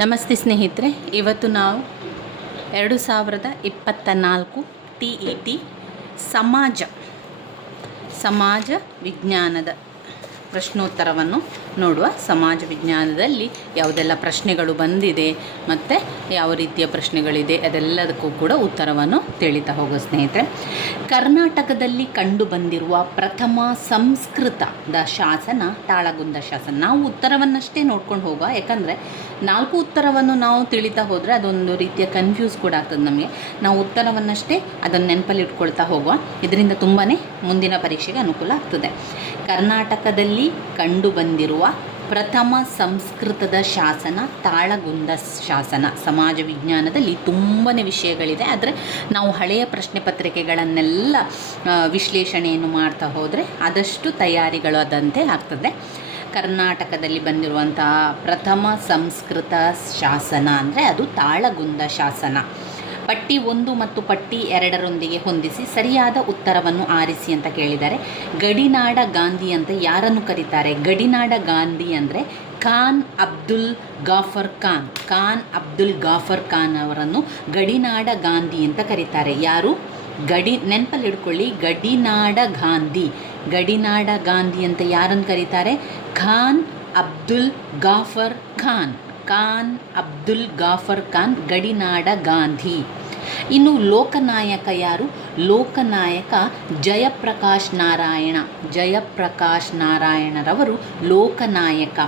ನಮಸ್ತೆ ಸ್ನೇಹಿತರೆ, ಇವತ್ತು ನಾವು 2024 TET ಸಮಾಜ ವಿಜ್ಞಾನದ ಪ್ರಶ್ನೋತ್ತರವನ್ನು ನೋಡುವ. ಸಮಾಜ ವಿಜ್ಞಾನದಲ್ಲಿ ಯಾವುದೆಲ್ಲ ಪ್ರಶ್ನೆಗಳು ಬಂದಿದೆ ಮತ್ತು ಯಾವ ರೀತಿಯ ಪ್ರಶ್ನೆಗಳಿದೆ ಅದೆಲ್ಲದಕ್ಕೂ ಕೂಡ ಉತ್ತರವನ್ನು ತಿಳಿತಾ ಹೋಗೋ ಸ್ನೇಹಿತರೆ. ಕರ್ನಾಟಕದಲ್ಲಿ ಕಂಡುಬಂದಿರುವ ಪ್ರಥಮ ಸಂಸ್ಕೃತದ ಶಾಸನ ತಾಳಗುಂದ ಶಾಸನ. ನಾವು ಉತ್ತರವನ್ನಷ್ಟೇ ನೋಡ್ಕೊಂಡು ಹೋಗುವ, ಯಾಕಂದರೆ 4 ಉತ್ತರವನ್ನು ನಾವು ತಿಳಿತಾ ಹೋದರೆ ಅದೊಂದು ರೀತಿಯ ಕನ್ಫ್ಯೂಸ್ ಕೂಡ ಆಗ್ತದೆ ನಮಗೆ. ನಾವು ಉತ್ತರವನ್ನಷ್ಟೇ ಅದನ್ನು ನೆನಪಲ್ಲಿ ಇಟ್ಕೊಳ್ತಾ ಹೋಗುವ, ಇದರಿಂದ ತುಂಬಾ ಮುಂದಿನ ಪರೀಕ್ಷೆಗೆ ಅನುಕೂಲ ಆಗ್ತದೆ. ಕರ್ನಾಟಕದಲ್ಲಿ ಕಂಡುಬಂದಿರುವ ಪ್ರಥಮ ಸಂಸ್ಕೃತದ ಶಾಸನ ತಾಳಗುಂದ ಶಾಸನ. ಸಮಾಜ ವಿಜ್ಞಾನದಲ್ಲಿ ತುಂಬಾ ವಿಷಯಗಳಿದೆ, ಆದರೆ ನಾವು ಹಳೆಯ ಪ್ರಶ್ನೆ ಪತ್ರಿಕೆಗಳನ್ನೆಲ್ಲ ವಿಶ್ಲೇಷಣೆಯನ್ನು ಮಾಡ್ತಾ ಹೋದರೆ ಆದಷ್ಟು ತಯಾರಿಗಳು ಅದಂತೆ ಆಗ್ತದೆ. ಕರ್ನಾಟಕದಲ್ಲಿ ಬಂದಿರುವಂತಹ ಪ್ರಥಮ ಸಂಸ್ಕೃತ ಶಾಸನ ಅಂದರೆ ಅದು ತಾಳಗುಂದ ಶಾಸನ. ಪಟ್ಟಿ 1 ಮತ್ತು ಪಟ್ಟಿ 2ರೊಂದಿಗೆ ಹೊಂದಿಸಿ ಸರಿಯಾದ ಉತ್ತರವನ್ನು ಆರಿಸಿ ಅಂತ ಕೇಳಿದ್ದಾರೆ. ಗಡಿನಾಡ ಗಾಂಧಿ ಅಂತ ಯಾರನ್ನು ಕರೀತಾರೆ? ಗಡಿನಾಡ ಗಾಂಧಿ ಅಂದರೆ ಖಾನ್ ಅಬ್ದುಲ್ ಗಾಫರ್ ಖಾನ್ ಅವರನ್ನು ಗಡಿನಾಡ ಗಾಂಧಿ ಅಂತ ಕರೀತಾರೆ. ಯಾರು? ನೆನಪಲ್ಲಿ ಹಿಡ್ಕೊಳ್ಳಿ, ಗಡಿನಾಡ ಗಾಂಧಿ ಅಂತ ಯಾರನ್ನು ಕರೀತಾರೆ? ಖಾನ್ ಅಬ್ದುಲ್ ಗಾಫರ್ ಖಾನ್ ಗಡಿನಾಡ ಗಾಂಧಿ. ಇನ್ನು ಲೋಕನಾಯಕ ಯಾರು? ಲೋಕನಾಯಕ ಜಯಪ್ರಕಾಶ್ ನಾರಾಯಣರವರು ಲೋಕನಾಯಕ.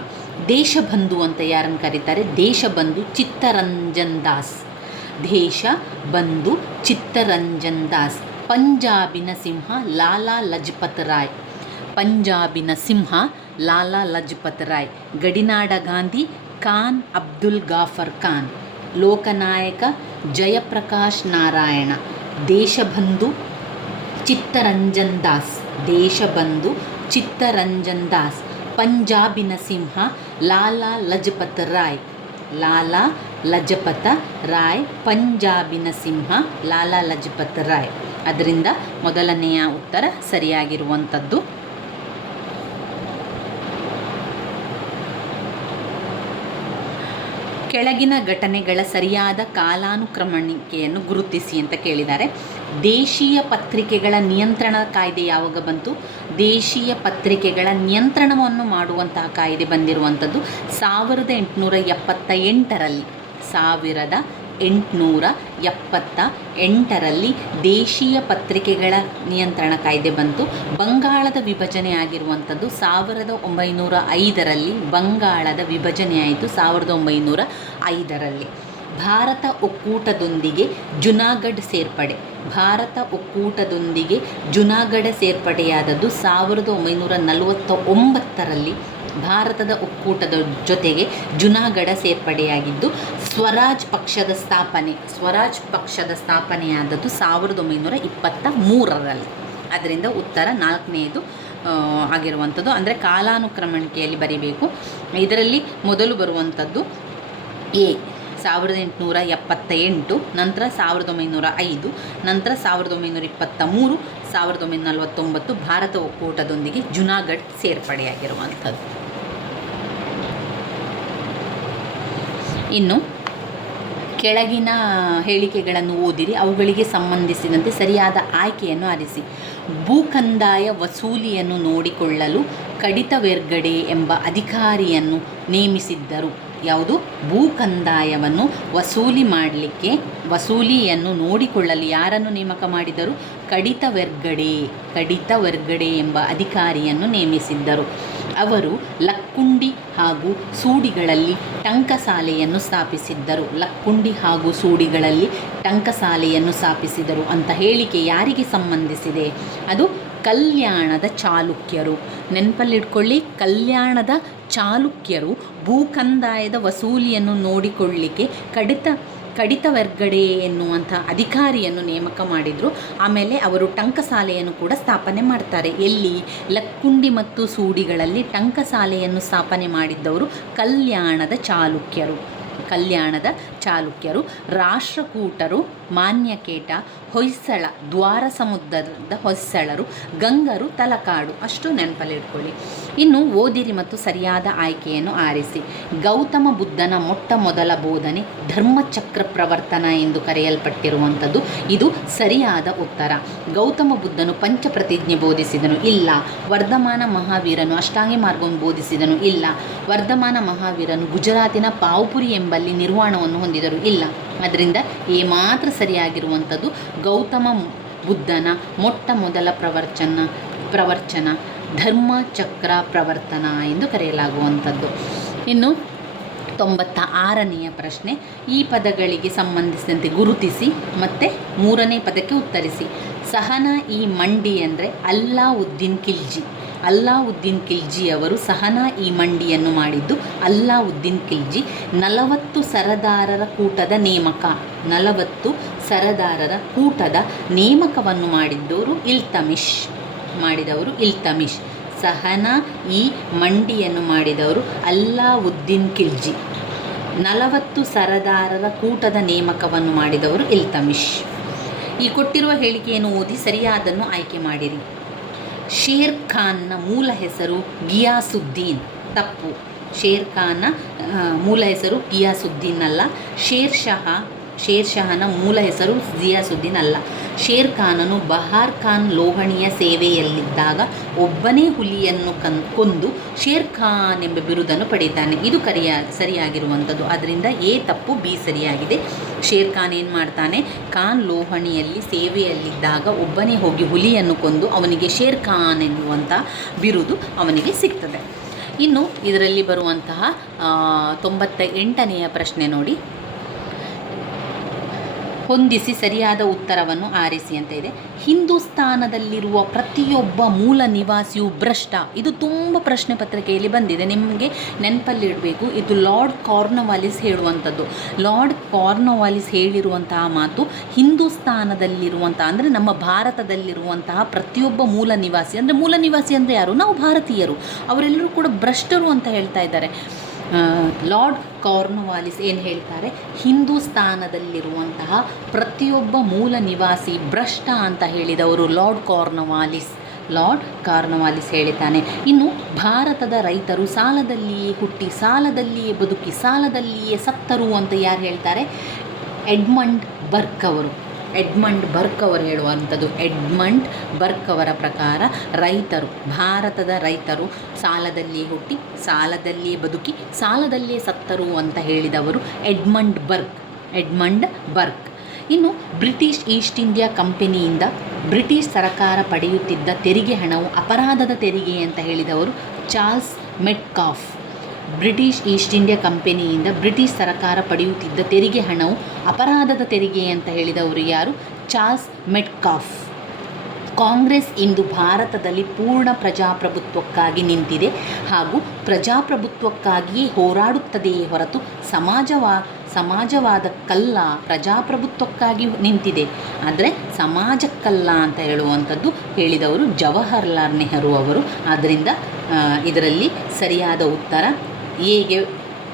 ದೇಶಬಂಧು ಅಂತ ಯಾರನ್ನು ಕರೀತಾರೆ? ದೇಶಬಂಧು ಚಿತ್ತರಂಜನ್ ದಾಸ್. ಪಂಜಾಬಿನ ಸಿಂಹ ಲಾಲಾ ಲಜಪತ್ ರಾಯ್. ಗಡಿನಾಡ ಗಾಂಧಿ ಖಾನ್ ಅಬ್ದುಲ್ ಗಾಫರ್ ಖಾನ್. ಲೋಕನಾಯಕ ಜಯಪ್ರಕಾಶ್ ನಾರಾಯಣ. ದೇಶಬಂಧು ಚಿತ್ತರಂಜನ್ ದಾಸ್. ಪಂಜಾಬಿನ ಸಿಂಹ ಲಾಲಾ ಲಜಪತ್ ರಾಯ್. ಪಂಜಾಬಿನ ಸಿಂಹ ಲಾಲಾ ಲಜಪತ್ ರಾಯ್. ಅದರಿಂದ ಮೊದಲನೆಯ ಉತ್ತರ ಸರಿಯಾಗಿರುವಂಥದ್ದು. ಕೆಳಗಿನ ಘಟನೆಗಳ ಸರಿಯಾದ ಕಾಲಾನುಕ್ರಮಣಿಕೆಯನ್ನು ಗುರುತಿಸಿ ಅಂತ ಕೇಳಿದ್ದಾರೆ. ದೇಶೀಯ ಪತ್ರಿಕೆಗಳ ನಿಯಂತ್ರಣ ಕಾಯ್ದೆ ಯಾವಾಗ ಬಂತು? ದೇಶೀಯ ಪತ್ರಿಕೆಗಳ ನಿಯಂತ್ರಣವನ್ನು ಮಾಡುವಂತಹ ಕಾಯ್ದೆ ಬಂದಿರುವಂಥದ್ದು 1878ರಲ್ಲಿ ದೇಶೀಯ ಪತ್ರಿಕೆಗಳ ನಿಯಂತ್ರಣ ಕಾಯ್ದೆ ಬಂತು. ಬಂಗಾಳದ ವಿಭಜನೆ ಆಗಿರುವಂಥದ್ದು 1905ರಲ್ಲಿ. ಬಂಗಾಳದ ವಿಭಜನೆ ಆಯಿತು 1905ರಲ್ಲಿ. ಭಾರತ ಒಕ್ಕೂಟದೊಂದಿಗೆ ಜುನಾಗಢ್ ಸೇರ್ಪಡೆಯಾದದ್ದು 1949ರಲ್ಲಿ. ಭಾರತದ ಒಕ್ಕೂಟದ ಜೊತೆಗೆ ಜುನಾಗಢ ಸೇರ್ಪಡೆಯಾಗಿದ್ದು. ಸ್ವರಾಜ್ ಪಕ್ಷದ ಸ್ಥಾಪನೆಯಾದದ್ದು 1923ರಲ್ಲಿ. ಅದರಿಂದ ಉತ್ತರ 4ನೇದು ಆಗಿರುವಂಥದ್ದು. ಅಂದರೆ ಕಾಲಾನುಕ್ರಮಣಿಕೆಯಲ್ಲಿ ಬರೀಬೇಕು. ಇದರಲ್ಲಿ ಮೊದಲು ಬರುವಂಥದ್ದು ಎ 1878, ನಂತರ 1905, ನಂತರ 1923, 1949 ಭಾರತ ಒಕ್ಕೂಟದೊಂದಿಗೆ ಜುನಾಗಢ್ ಸೇರ್ಪಡೆಯಾಗಿರುವಂಥದ್ದು. ಇನ್ನು ಕೆಳಗಿನ ಹೇಳಿಕೆಗಳನ್ನು ಓದಿರಿ, ಅವುಗಳಿಗೆ ಸಂಬಂಧಿಸಿದಂತೆ ಸರಿಯಾದ ಆಯ್ಕೆಯನ್ನು ಆರಿಸಿ. ಭೂಕಂದಾಯ ವಸೂಲಿಯನ್ನು ನೋಡಿಕೊಳ್ಳಲು ಕಡಿತ ವೆರ್ಗಡೆ ಎಂಬ ಅಧಿಕಾರಿಯನ್ನು ನೇಮಿಸಿದ್ದರು. ಯಾವುದು? ಭೂಕಂದಾಯವನ್ನು ವಸೂಲಿಯನ್ನು ನೋಡಿಕೊಳ್ಳಲು ಯಾರನ್ನು ನೇಮಕ ಮಾಡಿದರು? ಕಡಿತ ವೆರ್ಗಡೆ ಎಂಬ ಅಧಿಕಾರಿಯನ್ನು ನೇಮಿಸಿದ್ದರು. ಅವರು ಲಕ್ಕುಂಡಿ ಹಾಗೂ ಸೂಡಿಗಳಲ್ಲಿ ಟಂಕಸಾಲೆಯನ್ನು ಸ್ಥಾಪಿಸಿದರು ಅಂತ ಹೇಳಿಕೆ ಯಾರಿಗೆ ಸಂಬಂಧಿಸಿದೆ? ಅದು ಕಲ್ಯಾಣದ ಚಾಲುಕ್ಯರು. ನೆನಪಲ್ಲಿಟ್ಕೊಳ್ಳಿ, ಕಲ್ಯಾಣದ ಚಾಲುಕ್ಯರು ಭೂಕಂದಾಯದ ವಸೂಲಿಯನ್ನು ನೋಡಿಕೊಳ್ಳಲಿಕ್ಕೆ ಕಡಿತ ವೆರ್ಗಡೆ ಎನ್ನುವಂಥ ಅಧಿಕಾರಿಯನ್ನು ನೇಮಕ ಮಾಡಿದರು. ಆಮೇಲೆ ಅವರು ಟಂಕಸಾಲೆಯನ್ನು ಕೂಡ ಸ್ಥಾಪನೆ ಮಾಡ್ತಾರೆ. ಎಲ್ಲಿ? ಲಕ್ಕುಂಡಿ ಮತ್ತು ಸೂಡಿಗಳಲ್ಲಿ ಟಂಕಸಾಲೆಯನ್ನು ಸ್ಥಾಪನೆ ಮಾಡಿದ್ದವರು ಕಲ್ಯಾಣದ ಚಾಲುಕ್ಯರು. ಕಲ್ಯಾಣದ ಚಾಲುಕ್ಯರು, ರಾಷ್ಟ್ರಕೂಟರು, ಮಾನ್ಯಕೇಟ, ಹೊಯ್ಸಳ, ದ್ವಾರ ಸಮುದ್ರದ ಹೊಯ್ಸಳರು, ಗಂಗರು, ತಲಕಾಡು. ಅಷ್ಟು ನೆನಪಲ್ಲಿ ಇಟ್ಕೊಳ್ಳಿ. ಇನ್ನು ಓದಿರಿ ಮತ್ತು ಸರಿಯಾದ ಆಯ್ಕೆಯನ್ನು ಆರಿಸಿ. ಗೌತಮ ಬುದ್ಧನ ಮೊಟ್ಟ ಮೊದಲ ಬೋಧನೆ ಧರ್ಮಚಕ್ರ ಪ್ರವರ್ತನ ಎಂದು ಕರೆಯಲ್ಪಟ್ಟಿರುವಂಥದ್ದು. ಇದು ಸರಿಯಾದ ಉತ್ತರ. ಗೌತಮ ಬುದ್ಧನು ಪಂಚಪ್ರತಿಜ್ಞೆ ಬೋಧಿಸಿದನು? ಇಲ್ಲ. ವರ್ಧಮಾನ ಮಹಾವೀರನು ಅಷ್ಟಾಂಗಿ ಮಾರ್ಗವನ್ನು ಬೋಧಿಸಿದನು? ಇಲ್ಲ. ವರ್ಧಮಾನ ಮಹಾವೀರನು ಗುಜರಾತಿನ ಪಾವ್ಪುರಿ ಎಂಬಲ್ಲಿ ನಿರ್ವಾಣವನ್ನು ಹೊಂದಿದರು? ಇಲ್ಲ. ಅದರಿಂದ ಎ ಮಾತ್ರ ಸರಿಯಾಗಿರುವಂಥದ್ದು. ಗೌತಮ ಬುದ್ಧನ ಮೊಟ್ಟ ಮೊದಲ ಪ್ರವಚನ ಧರ್ಮಚಕ್ರ ಪ್ರವರ್ತನ ಎಂದು ಕರೆಯಲಾಗುವಂಥದ್ದು. ಇನ್ನು 96ನೇ ಪ್ರಶ್ನೆ, ಈ ಪದಗಳಿಗೆ ಸಂಬಂಧಿಸಿದಂತೆ ಗುರುತಿಸಿ ಮತ್ತು 3ನೇ ಪದಕ್ಕೆ ಉತ್ತರಿಸಿ. ಸಹನಾ ಇ ಮಂಡಿ ಅಂದರೆ ಅಲ್ಲಾವುದ್ದೀನ್ ಖಿಲ್ಜಿ. ಅಲ್ಲಾವುದ್ದೀನ್ ಖಿಲ್ಜಿಯವರು ಸಹನಾ ಇ ಮಂಡಿಯನ್ನು ಮಾಡಿದ್ದು ಅಲ್ಲಾವುದ್ದೀನ್ ಖಿಲ್ಜಿ. 40 ಸರದಾರರ ಕೂಟದ ನೇಮಕ, 40 ಸರದಾರರ ಕೂಟದ ನೇಮಕವನ್ನು ಮಾಡಿದವರು ಇಲ್ತಮಿಷ್. ಸಹನಾ ಇ ಮಂಡಿಯನ್ನು ಮಾಡಿದವರು ಅಲ್ಲಾವುದ್ದೀನ್ ಖಿಲ್ಜಿ. 40 ಸರದಾರರ ಕೂಟದ ನೇಮಕವನ್ನು ಮಾಡಿದವರು ಇಲ್ತಮಿಷ್. ಈ ಕೊಟ್ಟಿರುವ ಹೇಳಿಕೆಯನ್ನು ಓದಿ ಸರಿಯಾದನ್ನು ಆಯ್ಕೆ ಮಾಡಿರಿ. ಶೇರ್ ಖಾನ್ನ ಮೂಲ ಹೆಸರು ಗಿಯಾಸುದ್ದೀನ್. ತಪ್ಪು. ಶೇರ್ ಖಾನ್ನ ಮೂಲ ಹೆಸರು ಗಿಯಾಸುದ್ದೀನ್ ಅಲ್ಲ. ಶೇರ್ ಶಹನ ಮೂಲ ಹೆಸರು ಗಿಯಾಸುದ್ದೀನ್ ಅಲ್ಲ. ಶೇರ್ ಖಾನನು ಬಹಾರ್ ಖಾನ್ ಲೋಹಣಿಯ ಸೇವೆಯಲ್ಲಿದ್ದಾಗ ಒಬ್ಬನೇ ಹುಲಿಯನ್ನು ಕೊಂದು ಶೇರ್ ಖಾನ್ ಎಂಬ ಬಿರುದನ್ನು ಪಡೀತಾನೆ. ಇದು ಸರಿಯಾಗಿರುವಂಥದ್ದು. ಅದರಿಂದ ಎ ತಪ್ಪು, ಬಿ ಸರಿಯಾಗಿದೆ. ಶೇರ್ ಖಾನ್ ಏನು ಮಾಡ್ತಾನೆ? ಖಾನ್ ಲೋಹಣಿಯಲ್ಲಿ ಸೇವೆಯಲ್ಲಿದ್ದಾಗ ಒಬ್ಬನೇ ಹೋಗಿ ಹುಲಿಯನ್ನು ಕೊಂದು ಅವನಿಗೆ ಶೇರ್ ಖಾನ್ ಎನ್ನುವಂಥ ಬಿರುದು ಅವನಿಗೆ ಸಿಗ್ತದೆ. ಇನ್ನು ಇದರಲ್ಲಿ ಬರುವಂತಹ 98ನೇ ಪ್ರಶ್ನೆ ನೋಡಿ. ಹೊಂದಿಸಿ ಸರಿಯಾದ ಉತ್ತರವನ್ನು ಆರಿಸಿ ಅಂತ ಇದೆ. ಹಿಂದೂಸ್ತಾನದಲ್ಲಿರುವ ಪ್ರತಿಯೊಬ್ಬ ಮೂಲ ನಿವಾಸಿಯು ಭ್ರಷ್ಟ. ಇದು ತುಂಬ ಪ್ರಶ್ನೆ ಪತ್ರಿಕೆಯಲ್ಲಿ ಬಂದಿದೆ, ನಿಮಗೆ ನೆನಪಲ್ಲಿಡಬೇಕು. ಇದು ಲಾರ್ಡ್ ಕಾರ್ನ್ವಾಲಿಸ್ ಹೇಳುವಂಥದ್ದು. ಲಾರ್ಡ್ ಕಾರ್ನ್ವಾಲಿಸ್ ಹೇಳಿರುವಂತಹ ಮಾತು ಹಿಂದೂಸ್ತಾನದಲ್ಲಿರುವಂಥ ಅಂದರೆ ನಮ್ಮ ಭಾರತದಲ್ಲಿರುವಂತಹ ಪ್ರತಿಯೊಬ್ಬ ಮೂಲ ನಿವಾಸಿ ಅಂದರೆ ಯಾರು? ನಾವು ಭಾರತೀಯರು. ಅವರೆಲ್ಲರೂ ಕೂಡ ಭ್ರಷ್ಟರು ಅಂತ ಹೇಳ್ತಾ ಇದ್ದಾರೆ. ಲಾರ್ಡ್ ಕಾರ್ನ್ವಾಲಿಸ್ ಏನು ಹೇಳ್ತಾರೆ? ಹಿಂದೂಸ್ತಾನದಲ್ಲಿರುವಂತಹ ಪ್ರತಿಯೊಬ್ಬ ಮೂಲ ನಿವಾಸಿ ಭ್ರಷ್ಟ ಅಂತ ಹೇಳಿದವರು ಲಾರ್ಡ್ ಕಾರ್ನ್ವಾಲಿಸ್ ಹೇಳಿದ್ದಾನೆ. ಇನ್ನು ಭಾರತದ ರೈತರು ಸಾಲದಲ್ಲಿಯೇ ಹುಟ್ಟಿ ಸಾಲದಲ್ಲಿಯೇ ಬದುಕಿ ಸಾಲದಲ್ಲಿಯೇ ಸತ್ತರು ಅಂತ ಯಾರು ಹೇಳ್ತಾರೆ? ಎಡ್ಮಂಡ್ ಬರ್ಕ್ ಅವರು ಹೇಳುವಂಥದ್ದು. ಎಡ್ಮಂಡ್ ಬರ್ಕ್ ಅವರ ಪ್ರಕಾರ ಭಾರತದ ರೈತರು ಸಾಲದಲ್ಲಿಯೇ ಹುಟ್ಟಿ ಸಾಲದಲ್ಲಿಯೇ ಬದುಕಿ ಸಾಲದಲ್ಲಿಯೇ ಸತ್ತರು ಅಂತ ಹೇಳಿದವರು ಎಡ್ಮಂಡ್ ಬರ್ಕ್. ಇನ್ನು ಬ್ರಿಟಿಷ್ ಈಸ್ಟ್ ಇಂಡಿಯಾ ಕಂಪನಿಯಿಂದ ಬ್ರಿಟಿಷ್ ಸರ್ಕಾರ ಪಡೆಯುತ್ತಿದ್ದ ತೆರಿಗೆ ಹಣವು ಅಪರಾಧದ ತೆರಿಗೆ ಅಂತ ಹೇಳಿದವರು Charles Metcalf. British East India ಕಂಪನಿಯಿಂದ ಬ್ರಿಟಿಷ್ ಸರ್ಕಾರ ಪಡೆಯುತ್ತಿದ್ದ ತೆರಿಗೆ ಹಣವು ಅಪರಾಧದ ತೆರಿಗೆ ಅಂತ ಹೇಳಿದವರು ಯಾರು? Charles Metcalf. ಕಾಂಗ್ರೆಸ್ ಇಂದು ಭಾರತದಲ್ಲಿ ಪೂರ್ಣ ಪ್ರಜಾಪ್ರಭುತ್ವಕ್ಕಾಗಿ ನಿಂತಿದೆ ಹಾಗೂ ಪ್ರಜಾಪ್ರಭುತ್ವಕ್ಕಾಗಿಯೇ ಹೋರಾಡುತ್ತದೆಯೇ ಹೊರತು ಸಮಾಜವಾದಕ್ಕಲ್ಲ, ಪ್ರಜಾಪ್ರಭುತ್ವಕ್ಕಾಗಿ ನಿಂತಿದೆ. ಆದರೆ ಸಮಾಜಕ್ಕಲ್ಲ ಅಂತ ಹೇಳುವಂಥದ್ದು ಹೇಳಿದವರು ಜವಾಹರ್ಲಾಲ್ ನೆಹರು ಅವರು. ಆದ್ದರಿಂದ ಇದರಲ್ಲಿ ಸರಿಯಾದ ಉತ್ತರ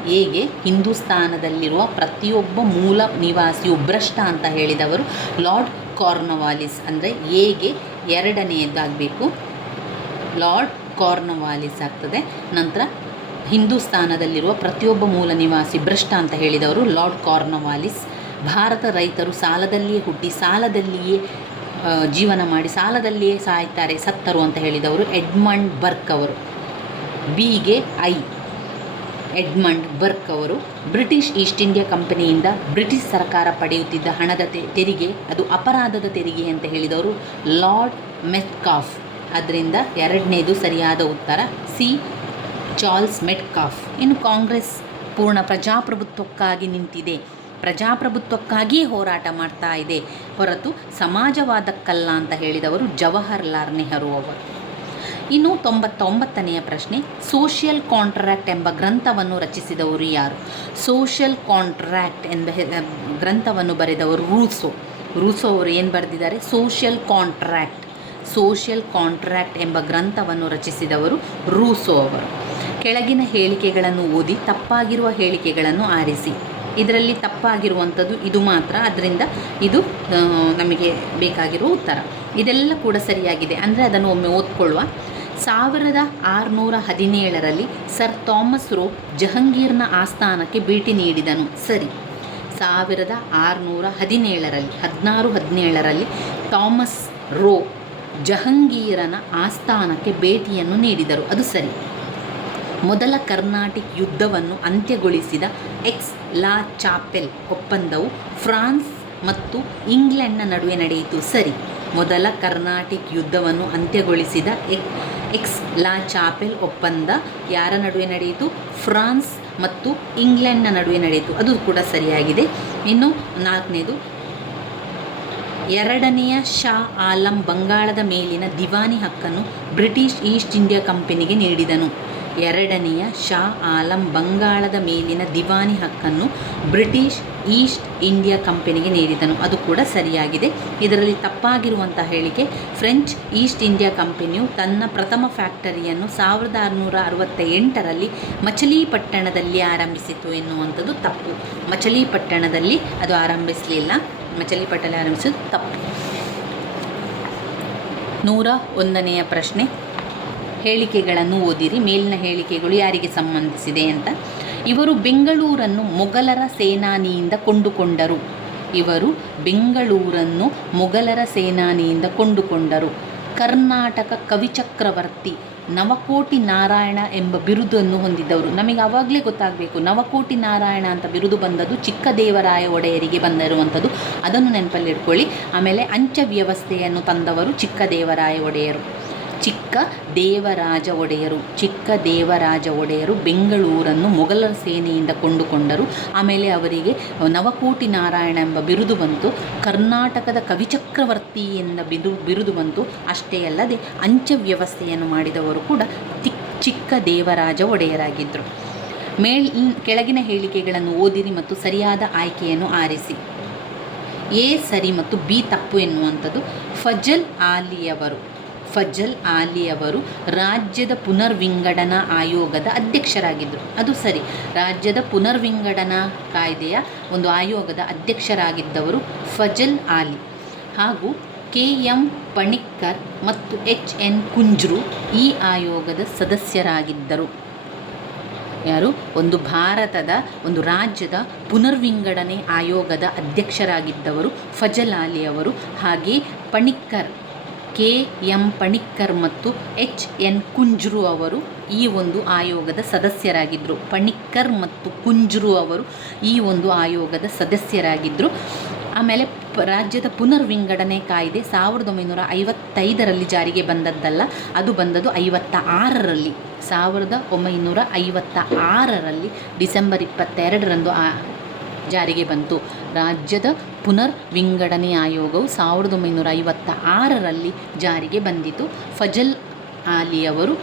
ಹೇಗೆ ಹಿಂದೂಸ್ತಾನದಲ್ಲಿರುವ ಪ್ರತಿಯೊಬ್ಬ ಮೂಲ ನಿವಾಸಿಯು ಭ್ರಷ್ಟ ಅಂತ ಹೇಳಿದವರು ಲಾರ್ಡ್ ಕಾರ್ನ್ವಾಲಿಸ್. ಅಂದರೆ ಹೇಗೆ ಎರಡನೆಯದಾಗಬೇಕು, ಲಾರ್ಡ್ ಕಾರ್ನ್ವಾಲಿಸ್ ಆಗ್ತದೆ. ನಂತರ ಹಿಂದೂಸ್ತಾನದಲ್ಲಿರುವ ಪ್ರತಿಯೊಬ್ಬ ಮೂಲ ನಿವಾಸಿ ಭ್ರಷ್ಟ ಅಂತ ಹೇಳಿದವರು ಲಾರ್ಡ್ ಕಾರ್ನ್ವಾಲಿಸ್. ಭಾರತ ರೈತರು ಸಾಲದಲ್ಲಿಯೇ ಹುಟ್ಟಿ ಸಾಲದಲ್ಲಿಯೇ ಜೀವನ ಮಾಡಿ ಸಾಲದಲ್ಲಿಯೇ ಸಾಯ್ತಾರೆ ಸತ್ತರು ಅಂತ ಹೇಳಿದವರು ಎಡ್ಮಂಡ್ ಬರ್ಕ್ ಅವರು. ಬಿಗೆ ಐ, ಎಡ್ಮಂಡ್ ಬರ್ಕ್ ಅವರು. ಬ್ರಿಟಿಷ್ ಈಸ್ಟ್ ಇಂಡಿಯಾ ಕಂಪನಿಯಿಂದ ಬ್ರಿಟಿಷ್ ಸರ್ಕಾರ ಪಡೆಯುತ್ತಿದ್ದ ಹಣದ ತೆರಿಗೆ ಅದು ಅಪರಾಧದ ತೆರಿಗೆ ಅಂತ ಹೇಳಿದವರು ಲಾರ್ಡ್ ಮೆಟ್ಕಾಫ್. ಅದರಿಂದ ಎರಡನೇದು ಸರಿಯಾದ ಉತ್ತರ ಸಿ, ಚಾರ್ಲ್ಸ್ ಮೆಟ್ಕಾಫ್. ಇನ್ನು ಕಾಂಗ್ರೆಸ್ ಪೂರ್ಣ ಪ್ರಜಾಪ್ರಭುತ್ವಕ್ಕಾಗಿ ನಿಂತಿದೆ, ಪ್ರಜಾಪ್ರಭುತ್ವಕ್ಕಾಗಿಯೇ ಹೋರಾಟ ಮಾಡ್ತಾ ಇದೆ ಹೊರತು ಸಮಾಜವಾದಕ್ಕಲ್ಲ ಅಂತ ಹೇಳಿದವರು ಜವಾಹರ್ಲಾಲ್ ನೆಹರು ಅವರು. ಇನ್ನು 99ನೇ ಪ್ರಶ್ನೆ, ಸೋಷಿಯಲ್ ಕಾಂಟ್ರಾಕ್ಟ್ ಎಂಬ ಗ್ರಂಥವನ್ನು ರಚಿಸಿದವರು ಯಾರು? ಸೋಷಿಯಲ್ ಕಾಂಟ್ರಾಕ್ಟ್ ಎಂಬ ಗ್ರಂಥವನ್ನು ಬರೆದವರು ರೂಸೋ ಅವರು ಏನು ಬರೆದಿದ್ದಾರೆ? ಸೋಷಿಯಲ್ ಕಾಂಟ್ರಾಕ್ಟ್ ಎಂಬ ಗ್ರಂಥವನ್ನು ರಚಿಸಿದವರು ರೂಸೋ ಅವರು. ಕೆಳಗಿನ ಹೇಳಿಕೆಗಳನ್ನು ಓದಿ ತಪ್ಪಾಗಿರುವ ಹೇಳಿಕೆಗಳನ್ನು ಆರಿಸಿ. ಇದರಲ್ಲಿ ತಪ್ಪಾಗಿರುವಂಥದ್ದು ಇದು ಮಾತ್ರ, ಅದರಿಂದ ಇದು ನಮಗೆ ಬೇಕಾಗಿರುವ ಉತ್ತರ. ಇದೆಲ್ಲ ಕೂಡ ಸರಿಯಾಗಿದೆ, ಅಂದರೆ ಅದನ್ನು ಒಮ್ಮೆ ಓದ್ಕೊಳ್ಳುವ. 1617ರಲ್ಲಿ ಸರ್ ಥಾಮಸ್ ರೋ ಜಹಂಗೀರ್ನ ಆಸ್ಥಾನಕ್ಕೆ ಭೇಟಿ ನೀಡಿದನು. ಸರಿ. 1617ರಲ್ಲಿ ಥಾಮಸ್ ರೋ ಜಹಂಗೀರನ ಆಸ್ಥಾನಕ್ಕೆ ಭೇಟಿಯನ್ನು ನೀಡಿದರು. ಅದು ಸರಿ. ಮೊದಲ ಕರ್ನಾಟಿಕ್ ಯುದ್ಧವನ್ನು ಅಂತ್ಯಗೊಳಿಸಿದ ಎಕ್ಸ್ ಲಾ ಚಾಪೆಲ್ ಒಪ್ಪಂದವು ಫ್ರಾನ್ಸ್ ಮತ್ತು ಇಂಗ್ಲೆಂಡ್ನ ನಡುವೆ ನಡೆಯಿತು. ಸರಿ. ಮೊದಲ ಕರ್ನಾಟಿಕ್ ಯುದ್ಧವನ್ನು ಅಂತ್ಯಗೊಳಿಸಿದ ಎಕ್ಸ್ ಲಾ ಚಾಪೆಲ್ ಒಪ್ಪಂದ ಯಾರ ನಡುವೆ ನಡೆಯಿತು? ಫ್ರಾನ್ಸ್ ಮತ್ತು ಇಂಗ್ಲೆಂಡ್ನ ನಡುವೆ ನಡೆಯಿತು. ಅದು ಕೂಡ ಸರಿಯಾಗಿದೆ. ಇನ್ನು 4ನೇದು, ಎರಡನೆಯ ಶಾ ಆಲಂ ಬಂಗಾಳದ ಮೇಲಿನ ದಿವಾನಿ ಹಕ್ಕನ್ನು ಬ್ರಿಟಿಷ್ ಈಸ್ಟ್ ಇಂಡಿಯಾ ಕಂಪನಿಗೆ ನೀಡಿದನು. ಎರಡನೆಯ ಶಾ ಆಲಂ ಬಂಗಾಳದ ಮೇಲಿನ ದಿವಾನಿ ಹಕ್ಕನ್ನು ಬ್ರಿಟಿಷ್ ಈಸ್ಟ್ ಇಂಡಿಯಾ ಕಂಪನಿಗೆ ನೀಡಿದನು. ಅದು ಕೂಡ ಸರಿಯಾಗಿದೆ. ಇದರಲ್ಲಿ ತಪ್ಪಾಗಿರುವಂಥ ಹೇಳಿಕೆ, ಫ್ರೆಂಚ್ ಈಸ್ಟ್ ಇಂಡಿಯಾ ಕಂಪನಿಯು ತನ್ನ ಪ್ರಥಮ ಫ್ಯಾಕ್ಟರಿಯನ್ನು 1668ರಲ್ಲಿ ಮಚಲೀಪಟ್ಟಣದಲ್ಲಿ ಆರಂಭಿಸಿತು ಎನ್ನುವಂಥದ್ದು ತಪ್ಪು. ಮಚಲೀಪಟ್ಟಣದಲ್ಲಿ ಅದು ಆರಂಭಿಸಲಿಲ್ಲ, ಮಚಲೀಪಟ್ಟಣ ಆರಂಭಿಸೋದು ತಪ್ಪು. 101ನೆಯ ಪ್ರಶ್ನೆ, ಹೇಳಿಕೆಗಳನ್ನು ಓದಿರಿ. ಮೇಲಿನ ಹೇಳಿಕೆಗಳು ಯಾರಿಗೆ ಸಂಬಂಧಿಸಿದೆ ಅಂತ. ಇವರು ಬೆಂಗಳೂರನ್ನು ಮೊಘಲರ ಸೇನಾನಿಯಿಂದ ಕೊಂಡುಕೊಂಡರು. ಇವರು ಬೆಂಗಳೂರನ್ನು ಮೊಘಲರ ಸೇನಾನಿಯಿಂದ ಕೊಂಡುಕೊಂಡರು. ಕರ್ನಾಟಕ ಕವಿಚಕ್ರವರ್ತಿ ನವಕೋಟಿ ನಾರಾಯಣ ಎಂಬ ಬಿರುದನ್ನು ಹೊಂದಿದ್ದವರು. ನಮಗೆ ಆವಾಗಲೇ ಗೊತ್ತಾಗಬೇಕು, ನವಕೋಟಿ ನಾರಾಯಣ ಅಂತ ಬಿರುದು ಬಂದದ್ದು ಚಿಕ್ಕದೇವರಾಯ ಒಡೆಯರಿಗೆ ಬಂದಿರುವಂಥದ್ದು, ಅದನ್ನು ನೆನಪಲ್ಲಿಟ್ಕೊಳ್ಳಿ. ಆಮೇಲೆ ಅಂಚೆ ವ್ಯವಸ್ಥೆಯನ್ನು ತಂದವರು ಚಿಕ್ಕದೇವರಾಯ ಒಡೆಯರು. ಚಿಕ್ಕದೇವರಾಜ ಒಡೆಯರು ಬೆಂಗಳೂರನ್ನು ಮೊಘಲರ ಸೇನೆಯಿಂದ ಕೊಂಡುಕೊಂಡರು. ಆಮೇಲೆ ಅವರಿಗೆ ನವಕೋಟಿ ನಾರಾಯಣ ಎಂಬ ಬಿರುದು ಬಂತು. ಕರ್ನಾಟಕದ ಕವಿಚಕ್ರವರ್ತಿ ಎಂಬ ಬಿರುದು ಬಂತು. ಅಷ್ಟೇ ಅಲ್ಲದೆ ಅಂಚೆ ವ್ಯವಸ್ಥೆಯನ್ನು ಮಾಡಿದವರು ಕೂಡ ಚಿಕ್ಕದೇವರಾಜ ಒಡೆಯರಾಗಿದ್ದರು. ಕೆಳಗಿನ ಹೇಳಿಕೆಗಳನ್ನು ಓದಿರಿ ಮತ್ತು ಸರಿಯಾದ ಆಯ್ಕೆಯನ್ನು ಆರಿಸಿ. ಎ ಸರಿ ಮತ್ತು ಬಿ ತಪ್ಪು ಎನ್ನುವಂಥದ್ದು. ಫಜಲ್ ಆಲಿಯವರು ರಾಜ್ಯದ ಪುನರ್ವಿಂಗಡನಾ ಆಯೋಗದ ಅಧ್ಯಕ್ಷರಾಗಿದ್ದರು. ಅದು ಸರಿ. ರಾಜ್ಯದ ಪುನರ್ವಿಂಗಡನಾ ಕಾಯ್ದೆಯ ಒಂದು ಆಯೋಗದ ಅಧ್ಯಕ್ಷರಾಗಿದ್ದವರು ಫಜಲ್ ಆಲಿ. ಹಾಗೂ KM ಪಣಿಕ್ಕರ್ ಮತ್ತು HN ಕುಂಜ್ರು ಈ ಆಯೋಗದ ಸದಸ್ಯರಾಗಿದ್ದರು. ಯಾರು? ಭಾರತದ ರಾಜ್ಯದ ಪುನರ್ವಿಂಗಡಣೆ ಆಯೋಗದ ಅಧ್ಯಕ್ಷರಾಗಿದ್ದವರು ಫಜಲ್ ಆಲಿ ಅವರು. ಹಾಗೆ KM ಪಣಿಕ್ಕರ್ ಮತ್ತು HN ಕುಂಜ್ರು ಅವರು ಈ ಒಂದು ಆಯೋಗದ ಸದಸ್ಯರಾಗಿದ್ದರು. ಪಣಿಕ್ಕರ್ ಮತ್ತು ಕುಂಜ್ರು ಅವರು ಈ ಒಂದು ಆಯೋಗದ ಸದಸ್ಯರಾಗಿದ್ದರು. ಆಮೇಲೆ ರಾಜ್ಯದ ಪುನರ್ವಿಂಗಡಣೆ ಕಾಯ್ದೆ 1955ರಲ್ಲಿ ಜಾರಿಗೆ ಬಂದದ್ದಲ್ಲ, ಅದು ಬಂದದ್ದು 56ರಲ್ಲಿ. 1956ರಲ್ಲಿ ಡಿಸೆಂಬರ್ 22ರಂದು ಜಾರಿಗೆ ಬಂತು. ರಾಜ್ಯದ ಪುನರ್ವಿಂಗಡಣೆ ಆಯೋಗವು 1956ರಲ್ಲಿ ಜಾರಿಗೆ ಬಂದಿತು. ಫಜಲ್ ಆಲಿಯವರು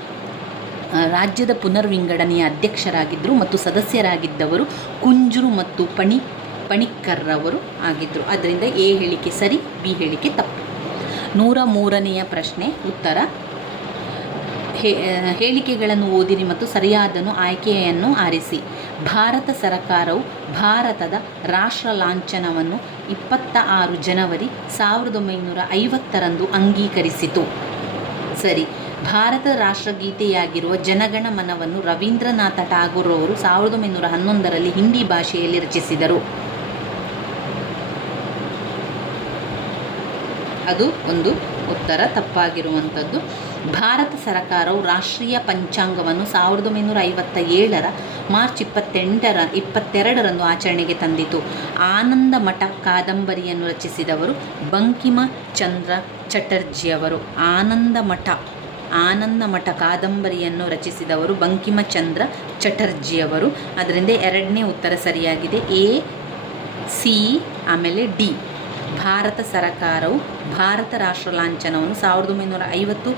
ರಾಜ್ಯದ ಪುನರ್ವಿಂಗಡಣೆಯ ಅಧ್ಯಕ್ಷರಾಗಿದ್ದರು ಮತ್ತು ಸದಸ್ಯರಾಗಿದ್ದವರು ಕುಂಜ್ರು ಮತ್ತು ಪಣಿಕ್ಕರ್ರವರು ಆಗಿದ್ದರು. ಅದರಿಂದ ಎ ಹೇಳಿಕೆ ಸರಿ, ಬಿ ಹೇಳಿಕೆ ತಪ್ಪು. 103ನೆಯ ಪ್ರಶ್ನೆ ಉತ್ತರ. ಹೇಳಿಕೆಗಳನ್ನು ಓದಿರಿ ಮತ್ತು ಸರಿಯಾದನ್ನು ಆಯ್ಕೆಯನ್ನು ಆರಿಸಿ. ಭಾರತ ಸರ್ಕಾರವು ಭಾರತದ ರಾಷ್ಟ್ರ ಲಾಂಛನವನ್ನು 26 ಜನವರಿ 1950ರಂದು ಅಂಗೀಕರಿಸಿತು. ಸರಿ. ಭಾರತ ರಾಷ್ಟ್ರಗೀತೆಯಾಗಿರುವ ಜನಗಣ ಮನವನ್ನು ರವೀಂದ್ರನಾಥ ಠಾಗೂರ್ ಅವರು 1911ರಲ್ಲಿ ಹಿಂದಿ ಭಾಷೆಯಲ್ಲಿ ರಚಿಸಿದರು. ಅದು ಒಂದು ಉತ್ತರ ತಪ್ಪಾಗಿರುವಂಥದ್ದು. ಭಾರತ ಸರ್ಕಾರವು ರಾಷ್ಟ್ರೀಯ ಪಂಚಾಂಗವನ್ನು 1957ರ ಮಾರ್ಚ್ 22ರಂದು ಆಚರಣೆಗೆ ತಂದಿತು. ಆನಂದ ಮಠ ಕಾದಂಬರಿಯನ್ನು ರಚಿಸಿದವರು ಬಂಕಿಮಚಂದ್ರ ಚಟರ್ಜಿಯವರು. ಆನಂದ ಮಠ ಕಾದಂಬರಿಯನ್ನು ರಚಿಸಿದವರು ಬಂಕಿಮಚಂದ್ರ ಚಟರ್ಜಿಯವರು. ಅದರಿಂದ 2ನೇ ಉತ್ತರ ಸರಿಯಾಗಿದೆ. ಎ, ಸಿ, ಆಮೇಲೆ ಡಿ. ಭಾರತ ಸರ್ಕಾರವು ಭಾರತ ರಾಷ್ಟ್ರ ಲಾಂಛನವನ್ನು 1950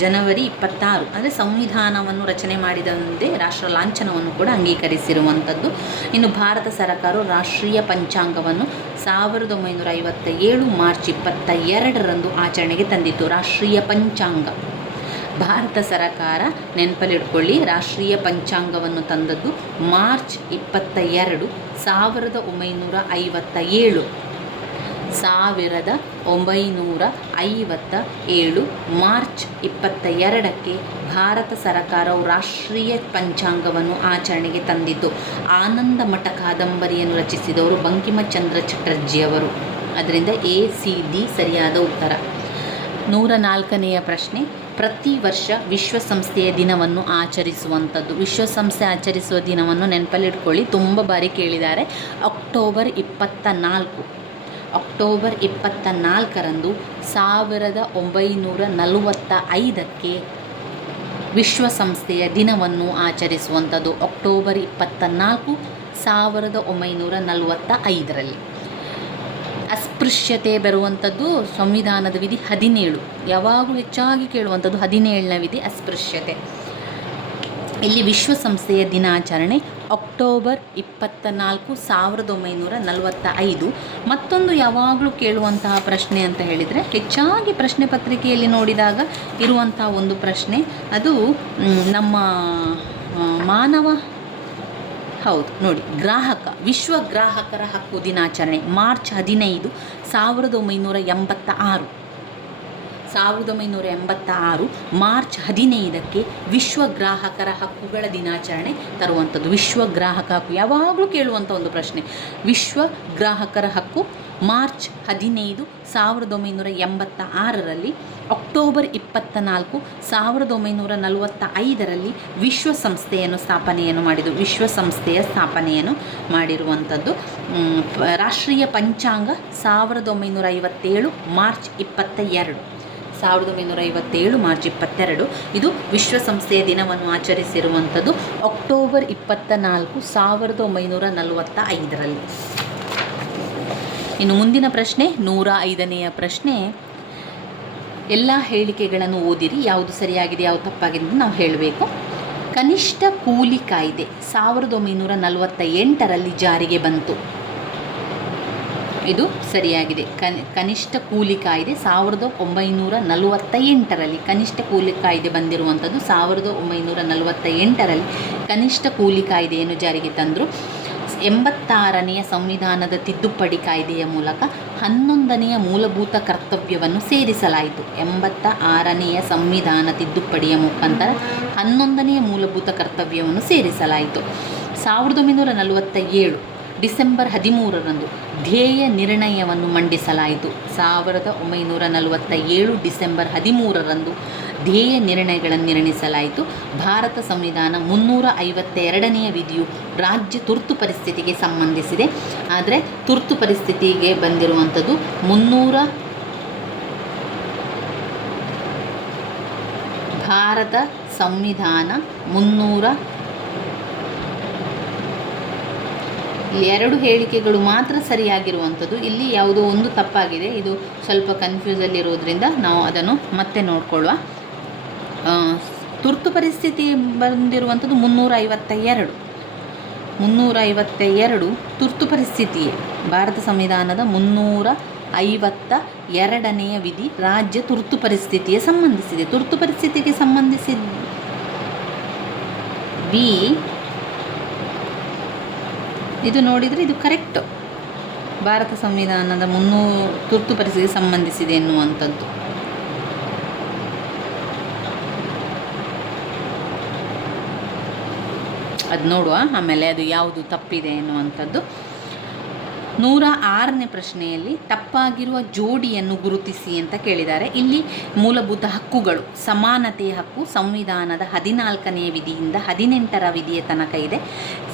ಜನವರಿ 26 ಅಂದರೆ ಸಂವಿಧಾನವನ್ನು ರಚನೆ ಮಾಡಿದಂತೆ ರಾಷ್ಟ್ರ ಲಾಂಛನವನ್ನು ಕೂಡ ಅಂಗೀಕರಿಸಿರುವಂಥದ್ದು. ಇನ್ನು ಭಾರತ ಸರ್ಕಾರವು ರಾಷ್ಟ್ರೀಯ ಪಂಚಾಂಗವನ್ನು 1957 ಮಾರ್ಚ್ 22ರಂದು ಆಚರಣೆಗೆ ತಂದಿತು. ರಾಷ್ಟ್ರೀಯ ಪಂಚಾಂಗ ಭಾರತ ಸರಕಾರ ನೆನಪಲ್ಲಿಟ್ಕೊಳ್ಳಿ ರಾಷ್ಟ್ರೀಯ ಪಂಚಾಂಗವನ್ನು ತಂದದ್ದು ಮಾರ್ಚ್ 22, 1957. 1957 ಮಾರ್ಚ್ 22ಕ್ಕೆ ಭಾರತ ಸರ್ಕಾರವು ರಾಷ್ಟ್ರೀಯ ಪಂಚಾಂಗವನ್ನು ಆಚರಣೆಗೆ ತಂದಿದ್ದು. ಆನಂದ ಮಠ ಕಾದಂಬರಿಯನ್ನು ರಚಿಸಿದವರು ಬಂಕಿಮಚಂದ್ರ ಚಟರ್ಜಿಯವರು. ಅದರಿಂದ ACD ಸರಿಯಾದ ಉತ್ತರ. 104ನೆಯ ಪ್ರಶ್ನೆ, ಪ್ರತಿ ವರ್ಷ ವಿಶ್ವಸಂಸ್ಥೆಯ ದಿನವನ್ನು ಆಚರಿಸುವಂಥದ್ದು. ವಿಶ್ವಸಂಸ್ಥೆ ಆಚರಿಸುವ ದಿನವನ್ನು ನೆನಪಲ್ಲಿಟ್ಕೊಳ್ಳಿ, ತುಂಬ ಬಾರಿ ಕೇಳಿದ್ದಾರೆ. ಅಕ್ಟೋಬರ್ 24. ಅಕ್ಟೋಬರ್ 24ರಂದು 1945ಕ್ಕೆ ವಿಶ್ವಸಂಸ್ಥೆಯ ದಿನವನ್ನು ಆಚರಿಸುವಂಥದ್ದು. ಅಕ್ಟೋಬರ್ 24, 1945ರಲ್ಲಿ. ಅಸ್ಪೃಶ್ಯತೆ ಬರುವಂಥದ್ದು ಸಂವಿಧಾನದ ವಿಧಿ 17. ಯಾವಾಗಲೂ ಹೆಚ್ಚಾಗಿ ಕೇಳುವಂಥದ್ದು 17ನೇ ವಿಧಿ ಅಸ್ಪೃಶ್ಯತೆ. ಇಲ್ಲಿ ವಿಶ್ವಸಂಸ್ಥೆಯ ದಿನಾಚರಣೆ ಅಕ್ಟೋಬರ್ 24, 1945. ಮತ್ತೊಂದು ಯಾವಾಗಲೂ ಕೇಳುವಂತಹ ಪ್ರಶ್ನೆ ಅಂತ ಹೇಳಿದರೆ, ಹೆಚ್ಚಾಗಿ ಪ್ರಶ್ನೆ ಪತ್ರಿಕೆಯಲ್ಲಿ ನೋಡಿದಾಗ ಇರುವಂತಹ ಒಂದು ಪ್ರಶ್ನೆ, ಅದು ನಮ್ಮ ಮಾನವ, ಹೌದು ನೋಡಿ, ವಿಶ್ವ ಗ್ರಾಹಕರ ಹಕ್ಕು ದಿನಾಚರಣೆ ಮಾರ್ಚ್ 15, 1986. 1986 ಮಾರ್ಚ್ 15ಕ್ಕೆ ವಿಶ್ವ ಗ್ರಾಹಕರ ಹಕ್ಕುಗಳ ದಿನಾಚರಣೆ ತರುವಂಥದ್ದು. ವಿಶ್ವ ಗ್ರಾಹಕ ಹಕ್ಕು ಯಾವಾಗಲೂ ಕೇಳುವಂಥ ಒಂದು ಪ್ರಶ್ನೆ. ವಿಶ್ವ ಗ್ರಾಹಕರ ಹಕ್ಕು ಮಾರ್ಚ್ 15, 1986ರಲ್ಲಿ. ಅಕ್ಟೋಬರ್ 24, 1945ರಲ್ಲಿ ವಿಶ್ವಸಂಸ್ಥೆಯ ಸ್ಥಾಪನೆಯನ್ನು ಮಾಡಿರುವಂಥದ್ದು. ರಾಷ್ಟ್ರೀಯ ಪಂಚಾಂಗ 1957 ಮಾರ್ಚ್ 22. 1957 ಮಾರ್ಚ್ 22 ಇದು ವಿಶ್ವಸಂಸ್ಥೆಯ ದಿನವನ್ನು ಆಚರಿಸಿರುವಂಥದ್ದು. ಅಕ್ಟೋಬರ್ 24, 1945ರಲ್ಲಿ. ಇನ್ನು ಮುಂದಿನ ಪ್ರಶ್ನೆ 105ನೆಯ ಪ್ರಶ್ನೆ, ಎಲ್ಲ ಹೇಳಿಕೆಗಳನ್ನು ಓದಿರಿ, ಯಾವುದು ಸರಿಯಾಗಿದೆ ಯಾವುದು ತಪ್ಪಾಗಿದೆ ಅಂತ ನಾವು ಹೇಳಬೇಕು. ಕನಿಷ್ಠ ಕೂಲಿ ಕಾಯ್ದೆ 1948ರಲ್ಲಿ ಜಾರಿಗೆ ಬಂತು. ಇದು ಸರಿಯಾಗಿದೆ. ಕನಿಷ್ಠ ಕೂಲಿ ಕಾಯ್ದೆ 1948ರಲ್ಲಿ ಕನಿಷ್ಠ ಕೂಲಿ ಕಾಯ್ದೆ ಬಂದಿರುವಂಥದ್ದು. 1948ರಲ್ಲಿ ಕನಿಷ್ಠ ಕೂಲಿ ಕಾಯ್ದೆಯನ್ನು ಜಾರಿಗೆ ತಂದರು. 86ನೆಯ ಸಂವಿಧಾನದ ತಿದ್ದುಪಡಿ ಕಾಯ್ದೆಯ ಮೂಲಕ 11ನೆಯ ಮೂಲಭೂತ ಕರ್ತವ್ಯವನ್ನು ಸೇರಿಸಲಾಯಿತು. 86ನೆಯ ಸಂವಿಧಾನ ತಿದ್ದುಪಡಿಯ ಮುಖಾಂತರ 11ನೆಯ ಮೂಲಭೂತ ಕರ್ತವ್ಯವನ್ನು ಸೇರಿಸಲಾಯಿತು. 1947 ಡಿಸೆಂಬರ್ 13ರಂದು ಧ್ಯೇಯ ನಿರ್ಣಯವನ್ನು ಮಂಡಿಸಲಾಯಿತು. 1947 ಡಿಸೆಂಬರ್ 13ರಂದು ಧ್ಯೇಯ ನಿರ್ಣಯಗಳನ್ನು ನಿರ್ಣಯಿಸಲಾಯಿತು. ಭಾರತ ಸಂವಿಧಾನ 352ನೆಯ ವಿಧಿಯು ರಾಜ್ಯ ತುರ್ತು ಪರಿಸ್ಥಿತಿಗೆ ಸಂಬಂಧಿಸಿದೆ. ಆದರೆ ತುರ್ತು ಪರಿಸ್ಥಿತಿಗೆ ಬಂದಿರುವಂಥದ್ದು ಭಾರತ ಸಂವಿಧಾನ 300. ಇಲ್ಲಿ 2 ಹೇಳಿಕೆಗಳು ಮಾತ್ರ ಸರಿಯಾಗಿರುವಂಥದ್ದು. ಇಲ್ಲಿ ಯಾವುದೋ ಒಂದು ತಪ್ಪಾಗಿದೆ. ಇದು ಸ್ವಲ್ಪ ಕನ್ಫ್ಯೂಸಲ್ಲಿರೋದ್ರಿಂದ ನಾವು ಅದನ್ನು ಮತ್ತೆ ನೋಡಿಕೊಳ್ಳುವ. ತುರ್ತು ಪರಿಸ್ಥಿತಿ ಬಂದಿರುವಂಥದ್ದು 352 ತುರ್ತು ಪರಿಸ್ಥಿತಿಯೇ. ಭಾರತ ಸಂವಿಧಾನದ 352ನೆಯ ವಿಧಿ ರಾಜ್ಯ ತುರ್ತು ಪರಿಸ್ಥಿತಿಗೆ ಸಂಬಂಧಿಸಿದೆ. ತುರ್ತು ಪರಿಸ್ಥಿತಿಗೆ ಸಂಬಂಧಿಸಿ ಇದು ನೋಡಿದರೆ ಇದು ಕರೆಕ್ಟ್. ಭಾರತ ಸಂವಿಧಾನದ ತುರ್ತು ಪರಿಸ್ಥಿತಿಗೆ ಸಂಬಂಧಿಸಿದೆ ಎನ್ನುವಂಥದ್ದು. ಅದು ನೋಡುವ ಆಮೇಲೆ ಅದು ಯಾವುದು ತಪ್ಪಿದೆ ಎನ್ನುವಂಥದ್ದು. 106ನೇ ಪ್ರಶ್ನೆಯಲ್ಲಿ ತಪ್ಪಾಗಿರುವ ಜೋಡಿಯನ್ನು ಗುರುತಿಸಿ ಅಂತ ಕೇಳಿದ್ದಾರೆ. ಇಲ್ಲಿ ಮೂಲಭೂತ ಹಕ್ಕುಗಳು ಸಮಾನತೆಯ ಹಕ್ಕು ಸಂವಿಧಾನದ 14ನೆಯ ವಿಧಿಯಿಂದ 18ರ ವಿಧಿಯ ತನಕ ಇದೆ.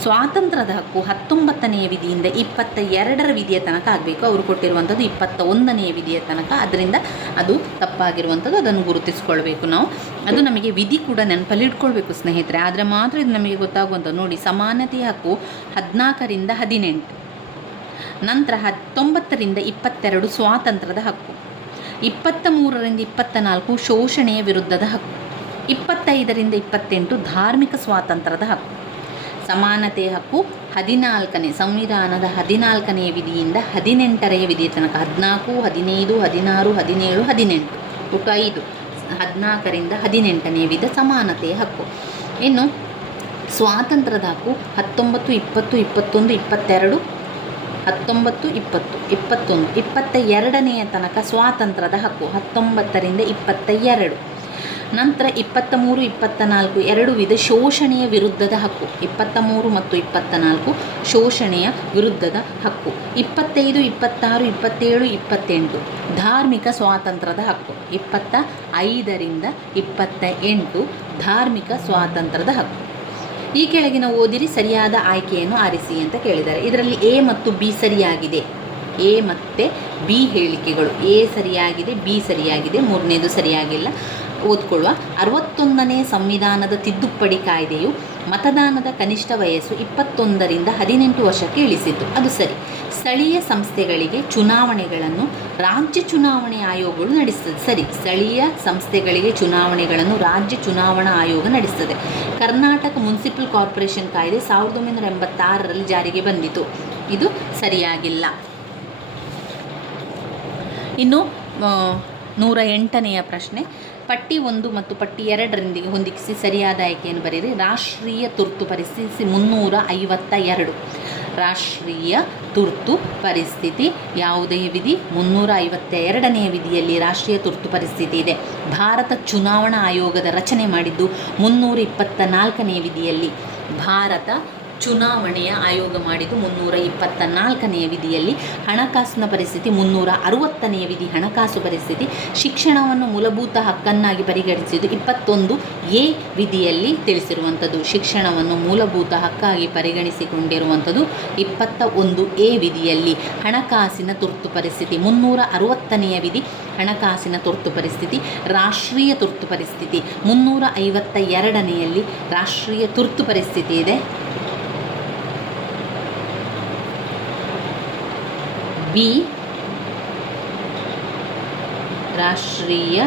ಸ್ವಾತಂತ್ರ್ಯದ ಹಕ್ಕು 19ನೆಯ ವಿಧಿಯಿಂದ 22ರ ವಿಧಿಯ ತನಕ ಆಗಬೇಕು. ಅವರು ಕೊಟ್ಟಿರುವಂಥದ್ದು 21ನೆಯ ವಿಧಿಯ ತನಕ. ಅದರಿಂದ ಅದು ತಪ್ಪಾಗಿರುವಂಥದ್ದು, ಅದನ್ನು ಗುರುತಿಸ್ಕೊಳ್ಬೇಕು ನಾವು. ಅದು ನಮಗೆ ವಿಧಿ ಕೂಡ ನೆನಪಲ್ಲಿ ಇಟ್ಕೊಳ್ಬೇಕು ಸ್ನೇಹಿತರೆ, ಆದರೆ ಮಾತ್ರ ಇದು ನಮಗೆ ಗೊತ್ತಾಗುವಂಥದ್ದು. ನೋಡಿ, ಸಮಾನತೆಯ ಹಕ್ಕು 14ರಿಂದ 18, ನಂತರ 19ರಿಂದ 22 ಸ್ವಾತಂತ್ರ್ಯದ ಹಕ್ಕು, 23ರಿಂದ 24 ಶೋಷಣೆಯ ವಿರುದ್ಧದ ಹಕ್ಕು, 25ರಿಂದ 28 ಧಾರ್ಮಿಕ ಸ್ವಾತಂತ್ರ್ಯದ ಹಕ್ಕು. ಸಮಾನತೆಯ ಹಕ್ಕು 14ನೇ ಸಂವಿಧಾನದ 14ನೆಯ ವಿಧಿಯಿಂದ 18ರ ವಿಧಿಯ ತನಕ 14, 15, 16, 17, 18 ಒಟ್ಟು 5. 14ರಿಂದ 18ನೇ ವಿಧ ಸಮಾನತೆಯ ಹಕ್ಕು. ಇನ್ನು ಸ್ವಾತಂತ್ರ್ಯದ ಹಕ್ಕು 19, 20, 21, 22, 19, 20, 21, 22ನೆಯ ತನಕ ಸ್ವಾತಂತ್ರ್ಯದ ಹಕ್ಕು 19ರಿಂದ 22. ನಂತರ 23, 24 ಎರಡು ವಿಧ ಶೋಷಣೆಯ ವಿರುದ್ಧದ ಹಕ್ಕು. 23 ಮತ್ತು 24 ಶೋಷಣೆಯ ವಿರುದ್ಧದ ಹಕ್ಕು. 25, 26, 27, 28 ಧಾರ್ಮಿಕ ಸ್ವಾತಂತ್ರ್ಯದ ಹಕ್ಕು. 25ರಿಂದ 28 ಧಾರ್ಮಿಕ ಸ್ವಾತಂತ್ರ್ಯದ ಹಕ್ಕು. ಈ ಕೆಳಗಿನ ಓದಿರಿ, ಸರಿಯಾದ ಆಯ್ಕೆಯನ್ನು ಆರಿಸಿ ಅಂತ ಕೇಳಿದ್ದಾರೆ. ಇದರಲ್ಲಿ ಎ ಮತ್ತು ಬಿ ಸರಿಯಾಗಿದೆ. ಎ ಮತ್ತು ಬಿ ಹೇಳಿಕೆಗಳು. ಎ ಸರಿಯಾಗಿದೆ, ಬಿ ಸರಿಯಾಗಿದೆ, ಮೂರನೇದು ಸರಿಯಾಗಿಲ್ಲ. ಓದ್ಕೊಳ್ಳುವ. 61ನೇ ಸಂವಿಧಾನದ ತಿದ್ದುಪಡಿ ಕಾಯ್ದೆಯು ಮತದಾನದ ಕನಿಷ್ಠ ವಯಸ್ಸು 21ರಿಂದ 18 ವರ್ಷಕ್ಕೆ ಇಳಿಸಿತು. ಅದು ಸರಿ. ಸ್ಥಳೀಯ ಸಂಸ್ಥೆಗಳಿಗೆ ಚುನಾವಣೆಗಳನ್ನು ರಾಜ್ಯ ಚುನಾವಣೆ ಆಯೋಗಗಳು ನಡೆಸ್ತದೆ. ಸರಿ. ಸ್ಥಳೀಯ ಸಂಸ್ಥೆಗಳಿಗೆ ಚುನಾವಣೆಗಳನ್ನು ರಾಜ್ಯ ಚುನಾವಣಾ ಆಯೋಗ ನಡೆಸ್ತದೆ. ಕರ್ನಾಟಕ ಮುನ್ಸಿಪಲ್ ಕಾರ್ಪೊರೇಷನ್ ಕಾಯ್ದೆ 1986ರಲ್ಲಿ ಜಾರಿಗೆ ಬಂದಿತು. ಇದು ಸರಿಯಾಗಿಲ್ಲ. ಇನ್ನು 108ನೆಯ ಪ್ರಶ್ನೆ, ಪಟ್ಟಿ 1 ಮತ್ತು ಪಟ್ಟಿ 2ರೊಂದಿಗೆ ಹೊಂದಿಸಿ ಸರಿಯಾದ ಆಯ್ಕೆಯನ್ನು ಬರೆಯಿರಿ. ರಾಷ್ಟ್ರೀಯ ತುರ್ತು ಪರಿಸ್ಥಿತಿ 352. ರಾಷ್ಟ್ರೀಯ ತುರ್ತು ಪರಿಸ್ಥಿತಿ ಯಾವುದೇ ವಿಧಿ? 352ನೇ ವಿಧಿಯಲ್ಲಿ ರಾಷ್ಟ್ರೀಯ ತುರ್ತು ಪರಿಸ್ಥಿತಿ ಇದೆ. ಭಾರತ ಚುನಾವಣಾ ಆಯೋಗದ ರಚನೆ ಮಾಡಿದ್ದು 324ನೇ ವಿಧಿಯಲ್ಲಿ. ಭಾರತ ಚುನಾವಣೆಯ ಆಯೋಗ ಮಾಡಿದ್ದು 324ನೇ ವಿಧಿಯಲ್ಲಿ. ಹಣಕಾಸಿನ ಪರಿಸ್ಥಿತಿ 360ನೇ ವಿಧಿ ಹಣಕಾಸು ಪರಿಸ್ಥಿತಿ. ಶಿಕ್ಷಣವನ್ನು ಮೂಲಭೂತ ಹಕ್ಕನ್ನಾಗಿ ಪರಿಗಣಿಸಿದ್ದು 21A ವಿಧಿಯಲ್ಲಿ ತಿಳಿಸಿರುವಂಥದ್ದು. ಶಿಕ್ಷಣವನ್ನು ಮೂಲಭೂತ ಹಕ್ಕಾಗಿ ಪರಿಗಣಿಸಿಕೊಂಡಿರುವಂಥದ್ದು 21A ವಿಧಿಯಲ್ಲಿ. ಹಣಕಾಸಿನ ತುರ್ತು ಪರಿಸ್ಥಿತಿ 360ನೆಯ ವಿಧಿ ಹಣಕಾಸಿನ ತುರ್ತು ಪರಿಸ್ಥಿತಿ. ರಾಷ್ಟ್ರೀಯ ತುರ್ತು ಪರಿಸ್ಥಿತಿ 352ನೆಯಲ್ಲಿ ರಾಷ್ಟ್ರೀಯ ತುರ್ತು ಪರಿಸ್ಥಿತಿ ಇದೆ. ಬಿ ರಾಷ್ಟ್ರೀಯ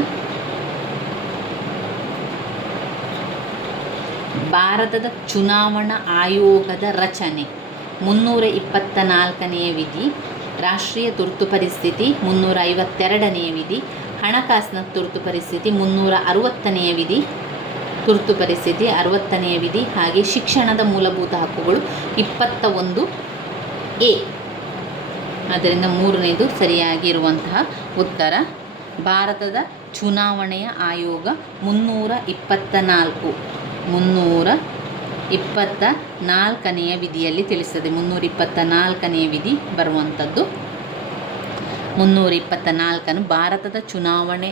ಭಾರತದ ಚುನಾವಣಾ ಆಯೋಗದ ರಚನೆ 324ನೇ ವಿಧಿ. ರಾಷ್ಟ್ರೀಯ ತುರ್ತು ಪರಿಸ್ಥಿತಿ 352ನೇ ವಿಧಿ. ಹಣಕಾಸಿನ ತುರ್ತು ಪರಿಸ್ಥಿತಿ 360ನೇ ವಿಧಿ. ತುರ್ತು ಪರಿಸ್ಥಿತಿ 60ನೇ ವಿಧಿ. ಹಾಗೆ ಶಿಕ್ಷಣದ ಮೂಲಭೂತ ಹಕ್ಕುಗಳು 21A. ಆದ್ದರಿಂದ ಮೂರನೇದು ಸರಿಯಾಗಿರುವಂತಹ ಉತ್ತರ. ಭಾರತದ ಚುನಾವಣೆಯ ಆಯೋಗ 324ನೇ ವಿಧಿಯಲ್ಲಿ ತಿಳಿಸ್ತದೆ. 324ನೇ ವಿಧಿ ಬರುವಂಥದ್ದು 324 ಭಾರತದ ಚುನಾವಣೆ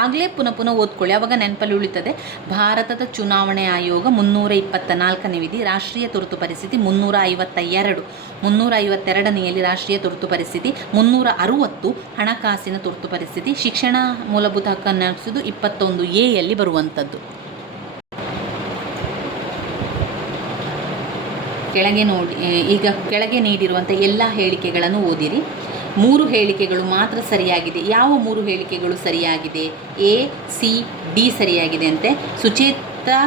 ಆಗಲೇ ಪುನಃ ಓದ್ಕೊಳ್ಳಿ, ಆವಾಗ ನೆನಪಲ್ಲಿ ಉಳಿತದೆ. ಭಾರತದ ಚುನಾವಣೆ ಆಯೋಗ 324ನೇ ವಿಧಿ. ರಾಷ್ಟ್ರೀಯ ತುರ್ತು ಪರಿಸ್ಥಿತಿ 352. 352ನೇಯಲ್ಲಿ ರಾಷ್ಟ್ರೀಯ ತುರ್ತು ಪರಿಸ್ಥಿತಿ. 360 ಹಣಕಾಸಿನ ತುರ್ತು ಪರಿಸ್ಥಿತಿ. ಶಿಕ್ಷಣ ಮೂಲಭೂತ ಹಕ್ಕನ್ನು ನಡೆಸುವುದು 21A ಬರುವಂಥದ್ದು. ಕೆಳಗೆ ನೀಡಿರುವಂಥ ಎಲ್ಲ ಹೇಳಿಕೆಗಳನ್ನು ಓದಿರಿ. 3 ಹೇಳಿಕೆಗಳು ಮಾತ್ರ ಸರಿಯಾಗಿದೆ. ಯಾವ 3 ಹೇಳಿಕೆಗಳು ಸರಿಯಾಗಿದೆ? A, C, D ಸರಿಯಾಗಿದೆ ಅಂತೆ. ಸುಚೇತಾ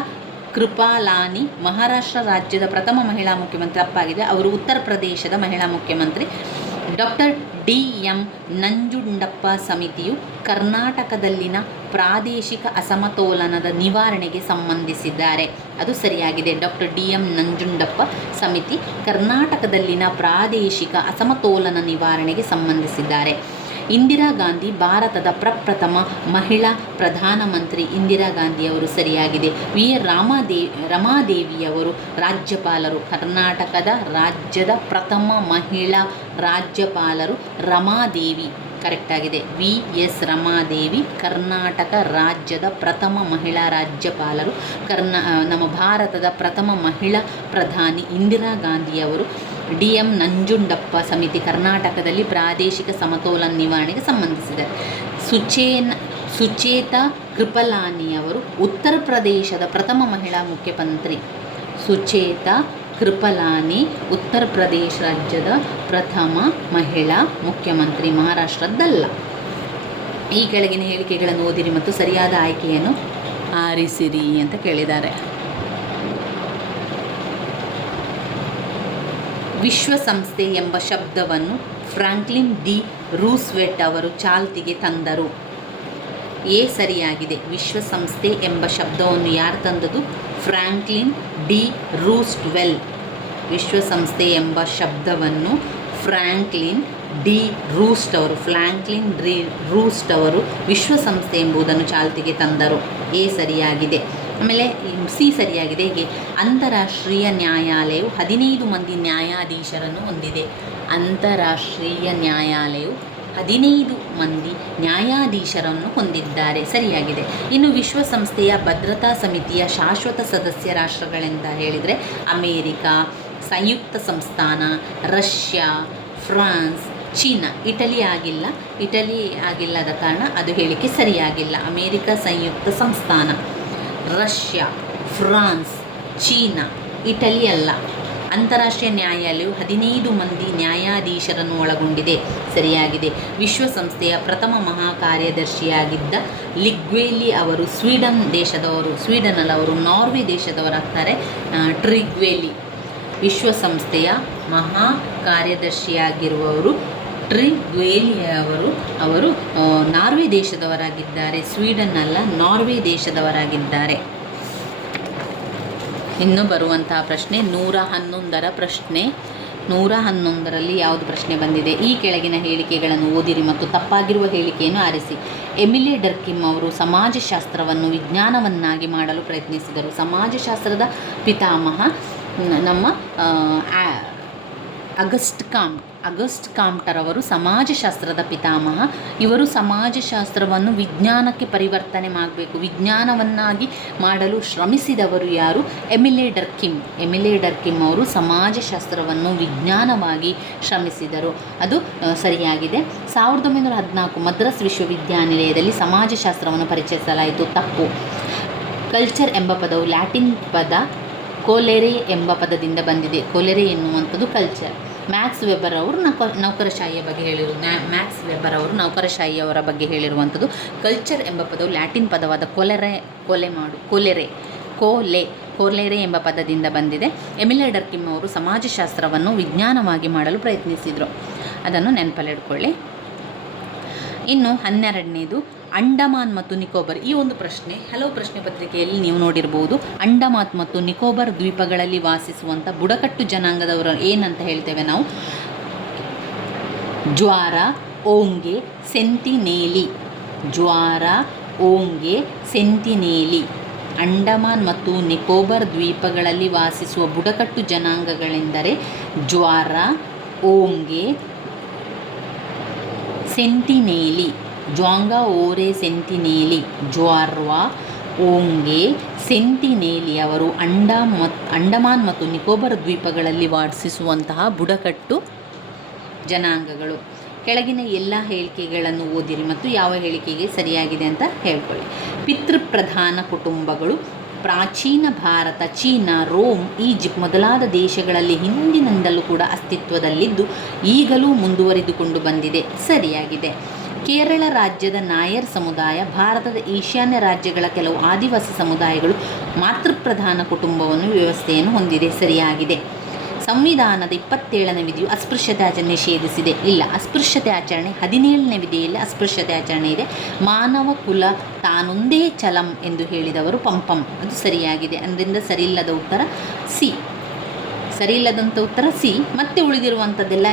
ಕೃಪಾಲಾನಿ ಮಹಾರಾಷ್ಟ್ರ ರಾಜ್ಯದ ಪ್ರಥಮ ಮಹಿಳಾ ಮುಖ್ಯಮಂತ್ರಿ, ತಪ್ಪಾಗಿದೆ. ಅವರು ಉತ್ತರ ಪ್ರದೇಶದ ಮಹಿಳಾ ಮುಖ್ಯಮಂತ್ರಿ. ಡಾಕ್ಟರ್ DM ನಂಜುಂಡಪ್ಪ ಸಮಿತಿಯು ಕರ್ನಾಟಕದಲ್ಲಿನ ಪ್ರಾದೇಶಿಕ ಅಸಮತೋಲನದ ನಿವಾರಣೆಗೆ ಸಂಬಂಧಿಸಿದ್ದಾರೆ. ಅದು ಸರಿಯಾಗಿದೆ. ಡಾಕ್ಟರ್ DM ನಂಜುಂಡಪ್ಪ ಸಮಿತಿ ಕರ್ನಾಟಕದಲ್ಲಿನ ಪ್ರಾದೇಶಿಕ ಅಸಮತೋಲನ ನಿವಾರಣೆಗೆ ಸಂಬಂಧಿಸಿದ್ದಾರೆ. ಇಂದಿರಾ ಗಾಂಧಿ ಭಾರತದ ಪ್ರಪ್ರಥಮ ಮಹಿಳಾ ಪ್ರಧಾನಮಂತ್ರಿ. ಇಂದಿರಾ ಗಾಂಧಿಯವರು ಸರಿಯಾಗಿದೆ. ರಮಾದೇವಿಯವರು ರಾಜ್ಯಪಾಲರು. ಕರ್ನಾಟಕದ ರಾಜ್ಯದ ಪ್ರಥಮ ಮಹಿಳಾ ರಾಜ್ಯಪಾಲರು ರಮಾದೇವಿ, ಕರೆಕ್ಟಾಗಿದೆ. VS ರಮಾದೇವಿ ಕರ್ನಾಟಕ ರಾಜ್ಯದ ಪ್ರಥಮ ಮಹಿಳಾ ರಾಜ್ಯಪಾಲರು. ನಮ್ಮ ಭಾರತದ ಪ್ರಥಮ ಮಹಿಳಾ ಪ್ರಧಾನಿ ಇಂದಿರಾ ಗಾಂಧಿಯವರು. DM ನಂಜುಂಡಪ್ಪ ಸಮಿತಿ ಕರ್ನಾಟಕದಲ್ಲಿ ಪ್ರಾದೇಶಿಕ ಸಮತೋಲನ ನಿವಾರಣೆಗೆ ಸಂಬಂಧಿಸಿದ್ದಾರೆ. ಸುಚೇತಾ ಕೃಪಲಾನಿಯವರು ಉತ್ತರ ಪ್ರದೇಶದ ಪ್ರಥಮ ಮಹಿಳಾ ಮುಖ್ಯಮಂತ್ರಿ. ಸುಚೇತಾ ಕೃಪಲಾನಿ ಉತ್ತರ ಪ್ರದೇಶ ರಾಜ್ಯದ ಪ್ರಥಮ ಮಹಿಳಾ ಮುಖ್ಯಮಂತ್ರಿ, ಮಹಾರಾಷ್ಟ್ರದ್ದಲ್ಲ. ಈ ಕೆಳಗಿನ ಹೇಳಿಕೆಗಳನ್ನು ಓದಿರಿ ಮತ್ತು ಸರಿಯಾದ ಆಯ್ಕೆಯನ್ನು ಆರಿಸಿರಿ ಅಂತ ಕೇಳಿದ್ದಾರೆ. ವಿಶ್ವಸಂಸ್ಥೆ ಎಂಬ ಶಬ್ದವನ್ನು ಫ್ರಾಂಕ್ಲಿನ್ ಡಿ ರೂಸ್ವೆಲ್ಟ್ ಅವರು ಚಾಲ್ತಿಗೆ ತಂದರು. ಎ ಸರಿಯಾಗಿದೆ. ವಿಶ್ವಸಂಸ್ಥೆ ಎಂಬ ಶಬ್ದವನ್ನು ಯಾರು ತಂದದ್ದು? Franklin D Roosevelt. ವಿಶ್ವಸಂಸ್ಥೆ ಎಂಬ ಶಬ್ದವನ್ನು ಫ್ರಾಂಕ್ಲಿನ್ ಡಿ ರೂಸ್ಟ್ ಅವರು ವಿಶ್ವಸಂಸ್ಥೆ ಎಂಬುದನ್ನು ಚಾಲ್ತಿಗೆ ತಂದರು. ಎ ಸರಿಯಾಗಿದೆ. ಆಮೇಲೆ ಸಿ ಸರಿಯಾಗಿದೆ. ಹೀಗೆ ಅಂತಾರಾಷ್ಟ್ರೀಯ ನ್ಯಾಯಾಲಯವು 15 ಮಂದಿ ನ್ಯಾಯಾಧೀಶರನ್ನು ಹೊಂದಿದೆ. ಅಂತಾರಾಷ್ಟ್ರೀಯ ನ್ಯಾಯಾಲಯವು 15 ಮಂದಿ ನ್ಯಾಯಾಧೀಶರನ್ನು ಹೊಂದಿದ್ದಾರೆ. ಸರಿಯಾಗಿದೆ. ಇನ್ನು ವಿಶ್ವಸಂಸ್ಥೆಯ ಭದ್ರತಾ ಸಮಿತಿಯ ಶಾಶ್ವತ ಸದಸ್ಯ ರಾಷ್ಟ್ರಗಳೆಂತ ಹೇಳಿದರೆ ಅಮೇರಿಕಾ, ಸಂಯುಕ್ತ ಸಂಸ್ಥಾನ, ರಷ್ಯಾ, ಫ್ರಾನ್ಸ್, ಚೀನಾ. ಇಟಲಿ ಆಗಿಲ್ಲದ ಕಾರಣ ಅದು ಹೇಳಿಕೆ ಸರಿಯಾಗಿಲ್ಲ. ಅಮೇರಿಕಾ, ಸಂಯುಕ್ತ ಸಂಸ್ಥಾನ, ರಷ್ಯಾ, ಫ್ರಾನ್ಸ್, ಚೀನಾ, ಇಟಲಿ ಅಲ್ಲ. ಅಂತಾರಾಷ್ಟ್ರೀಯ ನ್ಯಾಯಾಲಯವು 15 ಮಂದಿ ನ್ಯಾಯಾಧೀಶರನ್ನು ಒಳಗೊಂಡಿದೆ. ಸರಿಯಾಗಿದೆ. ವಿಶ್ವಸಂಸ್ಥೆಯ ಪ್ರಥಮ ಮಹಾಕಾರ್ಯದರ್ಶಿಯಾಗಿದ್ದ ಲಿಗ್ವೇಲಿ ಅವರು ಸ್ವೀಡನ್ ಅಲ್ಲ, ಅವರು ನಾರ್ವೆ ದೇಶದವರಾಗ್ತಾರೆ. ಟ್ರಿಗ್ವೇಲಿ. ವಿಶ್ವಸಂಸ್ಥೆಯ ಮಹಾ ಕಾರ್ಯದರ್ಶಿಯಾಗಿರುವವರು ಟ್ರಿಗ್ವೇಲಿ ಅವರು ನಾರ್ವೆ ದೇಶದವರಾಗಿದ್ದಾರೆ. ಸ್ವೀಡನ್ ಅಲ್ಲ, ನಾರ್ವೆ ದೇಶದವರಾಗಿದ್ದಾರೆ. ಇನ್ನು ಬರುವಂತಹ ಪ್ರಶ್ನೆ 111ರ ಪ್ರಶ್ನೆ. 111ರಲ್ಲಿ ಯಾವುದು ಪ್ರಶ್ನೆ ಬಂದಿದೆ? ಈ ಕೆಳಗಿನ ಹೇಳಿಕೆಗಳನ್ನು ಓದಿರಿ ಮತ್ತು ತಪ್ಪಾಗಿರುವ ಹೇಳಿಕೆಯನ್ನು ಆರಿಸಿ. ಎಮಿಲೆ ಡರ್ಕಿಮ್ ಅವರು ಸಮಾಜಶಾಸ್ತ್ರವನ್ನು ವಿಜ್ಞಾನವನ್ನಾಗಿ ಮಾಡಲು ಪ್ರಯತ್ನಿಸಿದರು. ಸಮಾಜಶಾಸ್ತ್ರದ ಪಿತಾಮಹ ನಮ್ಮ ಅಗಸ್ಟ್ ಕಾಮ್ಟರವರು ಸಮಾಜಶಾಸ್ತ್ರದ ಪಿತಾಮಹ. ಇವರು ಸಮಾಜಶಾಸ್ತ್ರವನ್ನು ವಿಜ್ಞಾನಕ್ಕೆ ಪರಿವರ್ತನೆ ಮಾಡಬೇಕು, ವಿಜ್ಞಾನವನ್ನಾಗಿ ಮಾಡಲು ಶ್ರಮಿಸಿದವರು ಯಾರು? ಎಮಿಲೆ ಡರ್ಕಿಮ್ ಅವರು ಸಮಾಜಶಾಸ್ತ್ರವನ್ನು ವಿಜ್ಞಾನವಾಗಿ ಶ್ರಮಿಸಿದರು. ಅದು ಸರಿಯಾಗಿದೆ. 1914 ಮದ್ರಾಸ್ ವಿಶ್ವವಿದ್ಯಾನಿಲಯದಲ್ಲಿ ಸಮಾಜಶಾಸ್ತ್ರವನ್ನು ಪರಿಚಯಿಸಲಾಯಿತು. ತಪ್ಪು. ಕಲ್ಚರ್ ಎಂಬ ಪದವು ಲ್ಯಾಟಿನ್ ಪದ ಕೋಲೆರೆ ಎಂಬ ಪದದಿಂದ ಬಂದಿದೆ. ಕೋಲೆರೆ ಎನ್ನುವಂಥದ್ದು ಕಲ್ಚರ್. ಮ್ಯಾಕ್ಸ್ ವೆಬರ್ ಅವರು ನೌಕರಶಾಹಿಯ ಬಗ್ಗೆ ನೌಕರಶಾಹಿಯವರ ಬಗ್ಗೆ ಹೇಳಿರುವಂಥದ್ದು. ಕಲ್ಚರ್ ಎಂಬ ಪದವು ಲ್ಯಾಟಿನ್ ಪದವಾದ ಕೋಲೆರೆ ಎಂಬ ಪದದಿಂದ ಬಂದಿದೆ. ಎಮಿಲೆ ಡರ್ಕಿಮ್ ಅವರು ಸಮಾಜಶಾಸ್ತ್ರವನ್ನು ವಿಜ್ಞಾನವಾಗಿ ಮಾಡಲು ಪ್ರಯತ್ನಿಸಿದರು. ಅದನ್ನು ನೆನಪಲ್ಲಿಟ್ಕೊಳ್ಳಿ. ಇನ್ನು 12ನೇದು ಅಂಡಮಾನ್ ಮತ್ತು ನಿಕೋಬಾರ್. ಈ ಒಂದು ಪ್ರಶ್ನೆ ಹಲವು ಪ್ರಶ್ನೆ ಪತ್ರಿಕೆಯಲ್ಲಿ ನೀವು ನೋಡಿರ್ಬೋದು. ಅಂಡಮಾನ್ ಮತ್ತು ನಿಕೋಬಾರ್ ದ್ವೀಪಗಳಲ್ಲಿ ವಾಸಿಸುವಂಥ ಬುಡಕಟ್ಟು ಜನಾಂಗದವರು ಏನಂತ ಹೇಳ್ತೇವೆ ನಾವು? ಜ್ವಾರ, ಓಂಗೆ, ಸೆಂಟಿನೇಲಿ. ಅಂಡಮಾನ್ ಮತ್ತು ನಿಕೋಬಾರ್ ದ್ವೀಪಗಳಲ್ಲಿ ವಾಸಿಸುವ ಬುಡಕಟ್ಟು ಜನಾಂಗಗಳೆಂದರೆ ಜ್ವಾರ, ಓಂಗೆ, ಸೆಂಟಿನೇಲಿ. ಜ್ವಾಂಗಾ ಓರೆ ಸೆಂಟಿನೇಲಿ, ಜ್ವಾರ್ವಾ, ಓಂಗೆ, ಸೆಂಟಿನೇಲಿ ಅವರು ಅಂಡಮಾನ್ ಮತ್ತು ನಿಕೋಬಾರ್ ದ್ವೀಪಗಳಲ್ಲಿ ವಾಸಿಸುವಂತಹ ಬುಡಕಟ್ಟು ಜನಾಂಗಗಳು. ಕೆಳಗಿನ ಎಲ್ಲ ಹೇಳಿಕೆಗಳನ್ನು ಓದಿರಿ ಮತ್ತು ಯಾವ ಹೇಳಿಕೆಗೆ ಸರಿಯಾಗಿದೆ ಅಂತ ಹೇಳ್ಕೊಳ್ಳಿ. ಪಿತೃಪ್ರಧಾನ ಕುಟುಂಬಗಳು ಪ್ರಾಚೀನ ಭಾರತ, ಚೀನಾ, ರೋಮ್, ಈಜಿಪ್ಟ್ ಮೊದಲಾದ ದೇಶಗಳಲ್ಲಿ ಹಿಂದಿನಿಂದಲೂ ಕೂಡ ಅಸ್ತಿತ್ವದಲ್ಲಿದ್ದು ಈಗಲೂ ಮುಂದುವರಿದುಕೊಂಡು ಬಂದಿದೆ. ಸರಿಯಾಗಿದೆ. ಕೇರಳ ರಾಜ್ಯದ ನಾಯರ್ ಸಮುದಾಯ, ಭಾರತದ ಈಶಾನ್ಯ ರಾಜ್ಯಗಳ ಕೆಲವು ಆದಿವಾಸಿ ಸಮುದಾಯಗಳು ಮಾತೃಪ್ರಧಾನ ವ್ಯವಸ್ಥೆಯನ್ನು ಹೊಂದಿದೆ. ಸರಿಯಾಗಿದೆ. ಸಂವಿಧಾನದ 27ನೇ ವಿಧಿಯು ಅಸ್ಪೃಶ್ಯತೆ ಆಚರಣೆ ನಿಷೇಧಿಸಿದೆ. ಇಲ್ಲ, ಅಸ್ಪೃಶ್ಯತೆ ಆಚರಣೆ 17ನೇ ವಿಧಿಯಲ್ಲಿ ಅಸ್ಪೃಶ್ಯತೆ ಆಚರಣೆ ಇದೆ. ಮಾನವ ಕುಲ ತಾನೊಂದೇ ಚಲಂ ಎಂದು ಹೇಳಿದವರು ಪಂಪಂ. ಅದು ಸರಿಯಾಗಿದೆ. ಅದರಿಂದ ಸರಿಯಿಲ್ಲದಂಥ ಉತ್ತರ ಸಿ. ಮತ್ತೆ ಉಳಿದಿರುವಂಥದ್ದೆಲ್ಲ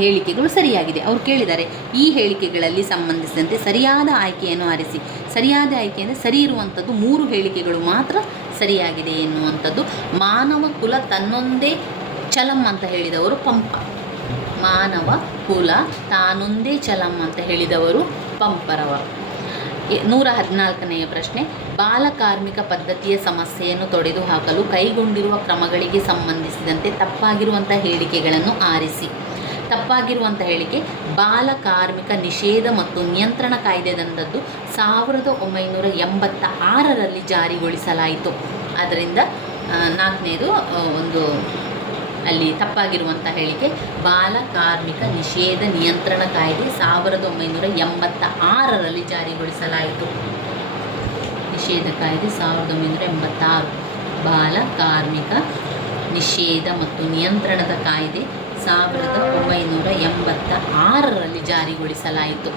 ಹೇಳಿಕೆಗಳು ಸರಿಯಾಗಿದೆ. ಅವರು ಕೇಳಿದ್ದಾರೆ ಈ ಹೇಳಿಕೆಗಳಲ್ಲಿ ಸಂಬಂಧಿಸಿದಂತೆ ಸರಿಯಾದ ಆಯ್ಕೆಯನ್ನು ಆರಿಸಿ. ಸರಿಯಾದ ಆಯ್ಕೆ ಅಂದರೆ ಸರಿ ಇರುವಂಥದ್ದು 3 ಹೇಳಿಕೆಗಳು ಮಾತ್ರ ಸರಿಯಾಗಿದೆ ಎನ್ನುವಂಥದ್ದು. ಮಾನವ ಕುಲ ತನ್ನೊಂದೇ ಚಲಂ ಅಂತ ಹೇಳಿದವರು ಪಂಪ. ಮಾನವ ಕುಲ ತಾನೊಂದೇ ಚಲಂ ಅಂತ ಹೇಳಿದವರು ಪಂಪರವರು. 114ನೆಯ ಪ್ರಶ್ನೆ. ಬಾಲಕಾರ್ಮಿಕ ಪದ್ಧತಿಯ ಸಮಸ್ಯೆಯನ್ನು ತೊಡೆದುಹಾಕಲು ಕೈಗೊಂಡಿರುವ ಕ್ರಮಗಳಿಗೆ ಸಂಬಂಧಿಸಿದಂತೆ ತಪ್ಪಾಗಿರುವಂಥ ಹೇಳಿಕೆಗಳನ್ನು ಆರಿಸಿ. ತಪ್ಪಾಗಿರುವಂಥ ಹೇಳಿಕೆ: ಬಾಲಕಾರ್ಮಿಕ ನಿಷೇಧ ಮತ್ತು ನಿಯಂತ್ರಣ ಕಾಯ್ದೆ ತಂದದ್ದು 1986ರಲ್ಲಿ ಜಾರಿಗೊಳಿಸಲಾಯಿತು. ಅದರಿಂದ 4ನೇದು ಅಲ್ಲಿ ತಪ್ಪಾಗಿರುವಂಥ ಹೇಳಿಕೆ ಬಾಲಕಾರ್ಮಿಕ ನಿಷೇಧ ನಿಯಂತ್ರಣ ಕಾಯ್ದೆ 1986ರಲ್ಲಿ ಜಾರಿಗೊಳಿಸಲಾಯಿತು. ನಿಷೇಧ ಕಾಯ್ದೆ 1986. ಬಾಲಕಾರ್ಮಿಕ ನಿಷೇಧ ಮತ್ತು ನಿಯಂತ್ರಣದ ಕಾಯ್ದೆ 1986ರಲ್ಲಿ ಜಾರಿಗೊಳಿಸಲಾಯಿತು.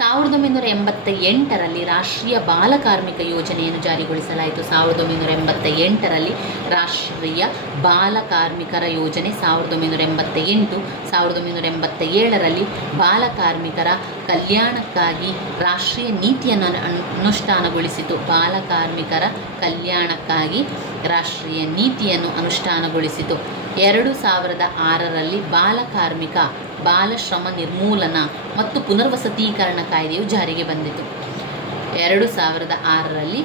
1988ರಲ್ಲಿ ರಾಷ್ಟ್ರೀಯ ಬಾಲ ಕಾರ್ಮಿಕ ಯೋಜನೆಯನ್ನು ಜಾರಿಗೊಳಿಸಲಾಯಿತು. 1988ರಲ್ಲಿ ರಾಷ್ಟ್ರೀಯ ಬಾಲ ಕಾರ್ಮಿಕರ ಯೋಜನೆ 1988. 1987ರಲ್ಲಿ ಬಾಲ ಕಾರ್ಮಿಕರ ಕಲ್ಯಾಣಕ್ಕಾಗಿ ರಾಷ್ಟ್ರೀಯ ನೀತಿಯನ್ನು ಅನುಷ್ಠಾನಗೊಳಿಸಿತು. ಬಾಲ ಕಾರ್ಮಿಕರ ಕಲ್ಯಾಣಕ್ಕಾಗಿ ರಾಷ್ಟ್ರೀಯ ನೀತಿಯನ್ನು ಅನುಷ್ಠಾನಗೊಳಿಸಿತು. 2006ರಲ್ಲಿ ಬಾಲ ಕಾರ್ಮಿಕ, ಬಾಲ ಶ್ರಮ ನಿರ್ಮೂಲನ ಮತ್ತು ಪುನರ್ವಸತೀಕರಣ ಕಾಯ್ದೆಯು ಜಾರಿಗೆ ಬಂದಿತು. 2006ರಲ್ಲಿ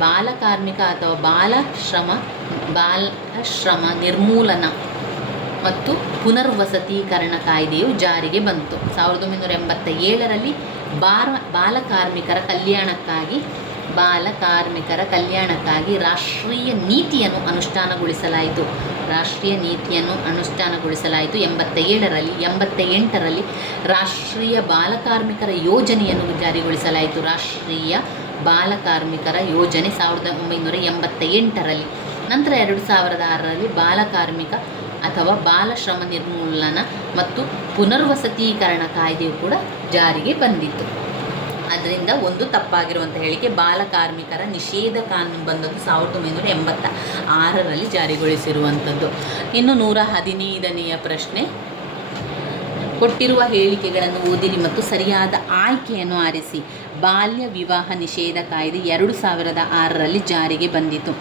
ಬಾಲ ಕಾರ್ಮಿಕ ಅಥವಾ ಬಾಲ ಶ್ರಮ ನಿರ್ಮೂಲನ ಮತ್ತು ಪುನರ್ವಸತೀಕರಣ ಕಾಯ್ದೆಯು ಜಾರಿಗೆ ಬಂತು. 1987ರಲ್ಲಿ ಬಾಲ ಕಾರ್ಮಿಕರ ಕಲ್ಯಾಣಕ್ಕಾಗಿ ರಾಷ್ಟ್ರೀಯ ನೀತಿಯನ್ನು ಅನುಷ್ಠಾನಗೊಳಿಸಲಾಯಿತು. 88ರಲ್ಲಿ ರಾಷ್ಟ್ರೀಯ ಬಾಲ ಕಾರ್ಮಿಕರ ಯೋಜನೆಯನ್ನು ಜಾರಿಗೊಳಿಸಲಾಯಿತು. ರಾಷ್ಟ್ರೀಯ ಬಾಲ ಕಾರ್ಮಿಕರ ಯೋಜನೆ 1988ರಲ್ಲಿ. ನಂತರ 2006ರಲ್ಲಿ ಬಾಲ ಕಾರ್ಮಿಕ ಅಥವಾ ಬಾಲ ಶ್ರಮ ನಿರ್ಮೂಲನ ಮತ್ತು ಪುನರ್ವಸತೀಕರಣ ಕಾಯ್ದೆಯು ಕೂಡ ಜಾರಿಗೆ ಬಂದಿತ್ತು. ಅದರಿಂದ ಒಂದು ತಪ್ಪಾಗಿರುವಂಥ ಹೇಳಿಕೆ. ಬಾಲ ಕಾರ್ಮಿಕರ ನಿಷೇಧ ಕಾನೂನು ಬಂದದ್ದು 1986ರಲ್ಲಿ ಜಾರಿಗೊಳಿಸಿರುವಂಥದ್ದು. ಇನ್ನು 115ನೆಯ ಪ್ರಶ್ನೆ, ಕೊಟ್ಟಿರುವ ಹೇಳಿಕೆಗಳನ್ನು ಓದಿರಿ ಮತ್ತು ಸರಿಯಾದ ಆಯ್ಕೆಯನ್ನು ಆರಿಸಿ. ಬಾಲ್ಯ ವಿವಾಹ ನಿಷೇಧ ಕಾಯ್ದೆ 2006ರಲ್ಲಿ ಜಾರಿಗೆ ಬಂದಿತು.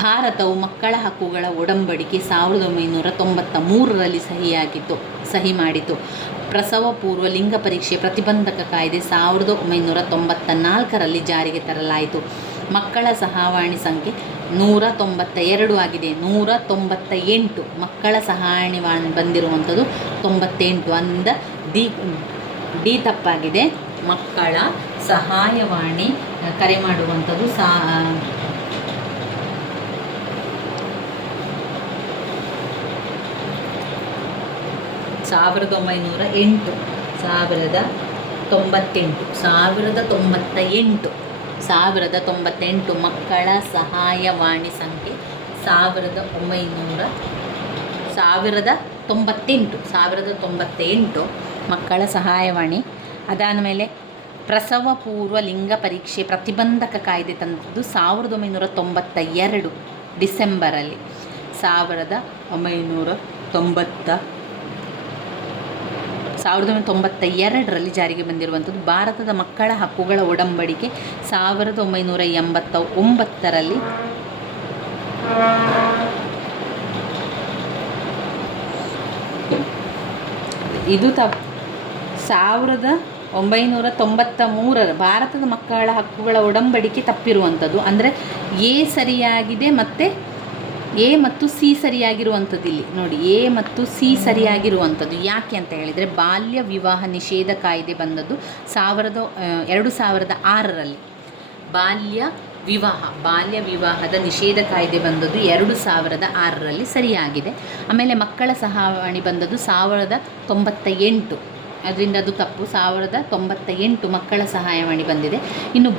ಭಾರತವು ಮಕ್ಕಳ ಹಕ್ಕುಗಳ ಒಡಂಬಡಿಕೆ 1993ರಲ್ಲಿ ಸಹಿ ಮಾಡಿತು. ಪ್ರಸವ ಪೂರ್ವ ಲಿಂಗ ಪರೀಕ್ಷೆ ಪ್ರತಿಬಂಧಕ ಕಾಯ್ದೆ 1994ರಲ್ಲಿ ಜಾರಿಗೆ ತರಲಾಯಿತು. ಮಕ್ಕಳ ಸಹಾಯವಾಣಿ ಸಂಖ್ಯೆ 192 ಆಗಿದೆ. 198 ಮಕ್ಕಳ ಸಹಾಯವಾಣಿ ಬಂದಿರುವಂಥದ್ದು 98 ಅಂದ ಡಿ ತಪ್ಪಾಗಿದೆ. ಮಕ್ಕಳ ಸಹಾಯವಾಣಿ ಕರೆ ಮಾಡುವಂಥದ್ದು 1098 ಮಕ್ಕಳ ಸಹಾಯವಾಣಿ ಸಂಖ್ಯೆ 1098 ಮಕ್ಕಳ ಸಹಾಯವಾಣಿ. ಅದಾದ ಮೇಲೆ ಪ್ರಸವ ಪೂರ್ವ ಲಿಂಗ ಪರೀಕ್ಷೆ ಪ್ರತಿಬಂಧಕ ಕಾಯ್ದೆ ತಂದದ್ದು 1992 ಡಿಸೆಂಬರಲ್ಲಿ. 1992ರಲ್ಲಿ ಜಾರಿಗೆ ಬಂದಿರುವಂಥದ್ದು. ಭಾರತದ ಮಕ್ಕಳ ಹಕ್ಕುಗಳ ಒಡಂಬಡಿಕೆ 1989ರಲ್ಲಿ. ಇದು 1993 ಭಾರತದ ಮಕ್ಕಳ ಹಕ್ಕುಗಳ ಒಡಂಬಡಿಕೆ ತಪ್ಪಿರುವಂಥದ್ದು. ಅಂದರೆ ಎ ಸರಿಯಾಗಿದೆ ಮತ್ತು ಎ ಮತ್ತು ಸಿ ಸರಿಯಾಗಿರುವಂಥದ್ದು. ಇಲ್ಲಿ ನೋಡಿ, ಎ ಮತ್ತು ಸಿ ಸರಿಯಾಗಿರುವಂಥದ್ದು. ಯಾಕೆ ಅಂತ ಹೇಳಿದರೆ, ಬಾಲ್ಯ ವಿವಾಹ ನಿಷೇಧ ಕಾಯ್ದೆ ಬಂದದ್ದು 2006ರಲ್ಲಿ. ಬಾಲ್ಯ ವಿವಾಹದ ನಿಷೇಧ ಕಾಯ್ದೆ ಬಂದದ್ದು 2006ರಲ್ಲಿ ಸರಿಯಾಗಿದೆ. ಆಮೇಲೆ ಮಕ್ಕಳ ಸಹಾಯವಾಣಿ ಬಂದದ್ದು 1998, ಅದರಿಂದ ಅದು ತಪ್ಪು. 1998 ಮಕ್ಕಳ ಸಹಾಯವಾಣಿ ಬಂದಿದೆ. ಇನ್ನು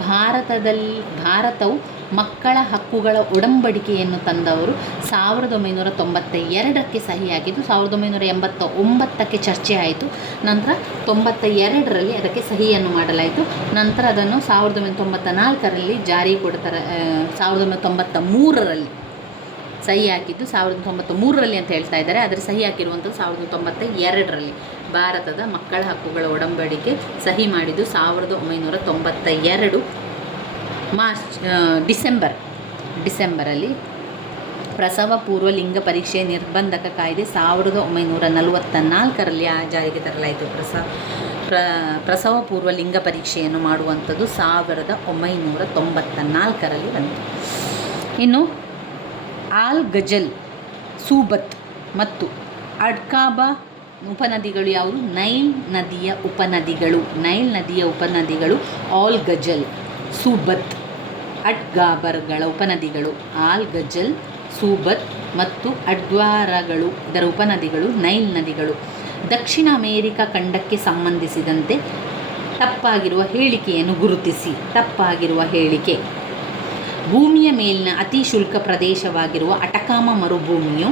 ಭಾರತವು ಮಕ್ಕಳ ಹಕ್ಕುಗಳ ಒಡಂಬಡಿಕೆಯನ್ನು ತಂದವರು 1992ಕ್ಕೆ ಸಹಿಯಾಗಿದ್ದು 1989ಕ್ಕೆ ಚರ್ಚೆ ಆಯಿತು. ನಂತರ 92ರಲ್ಲಿ ಅದಕ್ಕೆ ಸಹಿಯನ್ನು ಮಾಡಲಾಯಿತು. ನಂತರ ಅದನ್ನು 1994ರಲ್ಲಿ ಜಾರಿ ಕೊಡ್ತಾರೆ. 1993ರಲ್ಲಿ ಸಹಿ ಹಾಕಿದ್ದು 1993ರಲ್ಲಿ ಅಂತ ಹೇಳ್ತಾ ಇದ್ದಾರೆ. ಆದರೆ ಸಹಿ ಹಾಕಿರುವಂಥದ್ದು 1992ರಲ್ಲಿ. ಭಾರತದ ಮಕ್ಕಳ ಹಕ್ಕುಗಳ ಒಡಂಬಡಿಕೆ ಸಹಿ ಮಾಡಿದ್ದು 1992 ಡಿಸೆಂಬರಲ್ಲಿ. ಪ್ರಸವ ಪೂರ್ವ ಲಿಂಗ ಪರೀಕ್ಷೆ ನಿರ್ಬಂಧಕ ಕಾಯ್ದೆ 1944ರಲ್ಲಿ ಜಾರಿಗೆ ತರಲಾಯಿತು. ಪ್ರಸವ ಪೂರ್ವ ಲಿಂಗ ಪರೀಕ್ಷೆಯನ್ನು ಮಾಡುವಂಥದ್ದು 1994ರಲ್ಲಿ ಬಂತು. ಇನ್ನು ಆಲ್ ಗಜಲ್, ಸೂಬತ್ ಮತ್ತು ಅಡ್ಕಾಬಾ ಉಪನದಿಗಳು ಯಾವುದು? ನೈಲ್ ನದಿಯ ಉಪನದಿಗಳು ಆಲ್ ಗಜಲ್, ಸೂಬತ್, ಅಡ್ಗಾಬರ್ಗಳ ಉಪನದಿಗಳು. ಆಲ್ ಗಜಲ್, ಸೂಬತ್ ಮತ್ತು ಅಡ್ವಾರಗಳು ಇದರ ಉಪನದಿಗಳು ನೈಲ್ ನದಿಗಳು. ದಕ್ಷಿಣ ಅಮೇರಿಕಾ ಖಂಡಕ್ಕೆ ಸಂಬಂಧಿಸಿದಂತೆ ತಪ್ಪಾಗಿರುವ ಹೇಳಿಕೆಯನ್ನು ಗುರುತಿಸಿ. ತಪ್ಪಾಗಿರುವ ಹೇಳಿಕೆ: ಭೂಮಿಯ ಮೇಲಿನ ಅತಿ ಶುಷ್ಕ ಪ್ರದೇಶವಾಗಿರುವ ಅಟಕಾಮ ಮರುಭೂಮಿಯು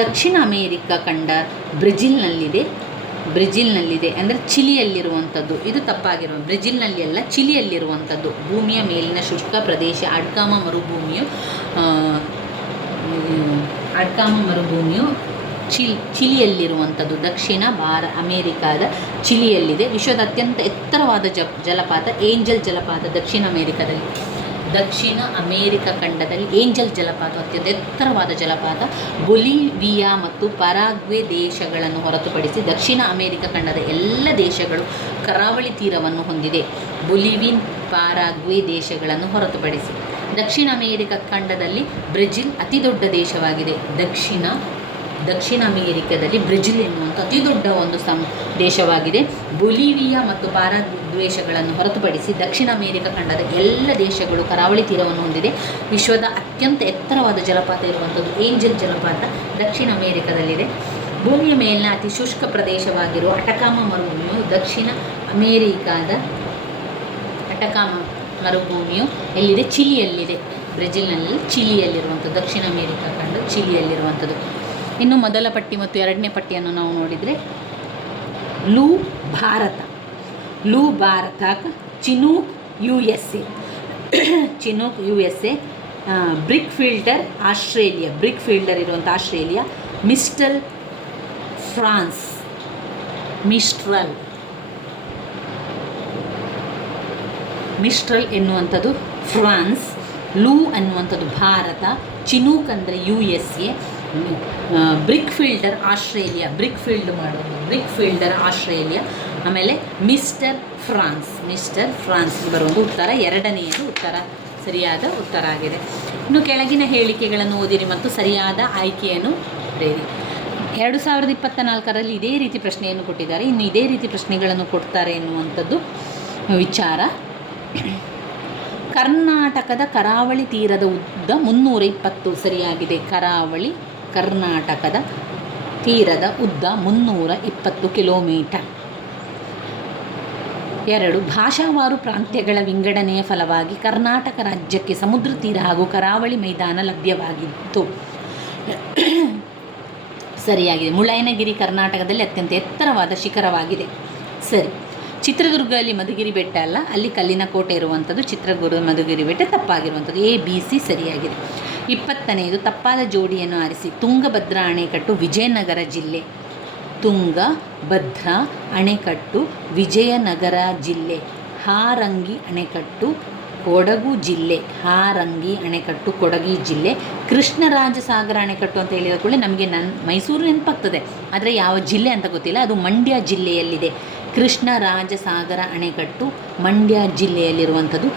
ದಕ್ಷಿಣ ಅಮೇರಿಕಾ ಖಂಡ ಬ್ರೆಜಿಲ್ನಲ್ಲಿದೆ. ಬ್ರೆಜಿಲ್ನಲ್ಲಿದೆ ಅಂದರೆ ಚಿಲಿಯಲ್ಲಿರುವಂಥದ್ದು. ಇದು ತಪ್ಪಾಗಿರುವ, ಬ್ರೆಜಿಲ್ನಲ್ಲಿ ಅಲ್ಲ, ಚಿಲಿಯಲ್ಲಿರುವಂಥದ್ದು. ಭೂಮಿಯ ಮೇಲಿನ ಶುಷ್ಕ ಪ್ರದೇಶ ಅಟ್ಕಾಮ ಮರುಭೂಮಿಯು ಚಿಲಿಯಲ್ಲಿರುವಂಥದ್ದು. ದಕ್ಷಿಣ ಅಮೇರಿಕಾದ ಚಿಲಿಯಲ್ಲಿದೆ. ವಿಶ್ವದ ಅತ್ಯಂತ ಎತ್ತರವಾದ ಜಲಪಾತ ಏಂಜಲ್ ಜಲಪಾತ ದಕ್ಷಿಣ ಅಮೇರಿಕ ಖಂಡದಲ್ಲಿ ಏಂಜಲ್ ಜಲಪಾತ ಅತ್ಯಂತ ಎತ್ತರವಾದ ಜಲಪಾತ. ಬೊಲಿವಿಯಾ ಮತ್ತು ಪರಾಗ್ವೆ ದೇಶಗಳನ್ನು ಹೊರತುಪಡಿಸಿ ದಕ್ಷಿಣ ಅಮೇರಿಕ ಖಂಡದ ಎಲ್ಲ ದೇಶಗಳು ಕರಾವಳಿ ತೀರವನ್ನು ಹೊಂದಿದೆ. ಬೊಲಿವಿಯಾ, ಪರಾಗ್ವೆ ದೇಶಗಳನ್ನು ಹೊರತುಪಡಿಸಿ. ದಕ್ಷಿಣ ಅಮೇರಿಕ ಖಂಡದಲ್ಲಿ ಬ್ರೆಜಿಲ್ ಅತಿ ದೊಡ್ಡ ದೇಶವಾಗಿದೆ. ದಕ್ಷಿಣ ಅಮೇರಿಕಾದಲ್ಲಿ ಬ್ರೆಜಿಲ್ ಎನ್ನುವಂಥ ಅತಿ ದೊಡ್ಡ ಒಂದು ದೇಶವಾಗಿದೆ. ಬೊಲಿವಿಯಾ ಮತ್ತು ಪಾರಾಗ್ವೇಗಳನ್ನು ಹೊರತುಪಡಿಸಿ ದಕ್ಷಿಣ ಅಮೇರಿಕ ಖಂಡದ ಎಲ್ಲ ದೇಶಗಳು ಕರಾವಳಿ ತೀರವನ್ನು ಹೊಂದಿದೆ. ವಿಶ್ವದ ಅತ್ಯಂತ ಎತ್ತರವಾದ ಜಲಪಾತ ಇರುವಂಥದ್ದು ಏಂಜಲ್ ಜಲಪಾತ ದಕ್ಷಿಣ ಅಮೇರಿಕಾದಲ್ಲಿದೆ. ಭೂಮಿಯ ಮೇಲಿನ ಅತಿ ಶುಷ್ಕ ಪ್ರದೇಶವಾಗಿರುವ ಅಟಕಾಮ ಮರುಭೂಮಿಯು ದಕ್ಷಿಣ ಅಮೇರಿಕಾದ ಮರುಭೂಮಿಯು ಎಲ್ಲಿದೆ? ಚಿಲಿಯಲ್ಲಿದೆ. ಬ್ರೆಜಿಲ್ನಲ್ಲಿ ಚಿಲಿಯಲ್ಲಿರುವಂಥದ್ದು. ದಕ್ಷಿಣ ಅಮೇರಿಕಾ ಖಂಡ ಚಿಲಿಯಲ್ಲಿರುವಂಥದ್ದು. ಇನ್ನು ಮೊದಲ ಪಟ್ಟಿ ಮತ್ತು ಎರಡನೇ ಪಟ್ಟಿಯನ್ನು ನಾವು ನೋಡಿದರೆ, Bharat Chinook USA, brickfielder ಇರುವಂಥ ಆಸ್ಟ್ರೇಲಿಯಾ, ಮಿಸ್ಟ್ರಲ್ ಎನ್ನುವಂಥದ್ದು ಫ್ರಾನ್ಸ್, ಅನ್ನುವಂಥದ್ದು ಭಾರತ, ಚಿನೂಕ್ ಅಂದರೆ USA, ಬ್ರಿಕ್ ಫೀಲ್ಡರ್ ಆಸ್ಟ್ರೇಲಿಯಾ, ಆಮೇಲೆ ಮಿಸ್ಟರ್ ಫ್ರಾನ್ಸ್ ಬರುವುದು ಉತ್ತರ. ಎರಡನೆಯದು ಸರಿಯಾದ ಉತ್ತರ ಆಗಿದೆ. ಇನ್ನು ಕೆಳಗಿನ ಹೇಳಿಕೆಗಳನ್ನು ಓದಿರಿ ಮತ್ತು ಸರಿಯಾದ ಆಯ್ಕೆಯನ್ನು ಬರೆಯಿರಿ. 2024ರಲ್ಲಿ ಇದೇ ರೀತಿ ಪ್ರಶ್ನೆಯನ್ನು ಕೊಟ್ಟಿದ್ದಾರೆ. ಇನ್ನು ಇದೇ ರೀತಿ ಪ್ರಶ್ನೆಗಳನ್ನು ಕೊಡ್ತಾರೆ ಎನ್ನುವಂಥದ್ದು ವಿಚಾರ. ಕರ್ನಾಟಕದ ಕರಾವಳಿ ತೀರದ ಉದ್ದ 320 ಸರಿಯಾಗಿದೆ. ಕರ್ನಾಟಕದ ತೀರದ ಉದ್ದ 320 ಕಿಲೋಮೀಟರ್. 2. ಭಾಷಾವಾರು ಪ್ರಾಂತ್ಯಗಳ ವಿಂಗಡಣೆಯ ಫಲವಾಗಿ ಕರ್ನಾಟಕ ರಾಜ್ಯಕ್ಕೆ ಸಮುದ್ರ ತೀರ ಹಾಗೂ ಕರಾವಳಿ ಮೈದಾನ ಲಭ್ಯವಾಗಿತ್ತು. ಸರಿಯಾಗಿದೆ. ಮುಳ್ಳಯ್ಯನಗಿರಿ ಕರ್ನಾಟಕದಲ್ಲಿ ಅತ್ಯಂತ ಎತ್ತರವಾದ ಶಿಖರವಾಗಿದೆ. ಸರಿ. ಚಿತ್ರದುರ್ಗದಲ್ಲಿ ಮಧುಗಿರಿ ಬೆಟ್ಟ ಅಲ್ಲ, ಅಲ್ಲಿ ಕಲ್ಲಿನ ಕೋಟೆ ಇರುವಂಥದ್ದು. ಚಿತ್ರದುರ್ಗ ಮಧುಗಿರಿ ಬೆಟ್ಟ ತಪ್ಪಾಗಿರುವಂಥದ್ದು. ABC ಸರಿಯಾಗಿದೆ. 20ನೇದು ತಪ್ಪಾದ ಜೋಡಿಯನ್ನು ಆರಿಸಿ. ತುಂಗಭದ್ರಾ ಅಣೆಕಟ್ಟು ವಿಜಯನಗರ ಜಿಲ್ಲೆ. ತುಂಗಭದ್ರಾ ಅಣೆಕಟ್ಟು ವಿಜಯನಗರ ಜಿಲ್ಲೆ. ಹಾರಂಗಿ ಅಣೆಕಟ್ಟು ಕೊಡಗು ಜಿಲ್ಲೆ. ಕೃಷ್ಣರಾಜಸಾಗರ ಅಣೆಕಟ್ಟು ಅಂತ ಹೇಳಿದ ಕೂಡಲೇ ನಮಗೆ ಮೈಸೂರು ನೆನಪಾಗ್ತದೆ, ಆದರೆ ಯಾವ ಜಿಲ್ಲೆ ಅಂತ ಗೊತ್ತಿಲ್ಲ. ಅದು ಮಂಡ್ಯ ಜಿಲ್ಲೆಯಲ್ಲಿದೆ. ಕೃಷ್ಣರಾಜಸಾಗರ ಅಣೆಕಟ್ಟು ಮಂಡ್ಯ ಜಿಲ್ಲೆಯಲ್ಲಿರುವಂಥದ್ದು.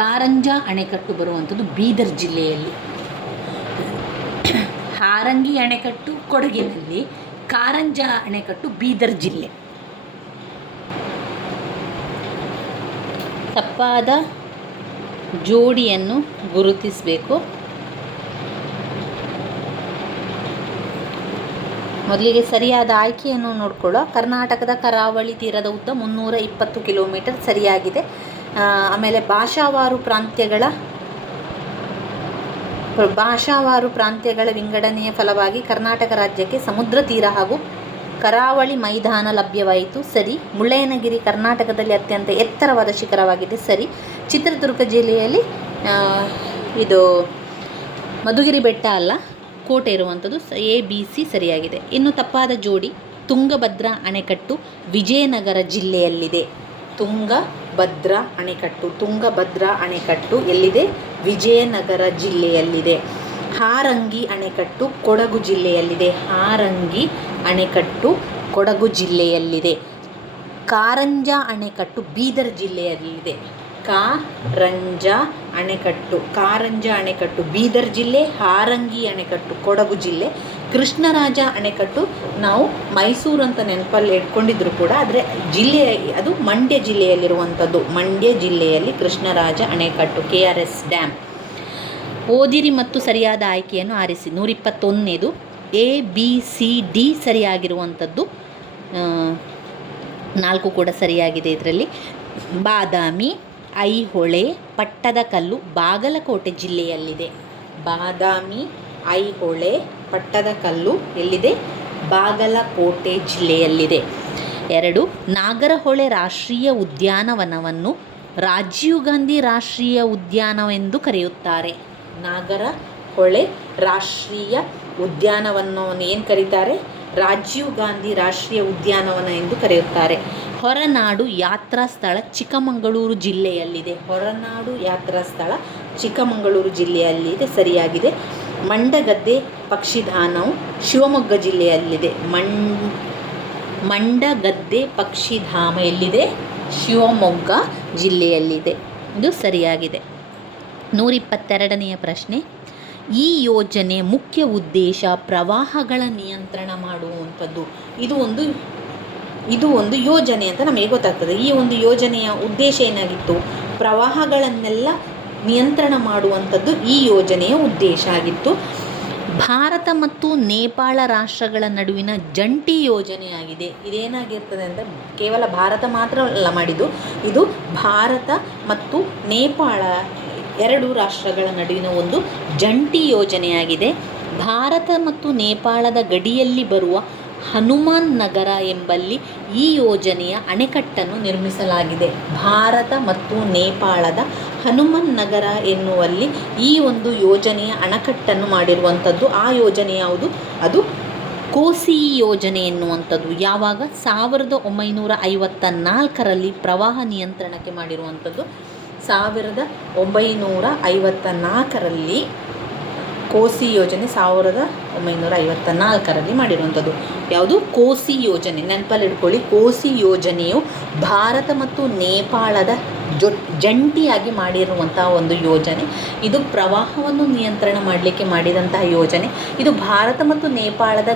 ಕಾರಂಜ ಅಣೆಕಟ್ಟು ಬರುವಂಥದ್ದು ಬೀದರ್ ಜಿಲ್ಲೆಯಲ್ಲಿ. ಹಾರಂಗಿ ಅಣೆಕಟ್ಟು ಕೊಡಗಿನಲ್ಲಿ, ಕಾರಂಜ ಅಣೆಕಟ್ಟು ಬೀದರ್ ಜಿಲ್ಲೆ. ತಪ್ಪಾದ ಜೋಡಿಯನ್ನು ಗುರುತಿಸಬೇಕು. ಮೊದಲಿಗೆ ಸರಿಯಾದ ಆಯ್ಕೆಯನ್ನು ನೋಡ್ಕೊಳ್ಳೋ. ಕರ್ನಾಟಕದ ಕರಾವಳಿ ತೀರದ ಉದ್ದ 320 ಕಿಲೋಮೀಟರ್ ಸರಿಯಾಗಿದೆ. ಆಮೇಲೆ ಭಾಷಾವಾರು ಪ್ರಾಂತ್ಯಗಳ ವಿಂಗಡಣೆಯ ಫಲವಾಗಿ ಕರ್ನಾಟಕ ರಾಜ್ಯಕ್ಕೆ ಸಮುದ್ರ ತೀರ ಹಾಗೂ ಕರಾವಳಿ ಮೈದಾನ ಲಭ್ಯವಾಯಿತು. ಸರಿ. ಮುಳ್ಳಯ್ಯನಗಿರಿ ಕರ್ನಾಟಕದಲ್ಲಿ ಅತ್ಯಂತ ಎತ್ತರವಾದ ಶಿಖರವಾಗಿದೆ. ಸರಿ. ಚಿತ್ರದುರ್ಗ ಜಿಲ್ಲೆಯಲ್ಲಿ ಇದು ಮಧುಗಿರಿ ಬೆಟ್ಟ ಅಲ್ಲ, ಕೋಟೆ ಇರುವಂಥದ್ದು. ABC ಸರಿಯಾಗಿದೆ. ಇನ್ನು ತಪ್ಪಾದ ಜೋಡಿ. ತುಂಗಭದ್ರಾ ಅಣೆಕಟ್ಟು ವಿಜಯನಗರ ಜಿಲ್ಲೆಯಲ್ಲಿದೆ. ತುಂಗಭದ್ರಾ ಅಣೆಕಟ್ಟು ಎಲ್ಲಿದೆ? ವಿಜಯನಗರ ಜಿಲ್ಲೆಯಲ್ಲಿದೆ. ಹಾರಂಗಿ ಅಣೆಕಟ್ಟು ಕೊಡಗು ಜಿಲ್ಲೆಯಲ್ಲಿದೆ. ಕಾರಂಜ ಅಣೆಕಟ್ಟು ಬೀದರ್ ಜಿಲ್ಲೆಯಲ್ಲಿದೆ. ಕಾರಂಜ ಅಣೆಕಟ್ಟು ಬೀದರ್ ಜಿಲ್ಲೆ. ಹಾರಂಗಿ ಅಣೆಕಟ್ಟು ಕೊಡಗು ಜಿಲ್ಲೆ. ಕೃಷ್ಣರಾಜ ಅಣೆಕಟ್ಟು ನಾವು ಮೈಸೂರು ಅಂತ ನೆನಪಲ್ಲಿ ಇಟ್ಕೊಂಡಿದ್ರು ಕೂಡ, ಆದರೆ ಅದು ಮಂಡ್ಯ ಜಿಲ್ಲೆಯಲ್ಲಿರುವಂಥದ್ದು. ಮಂಡ್ಯ ಜಿಲ್ಲೆಯಲ್ಲಿ ಕೃಷ್ಣರಾಜ ಅಣೆಕಟ್ಟು, KRS ಡ್ಯಾಮ್. ಓದಿರಿ ಮತ್ತು ಸರಿಯಾದ ಆಯ್ಕೆಯನ್ನು ಆರಿಸಿ. 121ನೇದು ABCD ಸರಿಯಾಗಿರುವಂಥದ್ದು. 4 ಕೂಡ ಸರಿಯಾಗಿದೆ ಇದರಲ್ಲಿ. ಬಾದಾಮಿ, ಐಹೊಳೆ, ಪಟ್ಟದಕಲ್ಲು ಬಾಗಲಕೋಟೆ ಜಿಲ್ಲೆಯಲ್ಲಿದೆ. ಬಾದಾಮಿ, ಐಹೊಳೆ, ಪಟ್ಟದಕಲ್ಲು ಎಲ್ಲಿದೆ? ಬಾಗಲಕೋಟೆ ಜಿಲ್ಲೆಯಲ್ಲಿದೆ. 2. ನಾಗರಹೊಳೆ ರಾಷ್ಟ್ರೀಯ ಉದ್ಯಾನವನವನ್ನು ರಾಜೀವ್ ಗಾಂಧಿ ರಾಷ್ಟ್ರೀಯ ಉದ್ಯಾನವೆಂದು ಕರೆಯುತ್ತಾರೆ. ನಾಗರಹೊಳೆ ರಾಷ್ಟ್ರೀಯ ಉದ್ಯಾನವನವನ್ನು ಏನು ಕರೀತಾರೆ? ರಾಜೀವ್ ಗಾಂಧಿ ರಾಷ್ಟ್ರೀಯ ಉದ್ಯಾನವನ ಎಂದು ಕರೆಯುತ್ತಾರೆ. ಹೊರನಾಡು ಯಾತ್ರಾ ಸ್ಥಳ ಚಿಕ್ಕಮಗಳೂರು ಜಿಲ್ಲೆಯಲ್ಲಿದೆ. ಹೊರನಾಡು ಯಾತ್ರಾ ಸ್ಥಳ ಚಿಕ್ಕಮಗಳೂರು ಜಿಲ್ಲೆಯಲ್ಲಿದೆ, ಸರಿಯಾಗಿದೆ. ಮಂಡಗದ್ದೆ ಪಕ್ಷಿಧಾಮವು ಶಿವಮೊಗ್ಗ ಜಿಲ್ಲೆಯಲ್ಲಿದೆ. ಮಂಡಗದ್ದೆ ಪಕ್ಷಿಧಾಮ ಎಲ್ಲಿದೆ? ಶಿವಮೊಗ್ಗ ಜಿಲ್ಲೆಯಲ್ಲಿದೆ. ಇದು ಸರಿಯಾಗಿದೆ. 122ನೆಯ ಪ್ರಶ್ನೆ, ಈ ಯೋಜನೆ ಮುಖ್ಯ ಉದ್ದೇಶ ಪ್ರವಾಹಗಳ ನಿಯಂತ್ರಣ ಮಾಡುವಂಥದ್ದು. ಇದು ಒಂದು ಯೋಜನೆ ಅಂತ ನಮಗೆ ಗೊತ್ತಾಗ್ತದೆ. ಈ ಒಂದು ಯೋಜನೆಯ ಉದ್ದೇಶ ಏನಾಗಿತ್ತು? ಪ್ರವಾಹಗಳನ್ನೆಲ್ಲ ನಿಯಂತ್ರಣ ಮಾಡುವಂಥದ್ದು ಈ ಯೋಜನೆಯ ಉದ್ದೇಶ ಆಗಿತ್ತು. ಭಾರತ ಮತ್ತು ನೇಪಾಳ ರಾಷ್ಟ್ರಗಳ ನಡುವಿನ ಜಂಟಿ ಯೋಜನೆಯಾಗಿದೆ. ಇದೇನಾಗಿರ್ತದೆ ಅಂದರೆ ಕೇವಲ ಭಾರತ ಮಾತ್ರ ಅಲ್ಲ ಮಾಡಿದ್ದು, ಇದು ಭಾರತ ಮತ್ತು ನೇಪಾಳ 2 ರಾಷ್ಟ್ರಗಳ ನಡುವಿನ ಒಂದು ಜಂಟಿ ಯೋಜನೆಯಾಗಿದೆ. ಭಾರತ ಮತ್ತು ನೇಪಾಳದ ಗಡಿಯಲ್ಲಿ ಬರುವ ಹನುಮಾನ್ ನಗರ ಎಂಬಲ್ಲಿ ಈ ಯೋಜನೆಯ ಅಣೆಕಟ್ಟನ್ನು ನಿರ್ಮಿಸಲಾಗಿದೆ. ಭಾರತ ಮತ್ತು ನೇಪಾಳದ ಹನುಮಾನ್ ನಗರ ಎನ್ನುವಲ್ಲಿ ಈ ಒಂದು ಯೋಜನೆಯ ಅಣೆಕಟ್ಟನ್ನು ಮಾಡಿರುವಂಥದ್ದು. ಆ ಯೋಜನೆ ಯಾವುದು? ಅದು ಕೋಸಿ ಯೋಜನೆ ಎನ್ನುವಂಥದ್ದು. ಯಾವಾಗ? 1954ರಲ್ಲಿ ಪ್ರವಾಹ ನಿಯಂತ್ರಣಕ್ಕೆ ಮಾಡಿರುವಂಥದ್ದು. 1954ರಲ್ಲಿ ಕೋಸಿ ಯೋಜನೆ 1954ರಲ್ಲಿ ಮಾಡಿರುವಂಥದ್ದು. ಯಾವುದು? ಕೋಸಿ ಯೋಜನೆ. ನೆನಪಲ್ಲಿ ಇಟ್ಕೊಳ್ಳಿ. ಕೋಸಿ ಯೋಜನೆಯು ಭಾರತ ಮತ್ತು ನೇಪಾಳದ ಜಂಟಿಯಾಗಿ ಮಾಡಿರುವಂತಹ ಒಂದು ಯೋಜನೆ. ಇದು ಪ್ರವಾಹವನ್ನು ನಿಯಂತ್ರಣ ಮಾಡಲಿಕ್ಕೆ ಮಾಡಿದಂತಹ ಯೋಜನೆ. ಇದು ಭಾರತ ಮತ್ತು ನೇಪಾಳದ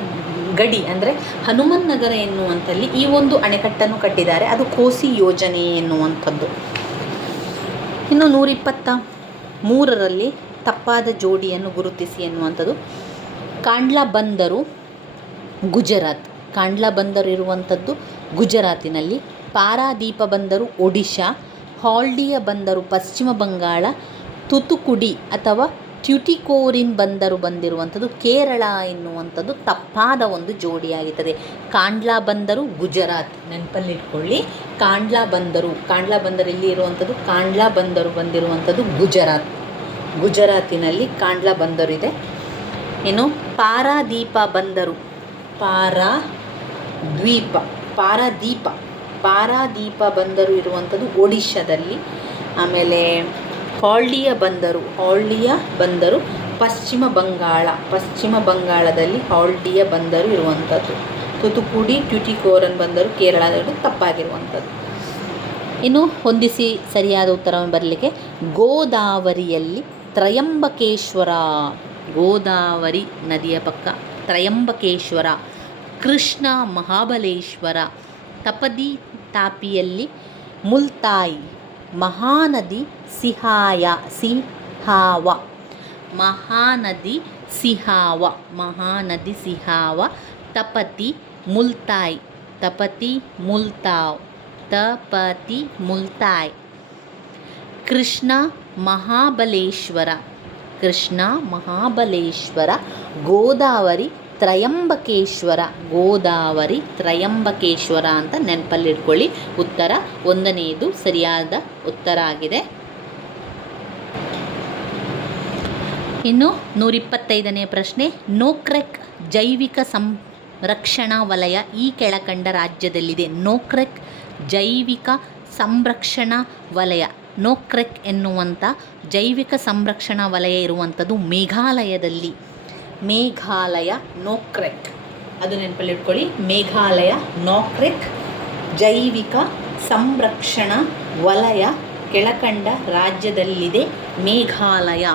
ಗಡಿ ಅಂದರೆ ಹನುಮನ್ ನಗರ ಎನ್ನುವಂಥಲ್ಲಿ ಈ ಒಂದು ಅಣೆಕಟ್ಟನ್ನು ಕಟ್ಟಿದ್ದಾರೆ. ಅದು ಕೋಸಿ ಯೋಜನೆ ಎನ್ನುವಂಥದ್ದು. ಇನ್ನು 123ರಲ್ಲಿ ತಪ್ಪಾದ ಜೋಡಿಯನ್ನು ಗುರುತಿಸಿ ಎನ್ನುವಂಥದ್ದು. ಕಾಂಡ್ಲಾ ಬಂದರು ಗುಜರಾತ್. ಕಾಂಡ್ಲಾ ಬಂದರು ಇರುವಂಥದ್ದು ಗುಜರಾತಿನಲ್ಲಿ. ಪಾರಾದೀಪ ಬಂದರು ಒಡಿಶಾ. ಹಾಲ್ಡಿಯ ಬಂದರು ಪಶ್ಚಿಮ ಬಂಗಾಳ. ತುತುಕುಡಿ ಅಥವಾ ಟ್ಯುಟಿಕೋರಿನ್ ಬಂದರು ಬಂದಿರುವಂಥದ್ದು ಕೇರಳ ಎನ್ನುವಂಥದ್ದು ತಪ್ಪಾದ ಒಂದು ಜೋಡಿಯಾಗುತ್ತದೆ. ಕಾಂಡ್ಲಾ ಬಂದರು ಗುಜರಾತ್. ನೆನಪಲ್ಲಿಟ್ಕೊಳ್ಳಿ. ಕಾಂಡ್ಲಾ ಬಂದರು ಇಲ್ಲಿ ಇರುವಂಥದ್ದು. ಕಾಂಡ್ಲಾ ಬಂದರು ಬಂದಿರುವಂಥದ್ದು ಗುಜರಾತಿನಲ್ಲಿ ಕಾಂಡ್ಲಾ ಬಂದರು ಇದೆ. ಇನ್ನು ಪಾರಾದೀಪ ಬಂದರು ಪಾರಾದೀಪ ಬಂದರು ಇರುವಂಥದ್ದು ಒಡಿಶಾದಲ್ಲಿ. ಆಮೇಲೆ ಹಾಲ್ಡಿಯ ಬಂದರು ಪಶ್ಚಿಮ ಬಂಗಾಳದಲ್ಲಿ ಹಾಲ್ಡಿಯ ಬಂದರು ಇರುವಂಥದ್ದು. ತುತುಕುಡಿ ಟ್ಯುಟಿಕೋರನ್ ಬಂದರು ಕೇರಳದಲ್ಲಿ ತಪ್ಪಾಗಿರುವಂಥದ್ದು. ಇನ್ನು ಹೊಂದಿಸಿ ಸರಿಯಾದ ಉತ್ತರವನ್ನು ಬರಲಿಕ್ಕೆ ಗೋದಾವರಿಯಲ್ಲಿ ತ್ರಯಂಬಕೇಶ್ವರ, ಗೋದಾವರಿ ನದಿಯ ಪಕ್ಕ ತ್ರಯಂಬಕೇಶ್ವರ. ಕೃಷ್ಣ ಮಹಾಬಲೇಶ್ವರ. ತಪದಿ ತಾಪಿಯಲ್ಲಿ ಮುಲ್ತಾಯಿ. ಮಹಾನದಿ ಸಿಹಾವ. ತಪತಿ ಮುಲ್ತಾಯ್. ಕೃಷ್ಣ ಮಹಾಬಲೇಶ್ವರ. ಗೋದಾವರಿ ತ್ರಯಂಬಕೇಶ್ವರ ಅಂತ ನೆನಪಲ್ಲಿಟ್ಕೊಳ್ಳಿ. ಉತ್ತರ 1ನೇದು ಸರಿಯಾದ ಉತ್ತರ ಆಗಿದೆ. ಇನ್ನು 125ನೇ ಪ್ರಶ್ನೆ, ನೋಕ್ರೆಕ್ ಜೈವಿಕ ಸಂರಕ್ಷಣಾ ವಲಯ ಈ ಕೆಳಕಂಡ ರಾಜ್ಯದಲ್ಲಿದೆ. ನೋಕ್ರೆಕ್ ಜೈವಿಕ ಸಂರಕ್ಷಣಾ ವಲಯ, ನೋಕ್ರೆಕ್ ಎನ್ನುವಂಥ ಜೈವಿಕ ಸಂರಕ್ಷಣಾ ವಲಯ ಇರುವಂಥದ್ದು ಮೇಘಾಲಯದಲ್ಲಿ. ನೋಕ್ರೆಕ್, ಅದು ನೆನಪಲ್ಲಿಟ್ಕೊಳ್ಳಿ. ಮೇಘಾಲಯ ನೋಕ್ರೆಕ್ ಜೈವಿಕ ಸಂರಕ್ಷಣಾ ವಲಯ ಕೆಳಕಂಡ ರಾಜ್ಯದಲ್ಲಿದೆ, ಮೇಘಾಲಯ.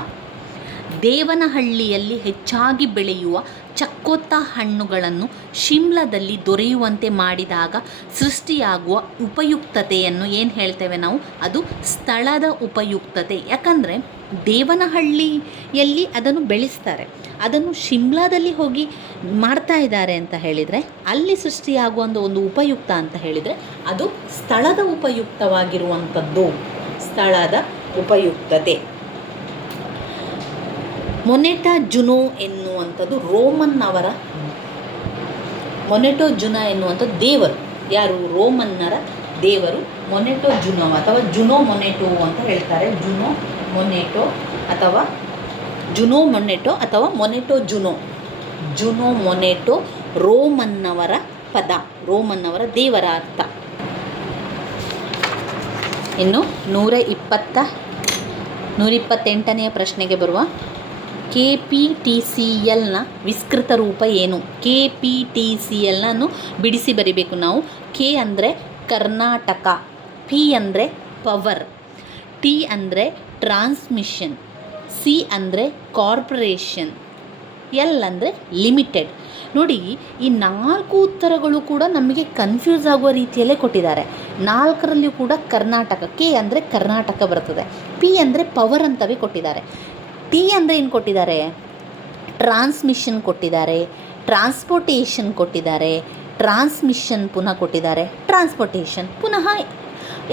ದೇವನಹಳ್ಳಿಯಲ್ಲಿ ಹೆಚ್ಚಾಗಿ ಬೆಳೆಯುವ ಚಕ್ಕೋತ ಹಣ್ಣುಗಳನ್ನು ಶಿಮ್ಲಾದಲ್ಲಿ ದೊರೆಯುವಂತೆ ಮಾಡಿದಾಗ ಸೃಷ್ಟಿಯಾಗುವ ಉಪಯುಕ್ತತೆಯನ್ನು ಏನು ಹೇಳ್ತೇವೆ ನಾವು? ಅದು ಸ್ಥಳದ ಉಪಯುಕ್ತತೆ. ಯಾಕಂದರೆ ದೇವನಹಳ್ಳಿಯಲ್ಲಿ ಅದನ್ನು ಬೆಳೆಸ್ತಾರೆ, ಅದನ್ನು ಶಿಮ್ಲಾದಲ್ಲಿ ಹೋಗಿ ಮಾಡ್ತಾ ಇದ್ದಾರೆ ಅಂತ ಹೇಳಿದರೆ ಅಲ್ಲಿ ಸೃಷ್ಟಿಯಾಗುವ ಒಂದು ಉಪಯುಕ್ತ ಅಂತ ಹೇಳಿದರೆ ಅದು ಸ್ಥಳದ ಉಪಯುಕ್ತವಾಗಿರುವಂಥದ್ದು, ಸ್ಥಳದ ಉಪಯುಕ್ತತೆ. ಮೊನೆಟಾ ಜುನೋ ಎನ್ನುವಂಥದ್ದು ರೋಮನ್ ಅವರ ಮೊನೆಟೋ ಜುನಾ ಎನ್ನುವಂಥದ್ದು ದೇವರು. ಯಾರು? ರೋಮನ್ನರ ದೇವರು ಮೊನೆಟೋ ಜುನೋ ಅಥವಾ ಜುನೋ ಮೊನೆಟೋ ಅಂತ ಹೇಳ್ತಾರೆ. ಜುನೋ ಮೊನೆಟೋ ಅಥವಾ ಮೊನೆಟೋ ಜುನೋ. ಜುನೋ ಮೊನೆಟೋ ರೋಮನ್ನವರ ಪದ, ರೋಮನ್ನವರ ದೇವರ ಅರ್ಥ. ಇನ್ನು 128ನೆಯ ಪ್ರಶ್ನೆಗೆ ಬರುವ KPTCLನ ವಿಸ್ತೃತ ರೂಪ ಏನು? KPTCLನನ್ನು ಬಿಡಿಸಿ ಬರಿಬೇಕು ನಾವು. ಕೆ ಅಂದರೆ ಕರ್ನಾಟಕ, ಪಿ ಅಂದರೆ ಪವರ್, ಟಿ ಅಂದರೆ ಟ್ರಾನ್ಸ್ಮಿಷನ್, ಸಿ ಅಂದರೆ ಕಾರ್ಪೊರೇಷನ್, ಎಲ್ ಅಂದರೆ ಲಿಮಿಟೆಡ್. ನೋಡಿ, ಈ 4 ಉತ್ತರಗಳು ಕೂಡ ನಮಗೆ ಕನ್ಫ್ಯೂಸ್ ಆಗುವ ರೀತಿಯಲ್ಲೇ ಕೊಟ್ಟಿದ್ದಾರೆ. 4ರಲ್ಲಿಯೂ ಕೂಡ ಕರ್ನಾಟಕ, ಕೆ ಅಂದರೆ ಕರ್ನಾಟಕ ಬರ್ತದೆ, ಪಿ ಅಂದರೆ ಪವರ್ ಅಂತವೇ ಕೊಟ್ಟಿದ್ದಾರೆ. ಟಿ ಅಂದರೆ ಏನು ಕೊಟ್ಟಿದ್ದಾರೆ? ಟ್ರಾನ್ಸ್ಮಿಷನ್ ಕೊಟ್ಟಿದ್ದಾರೆ, ಟ್ರಾನ್ಸ್ಪೋರ್ಟೇಷನ್ ಕೊಟ್ಟಿದ್ದಾರೆ, ಟ್ರಾನ್ಸ್ಮಿಷನ್ ಪುನಃ ಕೊಟ್ಟಿದ್ದಾರೆ, ಟ್ರಾನ್ಸ್ಪೋರ್ಟೇಷನ್ ಪುನಃ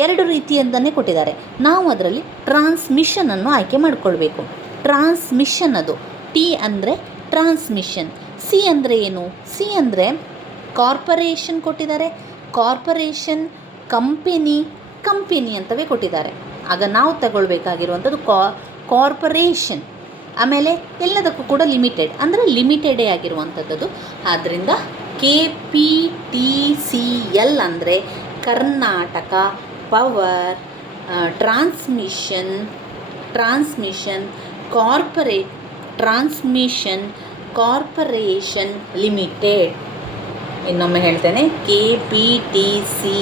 2 ರೀತಿಯಿಂದನೇ ಕೊಟ್ಟಿದ್ದಾರೆ. ನಾವು ಅದರಲ್ಲಿ ಟ್ರಾನ್ಸ್ಮಿಷನನ್ನು ಆಯ್ಕೆ ಮಾಡಿಕೊಳ್ಬೇಕು. ಟ್ರಾನ್ಸ್ಮಿಷನ್ ಅದು. ಟಿ ಅಂದರೆ ಟ್ರಾನ್ಸ್ಮಿಷನ್. ಸಿ ಅಂದರೆ ಏನು? ಸಿ ಅಂದರೆ ಕಾರ್ಪೊರೇಷನ್ ಕೊಟ್ಟಿದ್ದಾರೆ. ಕಾರ್ಪೊರೇಷನ್, ಕಂಪೆನಿ ಅಂತವೇ ಕೊಟ್ಟಿದ್ದಾರೆ. ಆಗ ನಾವು ತಗೊಳ್ಬೇಕಾಗಿರುವಂಥದ್ದು ಕಾರ್ಪೊರೇಷನ್. ಆಮೇಲೆ ಎಲ್ಲದಕ್ಕೂ ಕೂಡ ಲಿಮಿಟೆಡ್ ಅಂದರೆ ಲಿಮಿಟೆಡೇ ಆಗಿರುವಂಥದ್ದು. ಆದ್ದರಿಂದ KPTCL ಅಂದರೆ Karnataka, power, transmission, corporation limited. ಇನ್ನೊಮ್ಮೆ ಹೇಳ್ತೇನೆ, KPTCL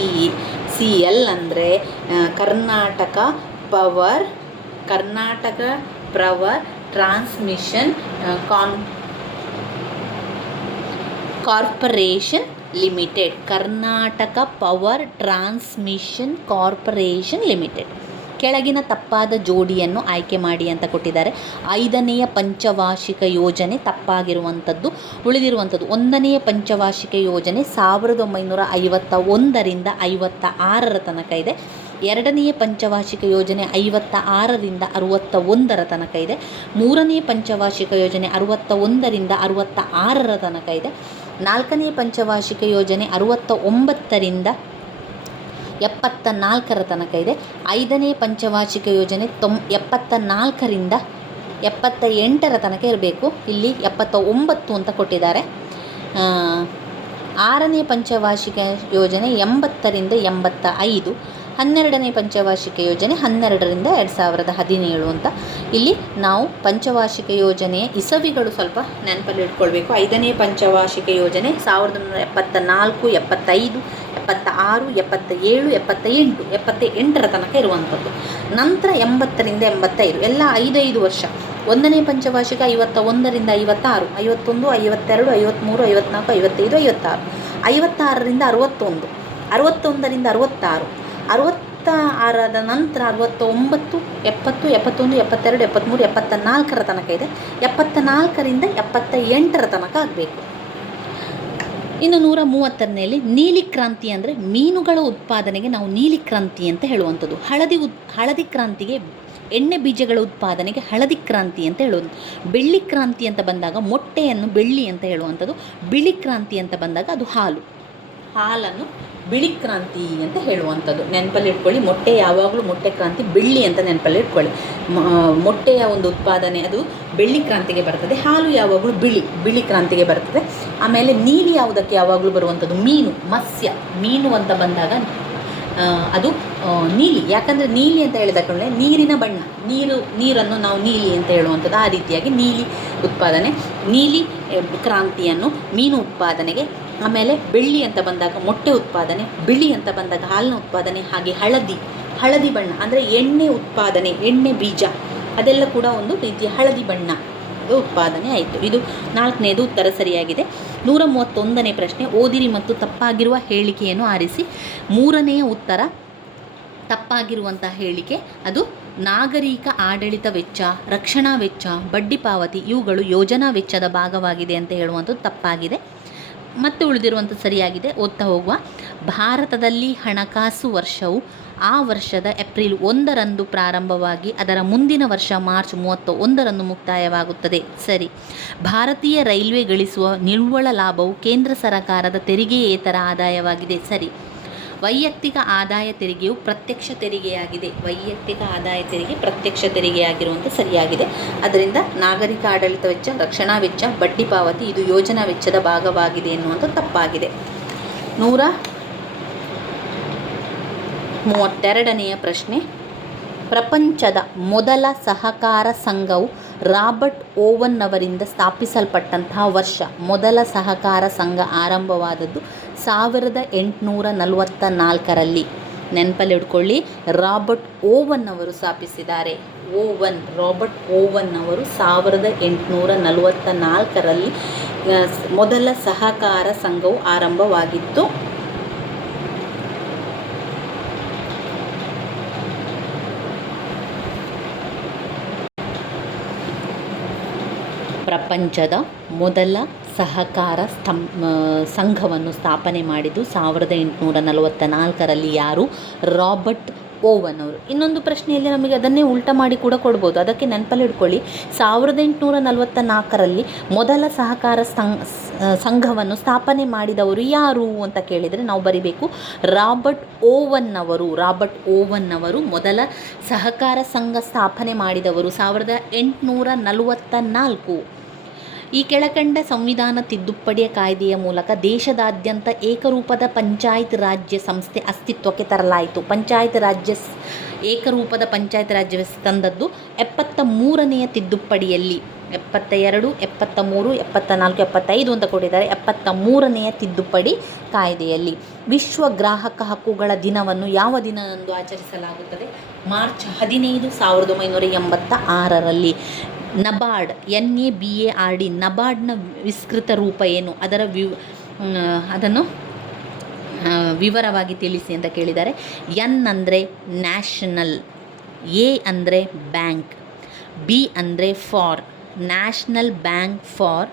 ಅಂದರೆ Karnataka power, transmission, corporation limited. Karnataka power transmission corporation limited. ಕೆಳಗಿನ ತಪ್ಪಾದ ಜೋಡಿಯನ್ನು ಆಯ್ಕೆ ಮಾಡಿ ಅಂತ ಕೊಟ್ಟಿದ್ದಾರೆ. 5ನೆಯ ಪಂಚವಾರ್ಷಿಕ ಯೋಜನೆ ತಪ್ಪಾಗಿರುವಂಥದ್ದು. ಉಳಿದಿರುವಂಥದ್ದು 1ನೆಯ ಪಂಚವಾರ್ಷಿಕ ಯೋಜನೆ 1951ರಿಂದ 56ರ ತನಕ ಇದೆ. 2ನೆಯ ಪಂಚವಾರ್ಷಿಕ ಯೋಜನೆ 56ರಿಂದ 61ರ ತನಕ ಇದೆ. 3ನೇ ಪಂಚವಾರ್ಷಿಕ ಯೋಜನೆ 61ರಿಂದ 66ರ ತನಕ ಇದೆ. 4ನೇ ಪಂಚವಾರ್ಷಿಕ ಯೋಜನೆ 69ರಿಂದ 74ರ ತನಕ ಇದೆ. 5ನೇ ಪಂಚವಾರ್ಷಿಕ ಯೋಜನೆ 74ರಿಂದ 78ರ ತನಕ ಇರಬೇಕು. ಇಲ್ಲಿ 79 ಅಂತ ಕೊಟ್ಟಿದ್ದಾರೆ. 6ನೇ ಪಂಚವಾರ್ಷಿಕ ಯೋಜನೆ 80ರಿಂದ 85. 12ನೇ ಪಂಚವಾರ್ಷಿಕ ಯೋಜನೆ 12ರಿಂದ 2017 ಅಂತ. ಇಲ್ಲಿ ನಾವು ಪಂಚವಾರ್ಷಿಕ ಯೋಜನೆಯ ಇಸವಿಗಳು ಸ್ವಲ್ಪ ನೆನಪಲ್ಲಿ ಇಟ್ಕೊಳ್ಬೇಕು. 5ನೇ ಪಂಚವಾರ್ಷಿಕ ಯೋಜನೆ 1974, 75, 76, 77, 78ರ ತನಕ ಇರುವಂಥದ್ದು. ನಂತರ 80ರಿಂದ 85 ಎಲ್ಲ 5 ವರ್ಷ. 1ನೇ ಪಂಚವಾರ್ಷಿಕ 51ರಿಂದ 56, 51, 52, 53, 54, 55, 56, 56ರಿಂದ 61, 61ರಿಂದ 66, 66ರ ನಂತರ 69, 70, 71, 72, 73, 74ರ ತನಕ ಇದೆ. 74ರಿಂದ 78ರ ತನಕ ಆಗಬೇಕು. ಇನ್ನು 130ನೇಲಿ ನೀಲಿ ಕ್ರಾಂತಿ ಅಂದರೆ ಮೀನುಗಳ ಉತ್ಪಾದನೆಗೆ ನಾವು ನೀಲಿ ಕ್ರಾಂತಿ ಅಂತ ಹೇಳುವಂಥದ್ದು. ಹಳದಿ ಕ್ರಾಂತಿಗೆ ಎಣ್ಣೆ ಬೀಜಗಳ ಉತ್ಪಾದನೆಗೆ ಹಳದಿ ಕ್ರಾಂತಿ ಅಂತ ಹೇಳೋದು. ಬೆಳ್ಳಿ ಕ್ರಾಂತಿ ಅಂತ ಬಂದಾಗ ಮೊಟ್ಟೆಯನ್ನು ಬೆಳ್ಳಿ ಅಂತ ಹೇಳುವಂಥದ್ದು. ಬಿಳಿ ಕ್ರಾಂತಿ ಅಂತ ಬಂದಾಗ ಅದು ಹಾಲನ್ನು ಬಿಳಿ ಕ್ರಾಂತಿ ಅಂತ ಹೇಳುವಂಥದ್ದು. ನೆನಪಲ್ಲಿ ಇಟ್ಕೊಳ್ಳಿ. ಮೊಟ್ಟೆ ಯಾವಾಗಲೂ ಮೊಟ್ಟೆ ಕ್ರಾಂತಿ, ಬೆಳ್ಳಿ ಅಂತ ನೆನಪಲ್ಲಿ ಇಟ್ಕೊಳ್ಳಿ. ಮೊಟ್ಟೆಯ ಒಂದು ಉತ್ಪಾದನೆ ಅದು ಬೆಳ್ಳಿ ಕ್ರಾಂತಿಗೆ ಬರ್ತದೆ. ಹಾಲು ಯಾವಾಗಲೂ ಬಿಳಿ ಕ್ರಾಂತಿಗೆ ಬರ್ತದೆ. ಆಮೇಲೆ ನೀಲಿ ಯಾವುದಕ್ಕೆ ಯಾವಾಗಲೂ ಬರುವಂಥದ್ದು? ಮತ್ಸ್ಯ, ಮೀನು ಅಂತ ಬಂದಾಗ ಅದು ನೀಲಿ. ಯಾಕಂದರೆ ನೀಲಿ ಅಂತ ಹೇಳಿದ ಕೂಡಲೇ ನೀರಿನ ಬಣ್ಣ, ನೀರನ್ನು ನಾವು ನೀಲಿ ಅಂತ ಹೇಳುವಂಥದ್ದು. ಆ ರೀತಿಯಾಗಿ ನೀಲಿ ಉತ್ಪಾದನೆ, ನೀಲಿ ಕ್ರಾಂತಿಯನ್ನು ಮೀನು ಉತ್ಪಾದನೆಗೆ. ಆಮೇಲೆ ಬೆಳ್ಳಿ ಅಂತ ಬಂದಾಗ ಮೊಟ್ಟೆ ಉತ್ಪಾದನೆ, ಬಿಳಿ ಅಂತ ಬಂದಾಗ ಹಾಲಿನ ಉತ್ಪಾದನೆ, ಹಾಗೆ ಹಳದಿ ಬಣ್ಣ ಅಂದರೆ ಎಣ್ಣೆ ಉತ್ಪಾದನೆ, ಎಣ್ಣೆ ಬೀಜ ಅದೆಲ್ಲ ಕೂಡ ಒಂದು ರೀತಿಯ ಹಳದಿ ಬಣ್ಣ ಉತ್ಪಾದನೆ ಆಯಿತು. ಇದು 4ನೇದು ಉತ್ತರ ಸರಿಯಾಗಿದೆ. 131ನೇ ಪ್ರಶ್ನೆ, ಓದಿರಿ ಮತ್ತು ತಪ್ಪಾಗಿರುವ ಹೇಳಿಕೆಯನ್ನು ಆರಿಸಿ. 3ನೆಯ ಉತ್ತರ ತಪ್ಪಾಗಿರುವಂಥ ಹೇಳಿಕೆ ಅದು ನಾಗರಿಕ ಆಡಳಿತ ವೆಚ್ಚ, ರಕ್ಷಣಾ ವೆಚ್ಚ, ಬಡ್ಡಿ ಪಾವತಿ ಇವುಗಳು ಯೋಜನಾ ವೆಚ್ಚದ ಭಾಗವಾಗಿದೆ ಅಂತ ಹೇಳುವಂಥದ್ದು ತಪ್ಪಾಗಿದೆ. ಮತ್ತು ಉಳಿದಿರುವಂಥದ್ದು ಸರಿಯಾಗಿದೆ. ಓದ್ತಾ ಹೋಗುವ. ಭಾರತದಲ್ಲಿ ಹಣಕಾಸು ವರ್ಷವು ಆ ವರ್ಷದ ಏಪ್ರಿಲ್ 1ರಂದು ಪ್ರಾರಂಭವಾಗಿ ಅದರ ಮುಂದಿನ ವರ್ಷ ಮಾರ್ಚ್ 31ರಂದು ಮುಕ್ತಾಯವಾಗುತ್ತದೆ. ಸರಿ. ಭಾರತೀಯ ರೈಲ್ವೆ ಗಳಿಸುವ ನಿವ್ವಳ ಲಾಭವು ಕೇಂದ್ರ ಸರ್ಕಾರದ ತೆರಿಗೆಯೇತರ ಆದಾಯವಾಗಿದೆ. ಸರಿ. ವೈಯಕ್ತಿಕ ಆದಾಯ ತೆರಿಗೆಯು ಪ್ರತ್ಯಕ್ಷ ತೆರಿಗೆಯಾಗಿದೆ. ವೈಯಕ್ತಿಕ ಆದಾಯ ತೆರಿಗೆ ಪ್ರತ್ಯಕ್ಷ ತೆರಿಗೆಯಾಗಿರುವಂಥ ಸರಿಯಾಗಿದೆ. ಅದರಿಂದ ನಾಗರಿಕ ಆಡಳಿತ ವೆಚ್ಚ, ರಕ್ಷಣಾ ವೆಚ್ಚ, ಬಡ್ಡಿ ಪಾವತಿ ಇದು ಯೋಜನಾ ವೆಚ್ಚದ ಭಾಗವಾಗಿದೆ ಎನ್ನುವಂಥ ತಪ್ಪಾಗಿದೆ. 132ನೆಯ ಪ್ರಶ್ನೆ. ಪ್ರಪಂಚದ ಮೊದಲ ಸಹಕಾರ ಸಂಘವು ರಾಬರ್ಟ್ ಓವನ್ ಅವರಿಂದ ಸ್ಥಾಪಿಸಲ್ಪಟ್ಟಂತಹ ವರ್ಷ. ಮೊದಲ ಸಹಕಾರ ಸಂಘ ಆರಂಭವಾದದ್ದು 1844ರಲ್ಲಿ. ನೆನಪಲ್ಲಿಡ್ಕೊಳ್ಳಿ, ರಾಬರ್ಟ್ ಓವನ್ ಅವರು ಸ್ಥಾಪಿಸಿದ್ದಾರೆ. ರಾಬರ್ಟ್ ಓವನ್ ಅವರು 1844ರಲ್ಲಿ ಮೊದಲ ಸಹಕಾರ ಸಂಘವು ಆರಂಭವಾಗಿತ್ತು. ಪ್ರಪಂಚದ ಮೊದಲ ಸಹಕಾರ ಸಂಘವನ್ನು ಸ್ಥಾಪನೆ ಮಾಡಿದ್ದು 1844ರಲ್ಲಿ. ಯಾರು? ರಾಬರ್ಟ್ ಓವನ್ ಅವರು. ಇನ್ನೊಂದು ಪ್ರಶ್ನೆಯಲ್ಲಿ ನಮಗೆ ಅದನ್ನೇ ಉಲ್ಟಾ ಮಾಡಿ ಕೂಡ ಕೊಡ್ಬೋದು. ಅದಕ್ಕೆ ನೆನಪಲ್ಲಿಡ್ಕೊಳ್ಳಿ, 1844ರಲ್ಲಿ ಮೊದಲ ಸಹಕಾರ ಸಂಘವನ್ನು ಸ್ಥಾಪನೆ ಮಾಡಿದವರು ಯಾರು ಅಂತ ಕೇಳಿದರೆ ನಾವು ಬರಿಬೇಕು ರಾಬರ್ಟ್ ಓವನ್ ಅವರು. ರಾಬರ್ಟ್ ಓವನ್ ಅವರು ಮೊದಲ ಸಹಕಾರ ಸಂಘ ಸ್ಥಾಪನೆ ಮಾಡಿದವರು 1844. ಈ ಕೆಳಕಂಡ ಸಂವಿಧಾನ ತಿದ್ದುಪಡಿಯ ಕಾಯ್ದೆಯ ಮೂಲಕ ದೇಶದಾದ್ಯಂತ ಏಕರೂಪದ ಪಂಚಾಯತ್ ರಾಜ್ಯ ಸಂಸ್ಥೆ ಅಸ್ತಿತ್ವಕ್ಕೆ ತರಲಾಯಿತು. ಏಕರೂಪದ ಪಂಚಾಯತ್ ರಾಜ್ಯ ತಂದದ್ದು 73ನೆಯ ತಿದ್ದುಪಡಿಯಲ್ಲಿ. 72, 73, 74, 75 ಅಂತ ಕೊಟ್ಟಿದ್ದಾರೆ. 73ನೆಯ ತಿದ್ದುಪಡಿ ಕಾಯ್ದೆಯಲ್ಲಿ. ವಿಶ್ವ ಗ್ರಾಹಕ ಹಕ್ಕುಗಳ ದಿನವನ್ನು ಯಾವ ದಿನದಂದು ಆಚರಿಸಲಾಗುತ್ತದೆ? ಮಾರ್ಚ್ 15, 1986ರಲ್ಲಿ. ನಬಾರ್ಡ್, NABARD, ನಬಾರ್ಡ್ನ ವಿಸ್ತೃತ ರೂಪ ಏನು? ಅದನ್ನು ವಿವರವಾಗಿ ತಿಳಿಸಿ ಅಂತ ಕೇಳಿದ್ದಾರೆ. ಎನ್ ಅಂದರೆ ನ್ಯಾಷನಲ್, ಎ ಅಂದರೆ ಬ್ಯಾಂಕ್, ಬಿ ಅಂದರೆ for, national bank for,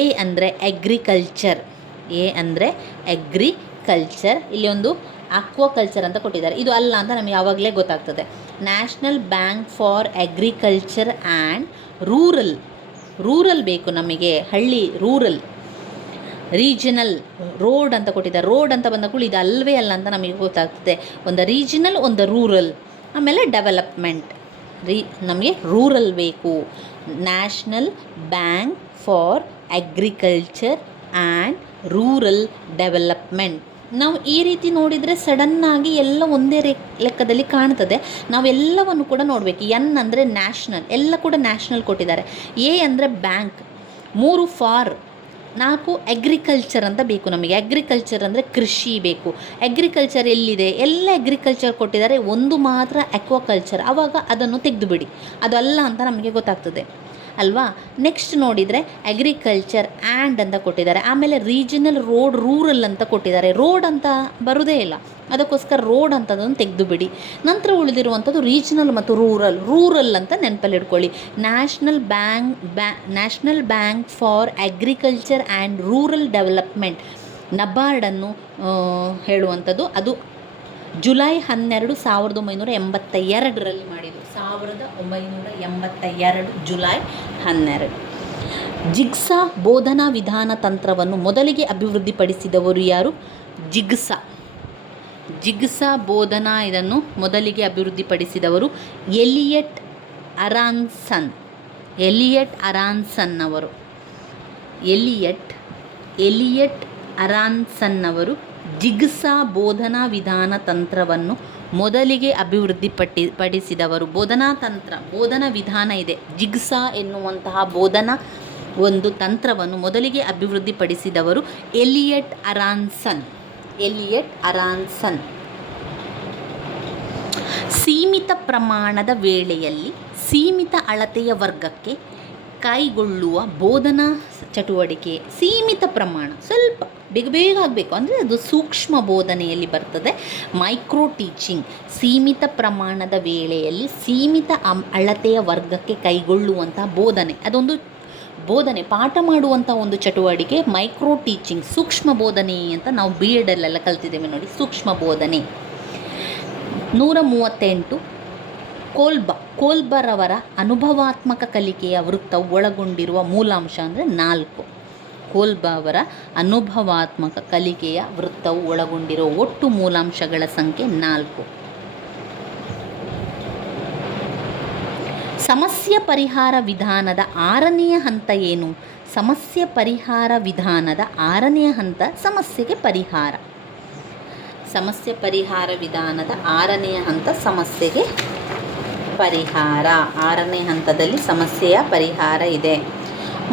A ಅಂದರೆ ಅಗ್ರಿಕಲ್ಚರ್, ಇಲ್ಲಿ ಒಂದು ಆಕ್ವಾಕಲ್ಚರ್ ಅಂತ ಕೊಟ್ಟಿದ್ದಾರೆ. ಇದು ಅಲ್ಲ ಅಂತ ನಮಗೆ ಆವಾಗಲೇ ಗೊತ್ತಾಗ್ತದೆ. National bank for agriculture and rural ಬೇಕು ನಮಗೆ, ಹಳ್ಳಿ, ರೂರಲ್. ರೀಜನಲ್, ರೋಡ್ ಅಂತ ಕೊಟ್ಟಿದ್ದಾರೆ. ರೋಡ್ ಅಂತ ಬಂದ ಕೂಡ ಇದು ಅಲ್ಲವೇ ಅಲ್ಲ ಅಂತ ನಮಗೆ ಗೊತ್ತಾಗ್ತದೆ. ಒಂದು ರೀಜನಲ್, ಒಂದು ರೂರಲ್. ಆಮೇಲೆ ಡೆವಲಪ್ಮೆಂಟ್, ನಮಗೆ ರೂರಲ್ ಬೇಕು. National bank for agriculture and rural development. ನಾವು ಈ ರೀತಿ ನೋಡಿದರೆ ಸಡನ್ನಾಗಿ ಎಲ್ಲ ಒಂದೇ ಲೆಕ್ಕದಲ್ಲಿ ಕಾಣ್ತದೆ. ನಾವೆಲ್ಲವನ್ನು ಕೂಡ ನೋಡಬೇಕು. ಎನ್ ಅಂದರೆ ನ್ಯಾಷನಲ್, ಎಲ್ಲ ಕೂಡ ನ್ಯಾಷನಲ್ ಕೊಟ್ಟಿದ್ದಾರೆ. ಎ ಅಂದರೆ ಬ್ಯಾಂಕ್, 3 ಫಾರ್, 4 ಅಗ್ರಿಕಲ್ಚರ್ ಅಂತ ಬೇಕು ನಮಗೆ. ಅಗ್ರಿಕಲ್ಚರ್ ಅಂದರೆ ಕೃಷಿ ಬೇಕು. ಅಗ್ರಿಕಲ್ಚರ್ ಎಲ್ಲಿದೆ? ಎಲ್ಲ ಅಗ್ರಿಕಲ್ಚರ್ ಕೊಟ್ಟಿದ್ದಾರೆ, ಒಂದು ಮಾತ್ರ ಅಕ್ವಾಕಲ್ಚರ್. ಆವಾಗ ಅದನ್ನು ತೆಗೆದುಬಿಡಿ, ಅದು ಅಲ್ಲ ಅಂತ ನಮಗೆ ಗೊತ್ತಾಗ್ತದೆ ಅಲ್ವಾ. ನೆಕ್ಸ್ಟ್ ನೋಡಿದರೆ ಅಗ್ರಿಕಲ್ಚರ್ ಆ್ಯಂಡ್ ಅಂತ ಕೊಟ್ಟಿದ್ದಾರೆ. ಆಮೇಲೆ ರೀಜನಲ್, ರೋಡ್, ರೂರಲ್ ಅಂತ ಕೊಟ್ಟಿದ್ದಾರೆ. ರೋಡ್ ಅಂತ ಬರೋದೇ ಇಲ್ಲ, ಅದಕ್ಕೋಸ್ಕರ ರೋಡ್ ಅಂತದನ್ನು ತೆಗೆದು ಬಿಡಿ. ನಂತರ ಉಳಿದಿರುವಂಥದ್ದು ರೀಜನಲ್ ಮತ್ತು ರೂರಲ್ ಅಂತ ನೆನಪಲ್ಲಿ ಇಟ್ಕೊಳ್ಳಿ. National bank for agriculture and rural development, ನಬಾರ್ಡನ್ನು ಹೇಳುವಂಥದ್ದು. ಅದು ಜುಲೈ 12, 1982ರಲ್ಲಿ ಮಾಡಿದರು. 1982 ಜುಲೈ 12. ಜಿಗ್ಸಾ ಬೋಧನಾ ವಿಧಾನ ತಂತ್ರವನ್ನು ಮೊದಲಿಗೆ ಅಭಿವೃದ್ಧಿಪಡಿಸಿದವರು ಯಾರು? ಜಿಗ್ಸಾ ಬೋಧನಾ ಇದನ್ನು ಮೊದಲಿಗೆ ಅಭಿವೃದ್ಧಿಪಡಿಸಿದವರು ಎಲಿಯಟ್ ಅರಾನ್ಸನ್ ಅವರು. ಎಲಿಯಟ್ ಅರಾನ್ಸನ್ ಅವರು ಜಿಗ್ಸಾ ಬೋಧನಾ ವಿಧಾನ ತಂತ್ರವನ್ನು ಮೊದಲಿಗೆ ಅಭಿವೃದ್ಧಿಪಡಿಸಿದವರು. ಬೋಧನಾ ವಿಧಾನ ಇದೆ. ಜಿಗ್ಸಾ ಎನ್ನುವಂತಹ ಬೋಧನಾ ಒಂದು ತಂತ್ರವನ್ನು ಮೊದಲಿಗೆ ಅಭಿವೃದ್ಧಿಪಡಿಸಿದವರು ಎಲಿಯಟ್ ಅರಾನ್ಸನ್. ಸೀಮಿತ ಪ್ರಮಾಣದ ವೇಳೆಯಲ್ಲಿ ಸೀಮಿತ ಅಳತೆಯ ವರ್ಗಕ್ಕೆ ಕೈಗೊಳ್ಳುವ ಬೋಧನಾ ಚಟುವಟಿಕೆ. ಸೀಮಿತ ಪ್ರಮಾಣ, ಸ್ವಲ್ಪ ಬೇಗ ಆಗಬೇಕು ಅಂದರೆ ಅದು ಸೂಕ್ಷ್ಮ ಬೋಧನೆಯಲ್ಲಿ ಬರ್ತದೆ. ಮೈಕ್ರೋ ಟೀಚಿಂಗ್, ಸೀಮಿತ ಪ್ರಮಾಣದ ವೇಳೆಯಲ್ಲಿ ಸೀಮಿತ ಅಳತೆಯ ವರ್ಗಕ್ಕೆ ಕೈಗೊಳ್ಳುವಂತಹ ಬೋಧನೆ. ಅದೊಂದು ಬೋಧನೆ, ಪಾಠ ಮಾಡುವಂಥ ಒಂದು ಚಟುವಟಿಕೆ ಮೈಕ್ರೋ ಟೀಚಿಂಗ್, ಸೂಕ್ಷ್ಮ ಬೋಧನೆ ಅಂತ ನಾವು ಬಿ ಎಡಲ್ಲೆಲ್ಲ ಕಲ್ತಿದ್ದೇವೆ ನೋಡಿ, ಸೂಕ್ಷ್ಮ ಬೋಧನೆ. 138 ಕೋಲ್ಬರವರ ಅನುಭವಾತ್ಮಕ ಕಲಿಕೆಯ ವೃತ್ತವು ಒಳಗೊಂಡಿರುವ ಮೂಲಾಂಶ ಅಂದರೆ 4. ಕೋಲ್ಬರವರ ಅನುಭವಾತ್ಮಕ ಕಲಿಕೆಯ ವೃತ್ತವು ಒಳಗೊಂಡಿರುವ ಒಟ್ಟು ಮೂಲಾಂಶಗಳ ಸಂಖ್ಯೆ 4. ಸಮಸ್ಯೆ ಪರಿಹಾರ ವಿಧಾನದ 6ನೆಯ ಹಂತ ಏನು? ಸಮಸ್ಯೆ ಪರಿಹಾರ ವಿಧಾನದ 6ನೆಯ ಹಂತ ಸಮಸ್ಯೆಗೆ ಪರಿಹಾರ. ಸಮಸ್ಯೆ ಪರಿಹಾರ ವಿಧಾನದ 6ನೆಯ ಹಂತ ಸಮಸ್ಯೆಗೆ ಪರಿಹಾರ. 6ನೇ ಹಂತದಲ್ಲಿ ಸಮಸ್ಯೆಯ ಪರಿಹಾರ ಇದೆ.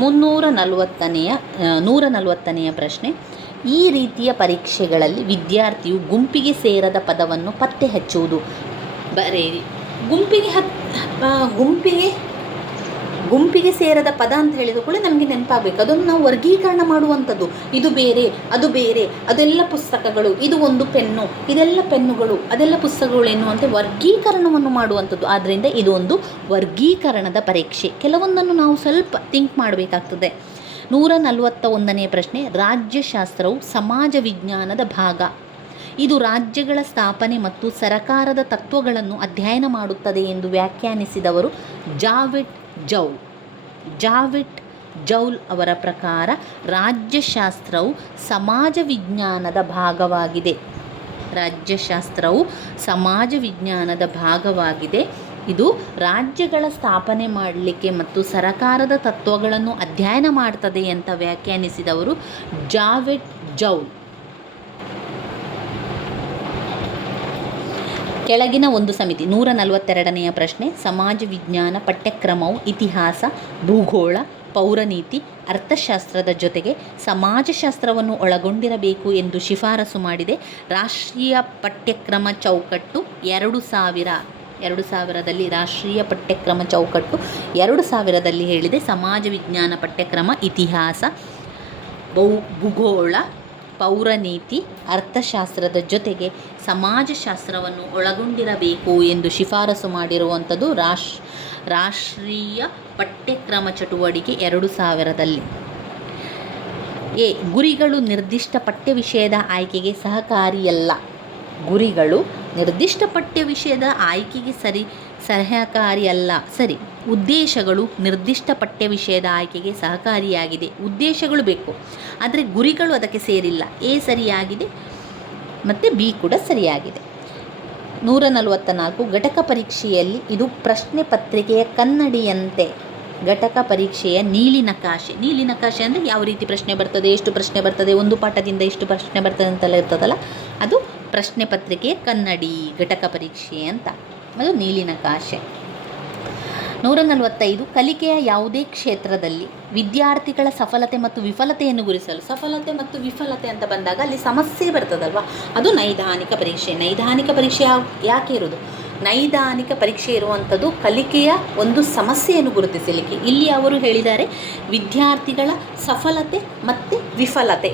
140ನೆಯ ಪ್ರಶ್ನೆ. ಈ ರೀತಿಯ ಪರೀಕ್ಷೆಗಳಲ್ಲಿ ವಿದ್ಯಾರ್ಥಿಯು ಗುಂಪಿಗೆ ಸೇರದ ಪದವನ್ನು ಪತ್ತೆ ಹಚ್ಚುವುದು. ಬರೆಯಿರಿ. ಗುಂಪಿಗೆ ಸೇರದ ಪದ ಅಂತ ಹೇಳಿದ ಕೂಡ ನಮಗೆ ನೆನಪಾಗಬೇಕು. ಅದನ್ನು ನಾವು ವರ್ಗೀಕರಣ ಮಾಡುವಂಥದ್ದು. ಇದು ಬೇರೆ, ಅದು ಬೇರೆ, ಅದೆಲ್ಲ ಪುಸ್ತಕಗಳು, ಇದು ಒಂದು ಪೆನ್ನು, ಇದೆಲ್ಲ ಪೆನ್ನುಗಳು, ಅದೆಲ್ಲ ಪುಸ್ತಕಗಳು ಎನ್ನುವಂತೆ ವರ್ಗೀಕರಣವನ್ನು ಮಾಡುವಂಥದ್ದು. ಆದ್ದರಿಂದ ಇದು ಒಂದು ವರ್ಗೀಕರಣದ ಪರೀಕ್ಷೆ. ಕೆಲವೊಂದನ್ನು ನಾವು ಸ್ವಲ್ಪ ಥಿಂಕ್ ಮಾಡಬೇಕಾಗ್ತದೆ. 141ನೇ ಪ್ರಶ್ನೆ. ರಾಜ್ಯಶಾಸ್ತ್ರವು ಸಮಾಜ ವಿಜ್ಞಾನದ ಭಾಗ. ಇದು ರಾಜ್ಯಗಳ ಸ್ಥಾಪನೆ ಮತ್ತು ಸರಕಾರದ ತತ್ವಗಳನ್ನು ಅಧ್ಯಯನ ಮಾಡುತ್ತದೆ ಎಂದು ವ್ಯಾಖ್ಯಾನಿಸಿದವರು ಜಾವೆಟ್ ಜೌಲ್ ಅವರ ಪ್ರಕಾರ ರಾಜ್ಯಶಾಸ್ತ್ರವು ಸಮಾಜ ವಿಜ್ಞಾನದ ಭಾಗವಾಗಿದೆ. ರಾಜ್ಯಶಾಸ್ತ್ರವು ಸಮಾಜ ವಿಜ್ಞಾನದ ಭಾಗವಾಗಿದೆ. ಇದು ರಾಜ್ಯಗಳ ಸ್ಥಾಪನೆ ಮಾಡಲಿಕ್ಕೆ ಮತ್ತು ಸರಕಾರದ ತತ್ವಗಳನ್ನು ಅಧ್ಯಯನ ಮಾಡ್ತದೆ ಅಂತ ವ್ಯಾಖ್ಯಾನಿಸಿದವರು ಜಾವೆಟ್ ಜೌಲ್. ಕೆಳಗಿನ ಒಂದು ಸಮಿತಿ. 142ನೆಯ ಪ್ರಶ್ನೆ. ಸಮಾಜ ವಿಜ್ಞಾನ ಪಠ್ಯಕ್ರಮವು ಇತಿಹಾಸ, ಭೂಗೋಳ, ಪೌರನೀತಿ, ಅರ್ಥಶಾಸ್ತ್ರದ ಜೊತೆಗೆ ಸಮಾಜಶಾಸ್ತ್ರವನ್ನು ಒಳಗೊಂಡಿರಬೇಕು ಎಂದು ಶಿಫಾರಸು ಮಾಡಿದೆ. ರಾಷ್ಟ್ರೀಯ ಪಠ್ಯಕ್ರಮ ಚೌಕಟ್ಟು 2000ರಲ್ಲಿ ರಾಷ್ಟ್ರೀಯ ಪಠ್ಯಕ್ರಮ ಚೌಕಟ್ಟು 2000ರಲ್ಲಿ ಹೇಳಿದೆ ಸಮಾಜ ವಿಜ್ಞಾನ ಪಠ್ಯಕ್ರಮ ಇತಿಹಾಸ, ಭೂಗೋಳ, ಪೌರನೀತಿ, ಅರ್ಥಶಾಸ್ತ್ರದ ಜೊತೆಗೆ ಸಮಾಜಶಾಸ್ತ್ರವನ್ನು ಒಳಗೊಂಡಿರಬೇಕು ಎಂದು ಶಿಫಾರಸು ಮಾಡಿರುವಂಥದ್ದು ರಾಷ್ಟ್ರೀಯ ಪಠ್ಯಕ್ರಮ ಚಟುವಟಿಕೆ 2000ರಲ್ಲಿ. ಗುರಿಗಳು ನಿರ್ದಿಷ್ಟ ಪಠ್ಯ ವಿಷಯದ ಆಯ್ಕೆಗೆ ಸಹಕಾರಿಯಲ್ಲ. ಗುರಿಗಳು ನಿರ್ದಿಷ್ಟ ಪಠ್ಯ ವಿಷಯದ ಆಯ್ಕೆಗೆ ಸಹಕಾರಿಯಲ್ಲ. ಸರಿ. ಉದ್ದೇಶಗಳು ನಿರ್ದಿಷ್ಟ ಪಠ್ಯ ವಿಷಯದ ಆಯ್ಕೆಗೆ ಸಹಕಾರಿಯಾಗಿದೆ. ಉದ್ದೇಶಗಳು ಬೇಕು, ಆದರೆ ಗುರಿಗಳು ಅದಕ್ಕೆ ಸೇರಿಲ್ಲ. ಎ ಸರಿಯಾಗಿದೆ ಮತ್ತು ಬಿ ಕೂಡ ಸರಿಯಾಗಿದೆ. 144. ಘಟಕ ಪರೀಕ್ಷೆಯಲ್ಲಿ ಇದು ಪ್ರಶ್ನೆ ಪತ್ರಿಕೆಯ ಕನ್ನಡಿಯಂತೆ. ಘಟಕ ಪರೀಕ್ಷೆಯ ನೀಲಿ ನಕಾಶೆ ಅಂದರೆ ಯಾವ ರೀತಿ ಪ್ರಶ್ನೆ ಬರ್ತದೆ, ಎಷ್ಟು ಪ್ರಶ್ನೆ ಬರ್ತದೆ, ಒಂದು ಪಾಠದಿಂದ ಎಷ್ಟು ಪ್ರಶ್ನೆ ಬರ್ತದೆ ಅಂತೆಲ್ಲ ಇರ್ತದಲ್ಲ, ಅದು ಪ್ರಶ್ನೆ ಪತ್ರಿಕೆಯ ಕನ್ನಡಿ ಘಟಕ ಪರೀಕ್ಷೆ ಅಂತ. ಅದು ನೀಲಿ ನಕಾಶೆ. 145. ಕಲಿಕೆಯ ಯಾವುದೇ ಕ್ಷೇತ್ರದಲ್ಲಿ ವಿದ್ಯಾರ್ಥಿಗಳ ಸಫಲತೆ ಮತ್ತು ವಿಫಲತೆಯನ್ನು ಗುರುತಿಸಲು. ಸಫಲತೆ ಮತ್ತು ವಿಫಲತೆ ಅಂತ ಬಂದಾಗ ಅಲ್ಲಿ ಸಮಸ್ಯೆ ಬರ್ತದಲ್ವ, ಅದು ನೈದಾನಿಕ ಪರೀಕ್ಷೆ. ನೈದಾನಿಕ ಪರೀಕ್ಷೆ ಯಾಕೆ ಇರೋದು? ನೈದಾನಿಕ ಪರೀಕ್ಷೆ ಇರುವಂಥದ್ದು ಕಲಿಕೆಯ ಒಂದು ಸಮಸ್ಯೆಯನ್ನು ಗುರುತಿಸಲಿಕ್ಕೆ. ಇಲ್ಲಿ ಅವರು ಹೇಳಿದ್ದಾರೆ ವಿದ್ಯಾರ್ಥಿಗಳ ಸಫಲತೆ ಮತ್ತು ವಿಫಲತೆ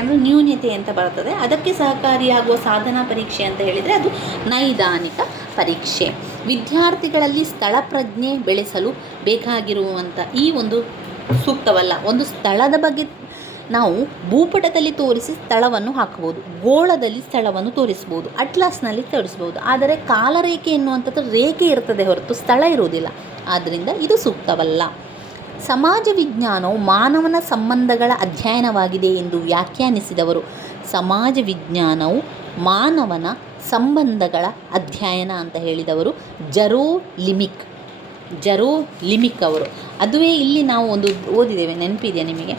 ಅಂದರೆ ನ್ಯೂನತೆ ಅಂತ ಬರ್ತದೆ. ಅದಕ್ಕೆ ಸಹಕಾರಿಯಾಗುವ ಸಾಧನಾ ಪರೀಕ್ಷೆ ಅಂತ ಹೇಳಿದರೆ ಅದು ನೈದಾನಿಕ ಪರೀಕ್ಷೆ. ವಿದ್ಯಾರ್ಥಿಗಳಲ್ಲಿ ಸ್ಥಳ ಪ್ರಜ್ಞೆ ಬೆಳೆಸಲು ಬೇಕಾಗಿರುವಂಥ ಈ ಒಂದು ಸೂಕ್ತವಲ್ಲ. ಒಂದು ಸ್ಥಳದ ಬಗ್ಗೆ ನಾವು ಭೂಪಟದಲ್ಲಿ ತೋರಿಸಿ ಸ್ಥಳವನ್ನು ಹಾಕಬಹುದು, ಗೋಳದಲ್ಲಿ ಸ್ಥಳವನ್ನು ತೋರಿಸ್ಬೋದು, ಅಟ್ಲಾಸ್ನಲ್ಲಿ ತೋರಿಸ್ಬೋದು. ಆದರೆ ಕಾಲರೇಖೆ ಎನ್ನುವಂಥದ್ದು ರೇಖೆ ಇರ್ತದೆ ಹೊರತು ಸ್ಥಳ ಇರುವುದಿಲ್ಲ. ಆದ್ದರಿಂದ ಇದು ಸೂಕ್ತವಲ್ಲ. ಸಮಾಜ ವಿಜ್ಞಾನವು ಮಾನವನ ಸಂಬಂಧಗಳ ಅಧ್ಯಯನವಾಗಿದೆ ಎಂದು ವ್ಯಾಖ್ಯಾನಿಸಿದವರು. ಸಮಾಜ ವಿಜ್ಞಾನವು ಮಾನವನ ಸಂಬಂಧಗಳ ಅಧ್ಯಯನ ಅಂತ ಹೇಳಿದವರು ಜರೋ ಲಿಮಿಕ್ ಅವರು. ಅದುವೇ ಇಲ್ಲಿ ನಾವು ಒಂದು ಓದಿದ್ದೇವೆ, ನೆನಪಿದೆಯಾ ನಿಮಗೆ?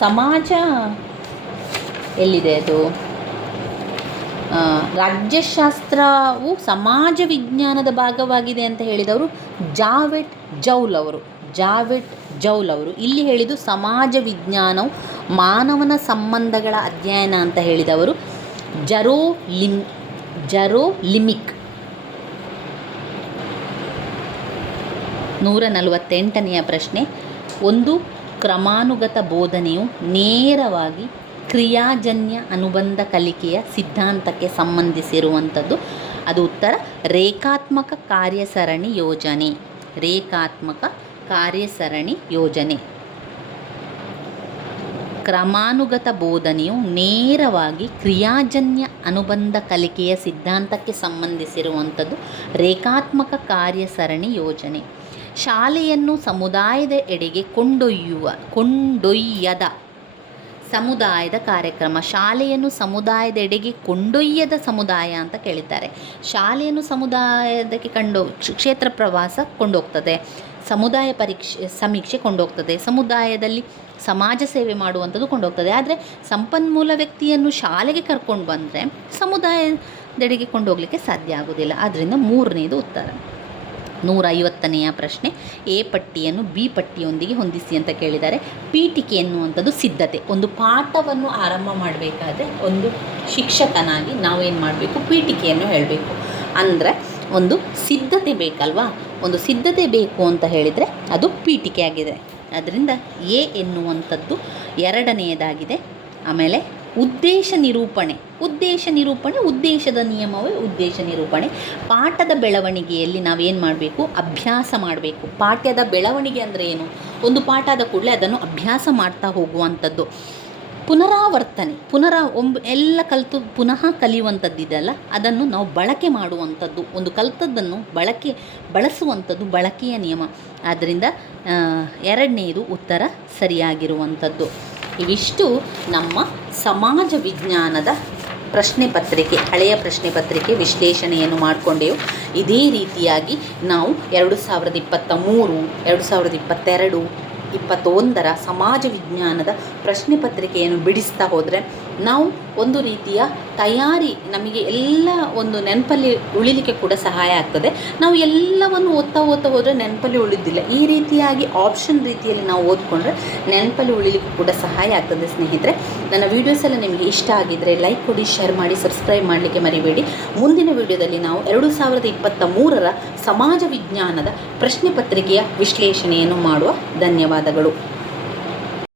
ಸಮಾಜ ಎಲ್ಲಿದೆ ಅದು? ರಾಜ್ಯಶಾಸ್ತ್ರವು ಸಮಾಜ ವಿಜ್ಞಾನದ ಭಾಗವಾಗಿದೆ ಅಂತ ಹೇಳಿದವರು ಜಾವೆಟ್ ಜೌಲ್ ಅವರು. ಇಲ್ಲಿ ಹೇಳಿದ್ದು ಸಮಾಜ ವಿಜ್ಞಾನವು ಮಾನವನ ಸಂಬಂಧಗಳ ಅಧ್ಯಯನ ಅಂತ ಹೇಳಿದವರು ಜರೋ ಲಿಮಿಕ್. 148ನೆಯ ಪ್ರಶ್ನೆ. ಒಂದು ಕ್ರಮಾನುಗತ ಬೋಧನೆಯು ನೇರವಾಗಿ ಕ್ರಿಯಾಜನ್ಯ ಅನುಬಂಧ ಕಲಿಕೆಯ ಸಿದ್ಧಾಂತಕ್ಕೆ ಸಂಬಂಧಿಸಿರುವಂಥದ್ದು. ಅದು ಉತ್ತರ ರೇಖಾತ್ಮಕ ಕಾರ್ಯಸರಣಿ ಯೋಜನೆ. ರೇಖಾತ್ಮಕ ಕಾರ್ಯಸರಣಿ ಯೋಜನೆ. ಕ್ರಮಾನುಗತ ಬೋಧನೆಯು ನೇರವಾಗಿ ಕ್ರಿಯಾಜನ್ಯ ಅನುಬಂಧ ಕಲಿಕೆಯ ಸಿದ್ಧಾಂತಕ್ಕೆ ಸಂಬಂಧಿಸಿರುವಂಥದ್ದು ರೇಖಾತ್ಮಕ ಕಾರ್ಯಸರಣಿ ಯೋಜನೆ. ಶಾಲೆಯನ್ನು ಸಮುದಾಯದ ಎಡೆಗೆ ಕೊಂಡೊಯ್ಯದ ಸಮುದಾಯದ ಕಾರ್ಯಕ್ರಮ. ಶಾಲೆಯನ್ನು ಸಮುದಾಯದ ಎಡೆಗೆ ಕೊಂಡೊಯ್ಯದ ಸಮುದಾಯ ಅಂತ ಕೇಳಿದ್ದಾರೆ. ಶಾಲೆಯನ್ನು ಸಮುದಾಯದಕ್ಕೆ ಕ್ಷೇತ್ರ ಪ್ರವಾಸ ಕೊಂಡೋಗ್ತದೆ, ಸಮುದಾಯ ಸಮೀಕ್ಷೆ ಕೊಂಡೋಗ್ತದೆ, ಸಮುದಾಯದಲ್ಲಿ ಸಮಾಜ ಸೇವೆ ಮಾಡುವಂಥದ್ದು ಕೊಂಡೋಗ್ತದೆ. ಆದರೆ ಸಂಪನ್ಮೂಲ ವ್ಯಕ್ತಿಯನ್ನು ಶಾಲೆಗೆ ಕರ್ಕೊಂಡು ಬಂದರೆ ಸಮುದಾಯದೆಡೆಗೆ ಕೊಂಡೋಗಲಿಕ್ಕೆ ಸಾಧ್ಯ ಆಗೋದಿಲ್ಲ. ಆದ್ದರಿಂದ ಮೂರನೇದು ಉತ್ತರ. 150ನೆಯ ಪ್ರಶ್ನೆ, ಎ ಪಟ್ಟಿಯನ್ನು ಬಿ ಪಟ್ಟಿಯೊಂದಿಗೆ ಹೊಂದಿಸಿ ಅಂತ ಕೇಳಿದ್ದಾರೆ. ಪೀಠಿಕೆ ಎನ್ನುವಂಥದ್ದು ಸಿದ್ಧತೆ. ಒಂದು ಪಾಠವನ್ನು ಆರಂಭ ಮಾಡಬೇಕಾದ್ರೆ ಒಂದು ಶಿಕ್ಷಕನಾಗಿ ನಾವೇನು ಮಾಡಬೇಕು, ಪೀಠಿಕೆಯನ್ನು ಹೇಳಬೇಕು. ಅಂದರೆ ಒಂದು ಸಿದ್ಧತೆ ಬೇಕಲ್ವಾ, ಒಂದು ಸಿದ್ಧತೆ ಬೇಕು ಅಂತ ಹೇಳಿದರೆ ಅದು ಪೀಠಿಕೆ ಆಗಿದೆ. ಅದರಿಂದ ಎ ಎನ್ನುವಂಥದ್ದು ಎರಡನೆಯದಾಗಿದೆ. ಆಮೇಲೆ ಉದ್ದೇಶ ನಿರೂಪಣೆ, ಉದ್ದೇಶದ ನಿಯಮವೇ ಉದ್ದೇಶ ನಿರೂಪಣೆ. ಪಾಠದ ಬೆಳವಣಿಗೆಯಲ್ಲಿ ನಾವೇನು ಮಾಡಬೇಕು, ಅಭ್ಯಾಸ ಮಾಡಬೇಕು. ಪಾಠ್ಯದ ಬೆಳವಣಿಗೆ ಅಂದರೆ ಏನು, ಒಂದು ಪಾಠ ಆದ ಕೂಡಲೇ ಅದನ್ನು ಅಭ್ಯಾಸ ಮಾಡ್ತಾ ಹೋಗುವಂಥದ್ದು. ಪುನರಾವರ್ತನೆ, ಎಲ್ಲ ಕಲಿತು ಪುನಃ ಕಲಿಯುವಂಥದ್ದಿದೆಯಲ್ಲ, ಅದನ್ನು ನಾವು ಬಳಕೆ ಮಾಡುವಂಥದ್ದು. ಒಂದು ಕಲಿತದ್ದನ್ನು ಬಳಸುವಂಥದ್ದು ಬಳಕೆಯ ನಿಯಮ. ಆದ್ದರಿಂದ ಎರಡನೇದು ಉತ್ತರ ಸರಿಯಾಗಿರುವಂಥದ್ದು. ಇವಿಷ್ಟು ನಮ್ಮ ಸಮಾಜ ವಿಜ್ಞಾನದ ಪ್ರಶ್ನೆ ಪತ್ರಿಕೆ, ಹಳೆಯ ಪ್ರಶ್ನೆ ಪತ್ರಿಕೆ ವಿಶ್ಲೇಷಣೆಯನ್ನು ಮಾಡಿಕೊಂಡೆವು. ಇದೇ ರೀತಿಯಾಗಿ ನಾವು 2023, 2022, 2021 ಸಮಾಜ ವಿಜ್ಞಾನದ ಪ್ರಶ್ನೆ ಪತ್ರಿಕೆಯನ್ನು ಬಿಡಿಸ್ತಾ ಹೋದರೆ ನಾವು ಒಂದು ರೀತಿಯ ತಯಾರಿ, ನಮಗೆ ಎಲ್ಲ ಒಂದು ನೆನಪಲ್ಲಿ ಉಳಿಲಿಕ್ಕೆ ಕೂಡ ಸಹಾಯ ಆಗ್ತದೆ. ನಾವು ಎಲ್ಲವನ್ನು ಓದ್ತಾ ಹೋದರೆ ನೆನಪಲ್ಲಿ ಉಳಿದಿಲ್ಲ. ಈ ರೀತಿಯಾಗಿ ಆಪ್ಷನ್ ರೀತಿಯಲ್ಲಿ ನಾವು ಓದ್ಕೊಂಡ್ರೆ ನೆನಪಲ್ಲಿ ಉಳಿಲಿಕ್ಕೆ ಕೂಡ ಸಹಾಯ ಆಗ್ತದೆ. ಸ್ನೇಹಿತರೆ, ನನ್ನ ವೀಡಿಯೋಸ್ ಎಲ್ಲ ನಿಮಗೆ ಇಷ್ಟ ಆಗಿದ್ದರೆ ಲೈಕ್ ಕೊಡಿ, ಶೇರ್ ಮಾಡಿ, ಸಬ್ಸ್ಕ್ರೈಬ್ ಮಾಡಲಿಕ್ಕೆ ಮರಿಬೇಡಿ. ಮುಂದಿನ ವೀಡಿಯೋದಲ್ಲಿ ನಾವು 2023 ಸಮಾಜ ವಿಜ್ಞಾನದ ಪ್ರಶ್ನೆ ಪತ್ರಿಕೆಯ ವಿಶ್ಲೇಷಣೆಯನ್ನು ಮಾಡುವ. ಧನ್ಯವಾದಗಳು.